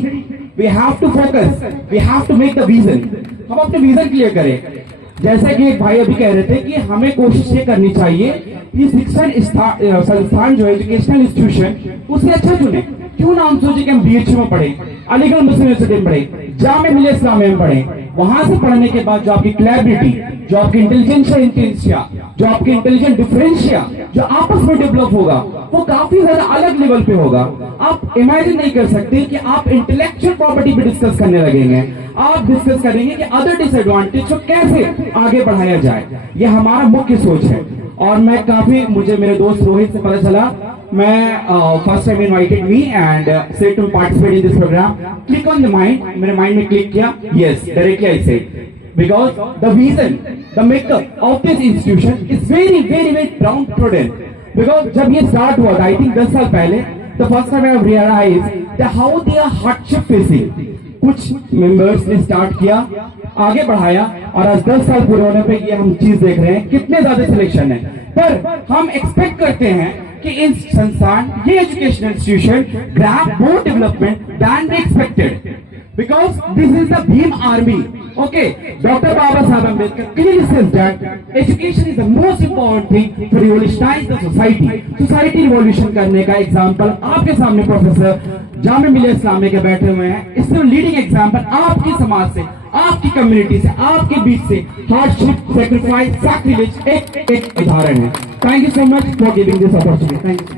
we have to focus, we have to make the vision. हम अपने विजन क्लियर करें। जैसे कि एक भाई अभी कह रहे थे कि हमें कोशिश ये करनी चाहिए कि शिक्षण संस्थान जो एजुकेशनल इंस्टीट्यूशन उसे अच्छा चुने। क्यों ना हम सोचे कि हम BHU में पढ़े, अलीगढ़ मुस्लिम यूनिवर्सिटी में पढ़े, जामे मिलिया इस्लामिया में पढ़े। वहां से पढ़ने के बाद जो आपकी क्लैरिटी, जो आपकी इंटेलिजेंशिया, जो आपकी इंटेलिजेंट डिफरेंशिया जो आपस में डेवलप होगा, वो काफी ज्यादा अलग लेवल पे होगा। आप इमेजिन नहीं कर सकते कि आप इंटेलेक्चुअल प्रॉपर्टी पे डिस्कस करने लगेंगे। आप डिस्कस करेंगे कि अदर डिसएडवांटेज को कैसे आगे बढ़ाया जाए। ये हमारा मुख्य सोच है। और मैं काफी, मुझे मेरे दोस्त रोहित से पता चला, मैं first time invited me and said to participate in this programme. Click on the mind, मेरे माइंड में क्लिक किया, yes directly I said because the vision, the makeup of this institution is very, very, very downtrodden. Because जब ये start हुआ था, I think 10 साल पहले, the first time I have realized that how they are hardship facing. कुछ members ने start किया, आगे बढ़ाया, और आज 10 साल पूरे होने पे ये हम चीज देख रहे हैं, कितने ज्यादा सिलेक्शन है। पर हम एक्सपेक्ट करते हैं कि इन संस्थान, ये educational institution grab more development than they expected. Because this is the Bhim army. Okay, Dr. Baba Saheb Ambedkar clearly says that education is the most important thing to revolutionize the society. Society revolution करने का example आपके सामने professor जामे मिलिया इस्लामिया के बैठे हुए हैं। इससे लीडिंग एग्जाम्पल आपकी समाज से, आपकी कम्युनिटी से, आपके बीच से हार्डशिप, सेक्रीफाइस, सैक्रिलेज एक उदाहरण है। Thank you so much for giving this opportunity. Thank you.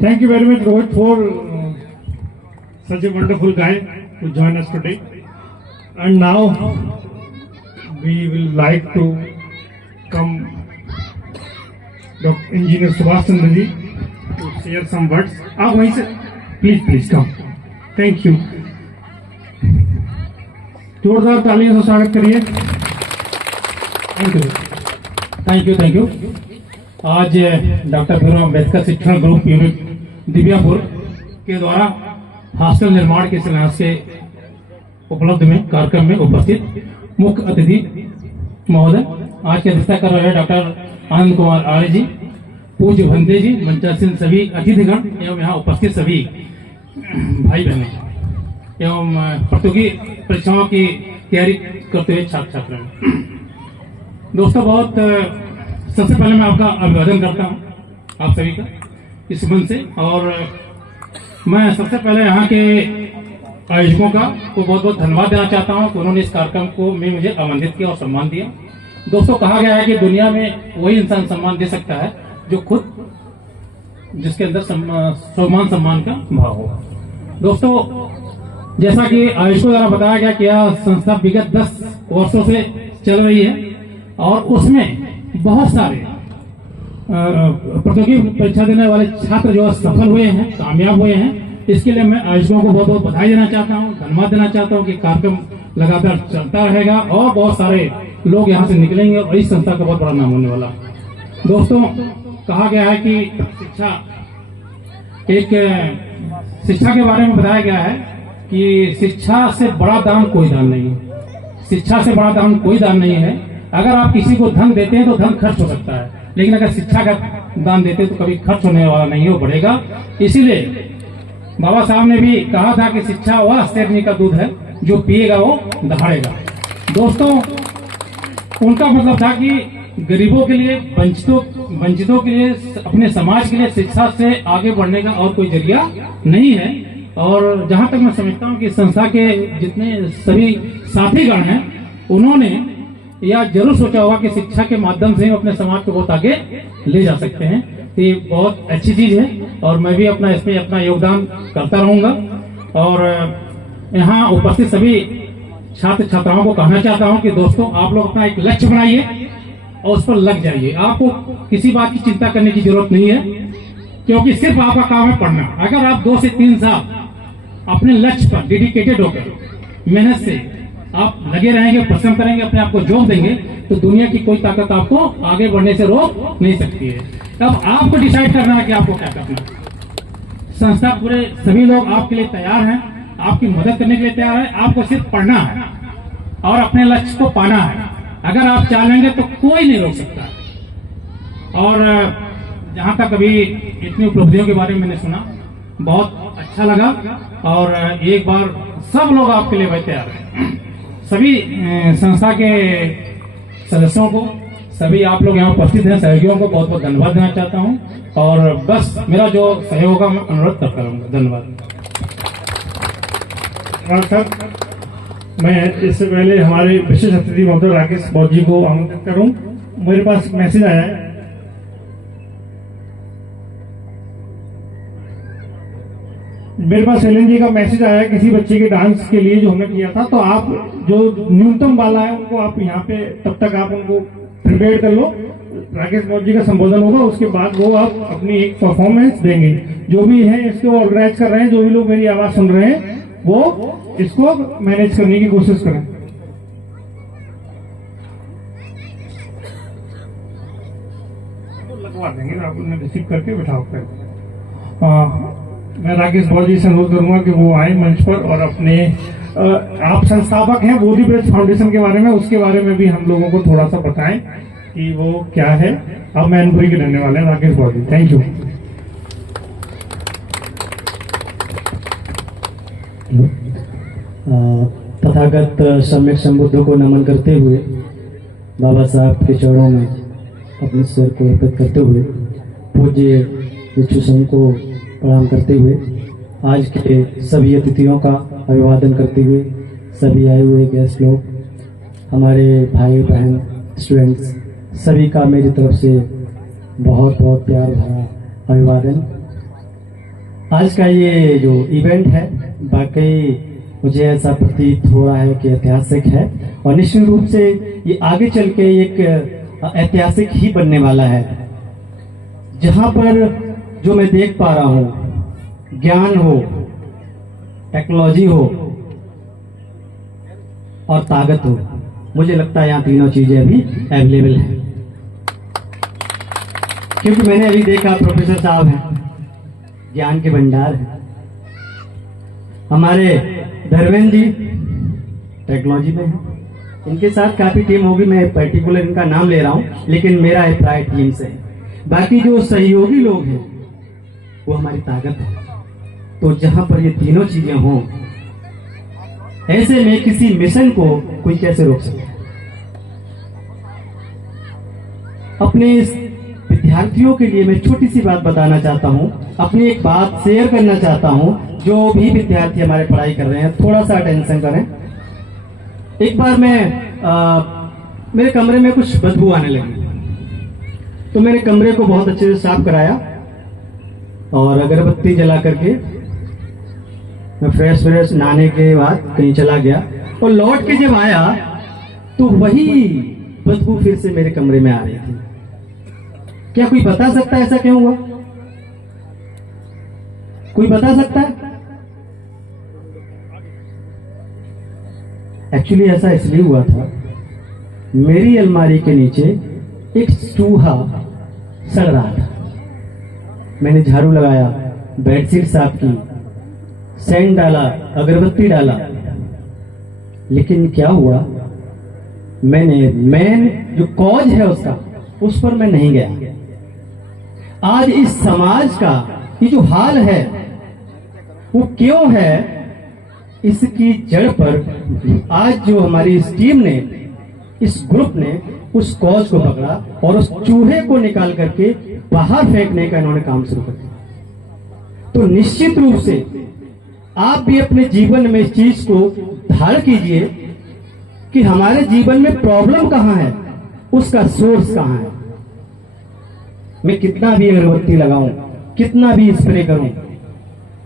Thank you very much, Rohit, for such a wonderful guy to join us today. And now we will like to come Dr. Engineer Subhash Chandra ji to share some words. आप वहीं से please come. Thank you. जोरदार तालियों से स्वागत करिए। Thank you. आज doctor Bhimrao Ambedkar शिक्षण ग्रुप यूनिट दिव्यापुर के द्वारा हॉस्टल निर्माण के शिलान्यास के उपलब्ध में कार्यक्रम में उपस्थित मुख्य अतिथि महोदय, आज की अध्यक्षता कर रहे हैं डॉक्टर आनंद कुमार आर्य जी, पूज्य भंते जी, मंचासीन सभी अतिथिगण एवं यहाँ उपस्थित सभी भाई बहने एवं प्रतियोगी परीक्षाओं की तैयारी करते हुए छात्र छात्राएं। दोस्तों, बहुत सबसे पहले मैं आपका अभिवादन करता हूँ, आप सभी का इस मंच से। और मैं सबसे पहले यहाँ के आयोजकों का को बहुत बहुत धन्यवाद देना चाहता हूँ कि उन्होंने इस कार्यक्रम को में मुझे आमंत्रित किया और सम्मान दिया। दोस्तों, कहा गया है कि दुनिया में वही इंसान सम्मान दे सकता है जो खुद, जिसके अंदर सम्मान का भाव होगा। दोस्तों, जैसा कि आयोजकों द्वारा बताया गया कि यह संस्था विगत 10 वर्षों से चल रही है और उसमें बहुत सारे प्रतियोगी परीक्षा देने वाले छात्र जो सफल हुए हैं, कामयाब हुए हैं। इसके लिए मैं आयोजकों को बहुत बहुत बधाई देना चाहता हूँ, धन्यवाद देना चाहता हूँ कि कार्यक्रम लगातार चलता रहेगा और बहुत सारे लोग यहाँ से निकलेंगे और इस संस्था का बहुत बड़ा नाम होने वाला। दोस्तों, कहा गया है कि शिक्षा के बारे में बताया गया है कि शिक्षा से बड़ा दान कोई दान नहीं है। शिक्षा से बड़ा दान कोई दान नहीं है। अगर आप किसी को धन देते हैं तो धन खर्च हो सकता है, लेकिन अगर शिक्षा का दान देते हैं तो कभी खर्च होने वाला नहीं है, वो बढ़ेगा। इसीलिए बाबा साहब ने भी कहा था कि शिक्षा वह शेरनी का दूध है, जो पिएगा वो दहाड़ेगा। दोस्तों, उनका मतलब था कि गरीबों के लिए, वंचितों के लिए, अपने समाज के लिए शिक्षा से आगे बढ़ने का और कोई जरिया नहीं है। और जहां तक मैं समझता हूं कि संस्था के जितने सभी साथीगण हैं, उन्होंने यह जरूर सोचा होगा कि शिक्षा के माध्यम से अपने समाज को बहुत आगे ले जा सकते हैं। तो ये बहुत अच्छी चीज है और मैं भी इसमें अपना योगदान करता रहूंगा। और यहाँ उपस्थित सभी छात्र छात्राओं को कहना चाहता हूं कि दोस्तों, आप लोग अपना एक लक्ष्य बनाइए और उस पर लग जाइए। आपको किसी बात की चिंता करने की जरूरत नहीं है, क्योंकि सिर्फ आपका काम है पढ़ना। अगर आप 2 से 3 साल अपने लक्ष्य पर डेडिकेटेड होकर मेहनत से आप लगे रहेंगे, परिश्रम करेंगे, अपने आप को जोक देंगे, तो दुनिया की कोई ताकत आपको आगे बढ़ने से रोक नहीं सकती है। तब आपको डिसाइड करना है कि आपको क्या करना है। संस्था पूरे सभी लोग आपके लिए तैयार हैं, आपकी मदद करने के लिए तैयार है। आपको सिर्फ पढ़ना है और अपने लक्ष्य को पाना है। अगर आप चाह लेंगे तो कोई नहीं रोक सकता। और जहां तक अभी इतनी उपलब्धियों के बारे में मैंने सुना, बहुत अच्छा लगा। और एक बार सब लोग आपके लिए तैयार हैं। सभी संस्था के सदस्यों को, सभी आप लोग यहाँ उपस्थित हैं, सहयोगियों को बहुत बहुत धन्यवाद देना चाहता हूँ। और बस मेरा जो सहयोग का मैं अनुरोध करता रहूंगा। धन्यवाद सर। मैं इससे पहले हमारे विशेष अतिथि महोदय राकेश बौद्ध जी को आमंत्रित करूं। मेरे पास मैसेज आया है। मेरे पास एलन जी का मैसेज आया है किसी बच्चे के डांस के लिए जो हमने किया था। तो आप जो न्यूनतम वाला है उनको आप यहाँ पे तब तक आप उनको प्रिपेयर कर लो। राकेश बौद्ध जी का संबोधन होगा, उसके बाद वो आप अपनी एक परफॉर्मेंस देंगे। जो भी है इसको ऑर्गेनाइज कर रहे हैं, जो भी लोग मेरी आवाज सुन रहे हैं, वो इसको मैनेज करने की कोशिश करें। लगवा देंगे, आप उन्हें रिसीव करके बिठाओ कर। मैं राकेश बौद्ध जी से अनुरोध करूंगा कि वो आए मंच पर और अपने आप संस्थापक हैं बोधि ब्रज फाउंडेशन के बारे में, उसके बारे में भी हम लोगों को थोड़ा सा बताएं कि वो क्या है। अब मैनपुरी के रहने वाले हैं राकेश बौद्ध जी। Thank you. तथागत सम्यक संबुद्ध को नमन करते हुए, बाबा साहब के चरणों में अपने सिर को अर्पित करते हुए, पूज्य भिक्षु संघ को प्रणाम करते हुए, आज के सभी अतिथियों का अभिवादन करते हुए, सभी आए हुए गेस्ट लोग, हमारे भाई बहन, स्टूडेंट्स, सभी का मेरी तरफ से बहुत बहुत प्यार भरा अभिवादन। आज का ये जो इवेंट है, वाकई मुझे ऐसा प्रतीत हो रहा है कि ऐतिहासिक है और निश्चित रूप से ये आगे चल के एक ऐतिहासिक ही बनने वाला है। जहां पर जो मैं देख पा रहा हूं, ज्ञान हो, टेक्नोलॉजी हो और ताकत हो, मुझे लगता है यहाँ तीनों चीजें अभी अवेलेबल हैं। क्योंकि मैंने अभी देखा प्रोफेसर साहब हैं, ज्ञान के भंडार हैं। हमारे धर्मेंद्र जी टेक्नोलॉजी में हैं, इनके साथ काफी टीम होगी, मैं पर्टिकुलर इनका नाम ले रहा हूं, लेकिन मेरा अभिप्राय टीम से है। बाकी जो सहयोगी लोग हैं वो हमारी ताकत है। तो जहां पर ये तीनों चीजें हों, ऐसे में किसी मिशन को कोई कैसे रोक सकता है। अपने विद्यार्थियों के लिए मैं छोटी सी बात बताना चाहता हूं, अपनी एक बात शेयर करना चाहता हूं। जो भी विद्यार्थी हमारे पढ़ाई कर रहे हैं, थोड़ा सा अटेंशन करें। एक बार मेरे कमरे में कुछ बदबू आने लगी, तो मैंने कमरे को बहुत अच्छे से साफ कराया और अगरबत्ती जला करके मैं फ्रेश नहाने के बाद कहीं चला गया और लौट के जब आया तो वही बदबू फिर से मेरे कमरे में आ रही थी। क्या कोई बता सकता है ऐसा क्यों हुआ? कोई बता सकता है? एक्चुअली ऐसा इसलिए हुआ था, मेरी अलमारी के नीचे एक चूहा सड़ रहा था। मैंने झाड़ू लगाया, बेडशीट साफ की, सेंट डाला, अगरबत्ती डाला, लेकिन क्या हुआ, मैंने मेन जो कॉज है उसका, उस पर मैं नहीं गया। आज इस समाज का ये जो हाल है वो क्यों है, इसकी जड़ पर आज जो हमारी इस टीम ने, इस ग्रुप ने उस कॉज को पकड़ा और उस चूहे को निकाल करके बाहर फेंकने का इन्होंने काम शुरू कर दिया। तो निश्चित रूप से आप भी अपने जीवन में इस चीज को धारण कीजिए कि हमारे जीवन में प्रॉब्लम कहां है, उसका सोर्स कहां है। मैं कितना भी अगरबत्ती लगाऊं, कितना भी स्प्रे करूं,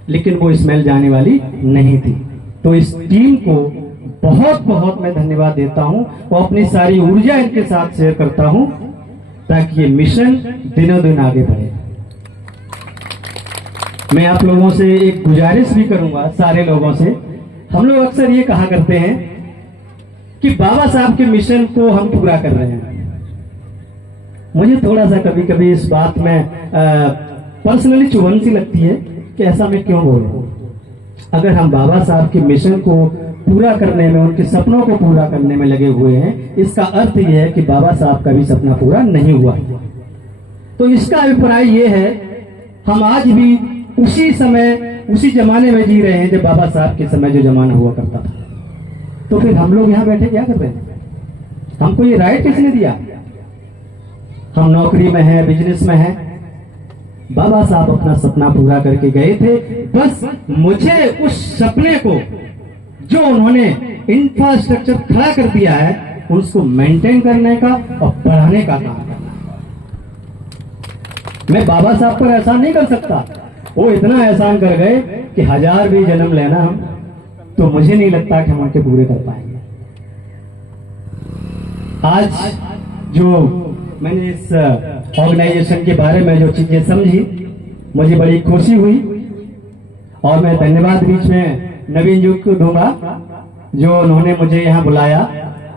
लेकिन वो स्मेल जाने वाली नहीं थी। तो इस टीम को बहुत बहुत मैं धन्यवाद देता हूं और अपनी सारी ऊर्जा इनके साथ शेयर करता हूं ताकि ये मिशन दिनों दिन आगे बढ़े। मैं आप लोगों से एक गुजारिश भी करूंगा, सारे लोगों से। हम लोग अक्सर ये कहा करते हैं कि बाबा साहब के मिशन को हम पूरा कर रहे हैं। मुझे थोड़ा सा कभी कभी इस बात में पर्सनली चुभन सी लगती है कि ऐसा मैं क्यों बोल रहा हूं। अगर हम बाबा साहब के मिशन को पूरा करने में, उनके सपनों को पूरा करने में लगे हुए हैं, इसका अर्थ यह है कि बाबा साहब का भी सपना पूरा नहीं हुआ। तो इसका अभिप्राय ये है, हम आज भी उसी समय, उसी जमाने में जी रहे हैं जब बाबा साहब के समय जो जमाना हुआ करता था। तो फिर हम लोग यहाँ बैठे क्या कर रहे हैं? हमको ये राइट किसने दिया? हम नौकरी में हैं, बिजनेस में हैं। बाबा साहब अपना सपना पूरा करके गए थे, बस मुझे उस सपने को जो उन्होंने इंफ्रास्ट्रक्चर खड़ा कर दिया है उसको मेंटेन करने का और बढ़ाने का काम करना है। मैं बाबा साहब पर एहसान नहीं कर सकता, वो इतना एहसान कर गए कि 1000 भी जन्म लेना हम, तो मुझे नहीं लगता कि हम उनके पूरे कर पाएंगे। आज जो मैंने इस ऑर्गेनाइजेशन के बारे में जो चीजें समझी, मुझे बड़ी खुशी हुई और मैं धन्यवाद बीच में नवीन जी को दूंगा जो उन्होंने मुझे यहाँ बुलाया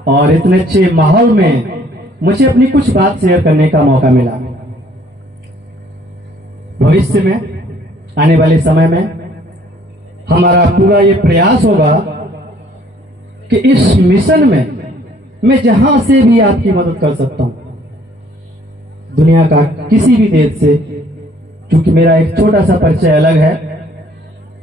और इतने अच्छे माहौल में मुझे अपनी कुछ बात शेयर करने का मौका मिला। भविष्य में, आने वाले समय में हमारा पूरा ये प्रयास होगा कि इस मिशन में मैं जहां से भी आपकी मदद कर सकता हूं, दुनिया का किसी भी देश से, क्योंकि मेरा एक छोटा सा परिचय अलग है,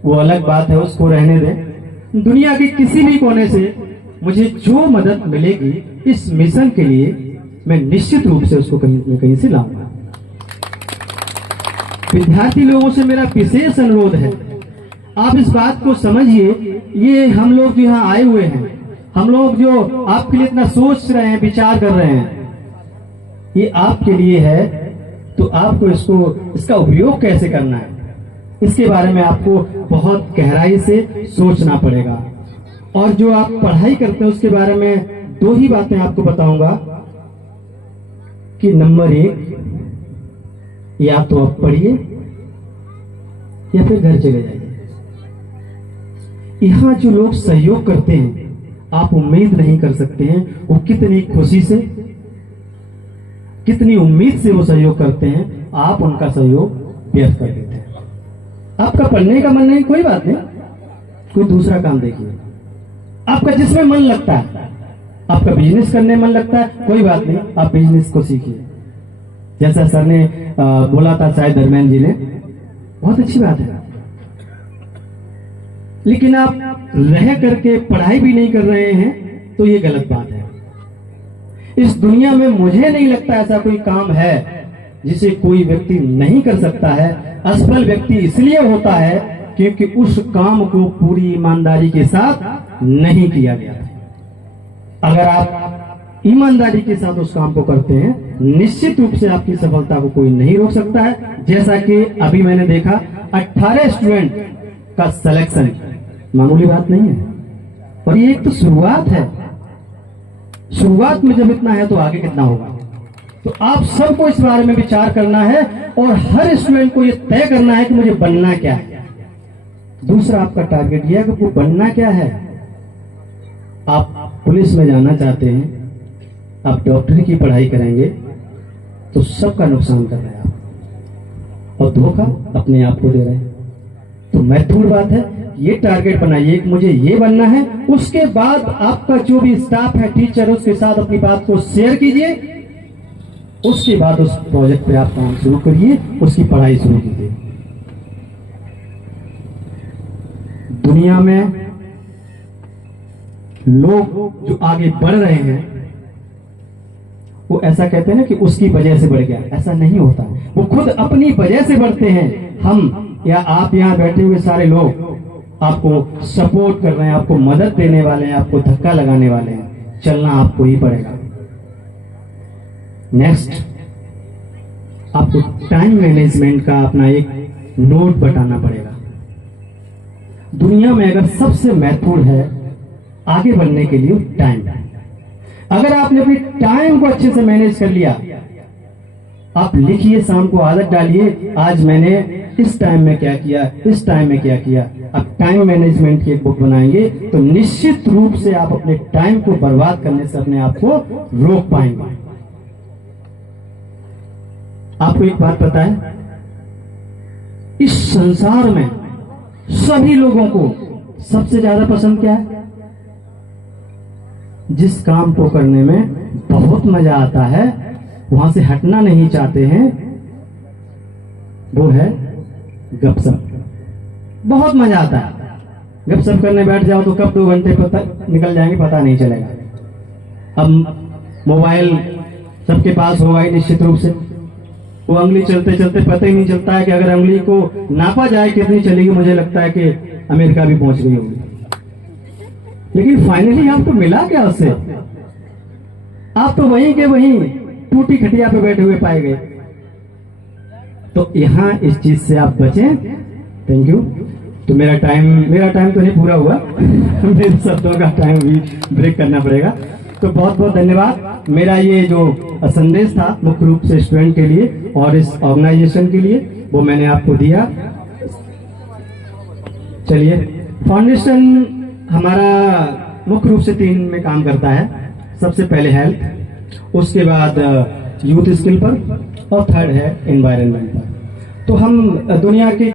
वो अलग बात है, उसको रहने दें। दुनिया के किसी भी कोने से मुझे जो मदद मिलेगी इस मिशन के लिए, मैं निश्चित रूप से उसको कहीं न कहीं से लाऊंगा। विद्यार्थी लोगों से मेरा विशेष अनुरोध है, आप इस बात को समझिए, ये हम लोग जो यहाँ आए हुए हैं, हम लोग जो आपके लिए इतना सोच रहे हैं, विचार कर रहे हैं, ये आपके लिए है। तो आपको इसका उपयोग कैसे करना है, इसके बारे में आपको बहुत गहराई से सोचना पड़ेगा। और जो आप पढ़ाई करते हैं उसके बारे में 2 ही बातें आपको बताऊंगा कि नंबर 1, या तो आप पढ़िए या फिर घर चले जाइए। यहां जो लोग सहयोग करते हैं, आप उम्मीद नहीं कर सकते हैं वो कितनी खुशी से, कितनी उम्मीद से वो सहयोग करते हैं। आप उनका सहयोग व्यर्थ कर देते हैं। आपका पढ़ने का मन नहीं, कोई बात नहीं, कोई दूसरा काम देखिए। आपका जिसमें मन लगता है, आपका बिजनेस करने मन लगता है, कोई बात नहीं, आप बिजनेस को सीखिए। जैसा सर ने बोला था, शायद धर्मेंद्र जी ने, बहुत अच्छी बात है। लेकिन आप रह करके पढ़ाई भी नहीं कर रहे हैं तो ये गलत बात है। इस दुनिया में मुझे नहीं लगता ऐसा कोई काम है जिसे कोई व्यक्ति नहीं कर सकता है। असफल व्यक्ति इसलिए होता है क्योंकि उस काम को पूरी ईमानदारी के साथ नहीं किया गया है। अगर आप ईमानदारी के साथ उस काम को करते हैं, निश्चित रूप से आपकी सफलता को कोई नहीं रोक सकता है। जैसा कि अभी मैंने देखा, 18 स्टूडेंट का सिलेक्शन मामूली बात नहीं है, और ये एक तो शुरुआत है। शुरुआत में जब इतना है तो आगे कितना होगा। तो आप सबको इस बारे में विचार करना है और हर स्टूडेंट को ये तय करना है कि मुझे बनना क्या है। दूसरा आपका टारगेट यह है कि वो बनना क्या है। आप पुलिस में जाना चाहते हैं, आप डॉक्टरी की पढ़ाई करेंगे तो सबका नुकसान कर रहे हैं आप, और धोखा अपने आप को दे रहे हैं। तो महत्वपूर्ण बात है, ये टारगेट बनाइए कि मुझे ये बनना है। उसके बाद आपका जो भी स्टाफ है, टीचर, उसके साथ अपनी बात को शेयर कीजिए। उसके बाद उस प्रोजेक्ट पे आप काम शुरू करिए, उसकी पढ़ाई शुरू कीजिए। दुनिया में लोग जो आगे बढ़ रहे हैं वो ऐसा कहते हैं ना कि उसकी वजह से बढ़ गया। ऐसा नहीं होता, वो खुद अपनी वजह से बढ़ते हैं। हम या आप यहां बैठे हुए सारे लोग आपको सपोर्ट कर रहे हैं, आपको मदद देने वाले हैं, आपको धक्का लगाने वाले हैं। चलना आपको ही पड़ेगा। नेक्स्ट, आपको टाइम मैनेजमेंट का अपना एक नोट बताना पड़ेगा। दुनिया में अगर सबसे महत्वपूर्ण है आगे बढ़ने के लिए टाइम, अगर आपने अपने टाइम को अच्छे से मैनेज कर लिया आप लिखिए, शाम को आदत डालिए, आज मैंने इस टाइम में क्या किया, इस टाइम में क्या किया। अब टाइम मैनेजमेंट की एक बुक बनाएंगे तो निश्चित रूप से आप अपने टाइम को बर्बाद करने से अपने आप को रोक पाएंगे। आपको एक बात पता है, इस संसार में सभी लोगों को सबसे ज्यादा पसंद क्या है? जिस काम को करने में बहुत मजा आता है, वहां से हटना नहीं चाहते हैं, वो है गपशप। बहुत मजा आता है, गपशप करने बैठ जाओ तो कब 2 घंटे पता निकल जाएंगे पता नहीं चलेगा। अब मोबाइल सबके पास होगा ही निश्चित रूप से, वो उंगली चलते चलते पता ही नहीं चलता है कि अगर उंगली को नापा जाए कितनी चलेगी, मुझे लगता है कि अमेरिका भी पहुंच गई होगी। लेकिन फाइनली आपको मिला क्या उससे? आप तो वहीं के वहीं टूटी खटिया पे बैठे हुए पाए गए। तो यहां इस चीज से आप बचें। Thank you. तो मेरा टाइम तो नहीं पूरा हुआ मेरे शब्दों का टाइम भी ब्रेक करना पड़ेगा। तो बहुत बहुत धन्यवाद। मेरा ये जो संदेश था मुख्य रूप से स्टूडेंट के लिए और इस ऑर्गेनाइजेशन के लिए, वो मैंने आपको दिया। चलिए, फाउंडेशन हमारा मुख्य रूप से 3 में काम करता है। सबसे पहले हेल्थ, उसके बाद यूथ स्किल पर, और थर्ड है एनवायरनमेंट पर। तो हम दुनिया के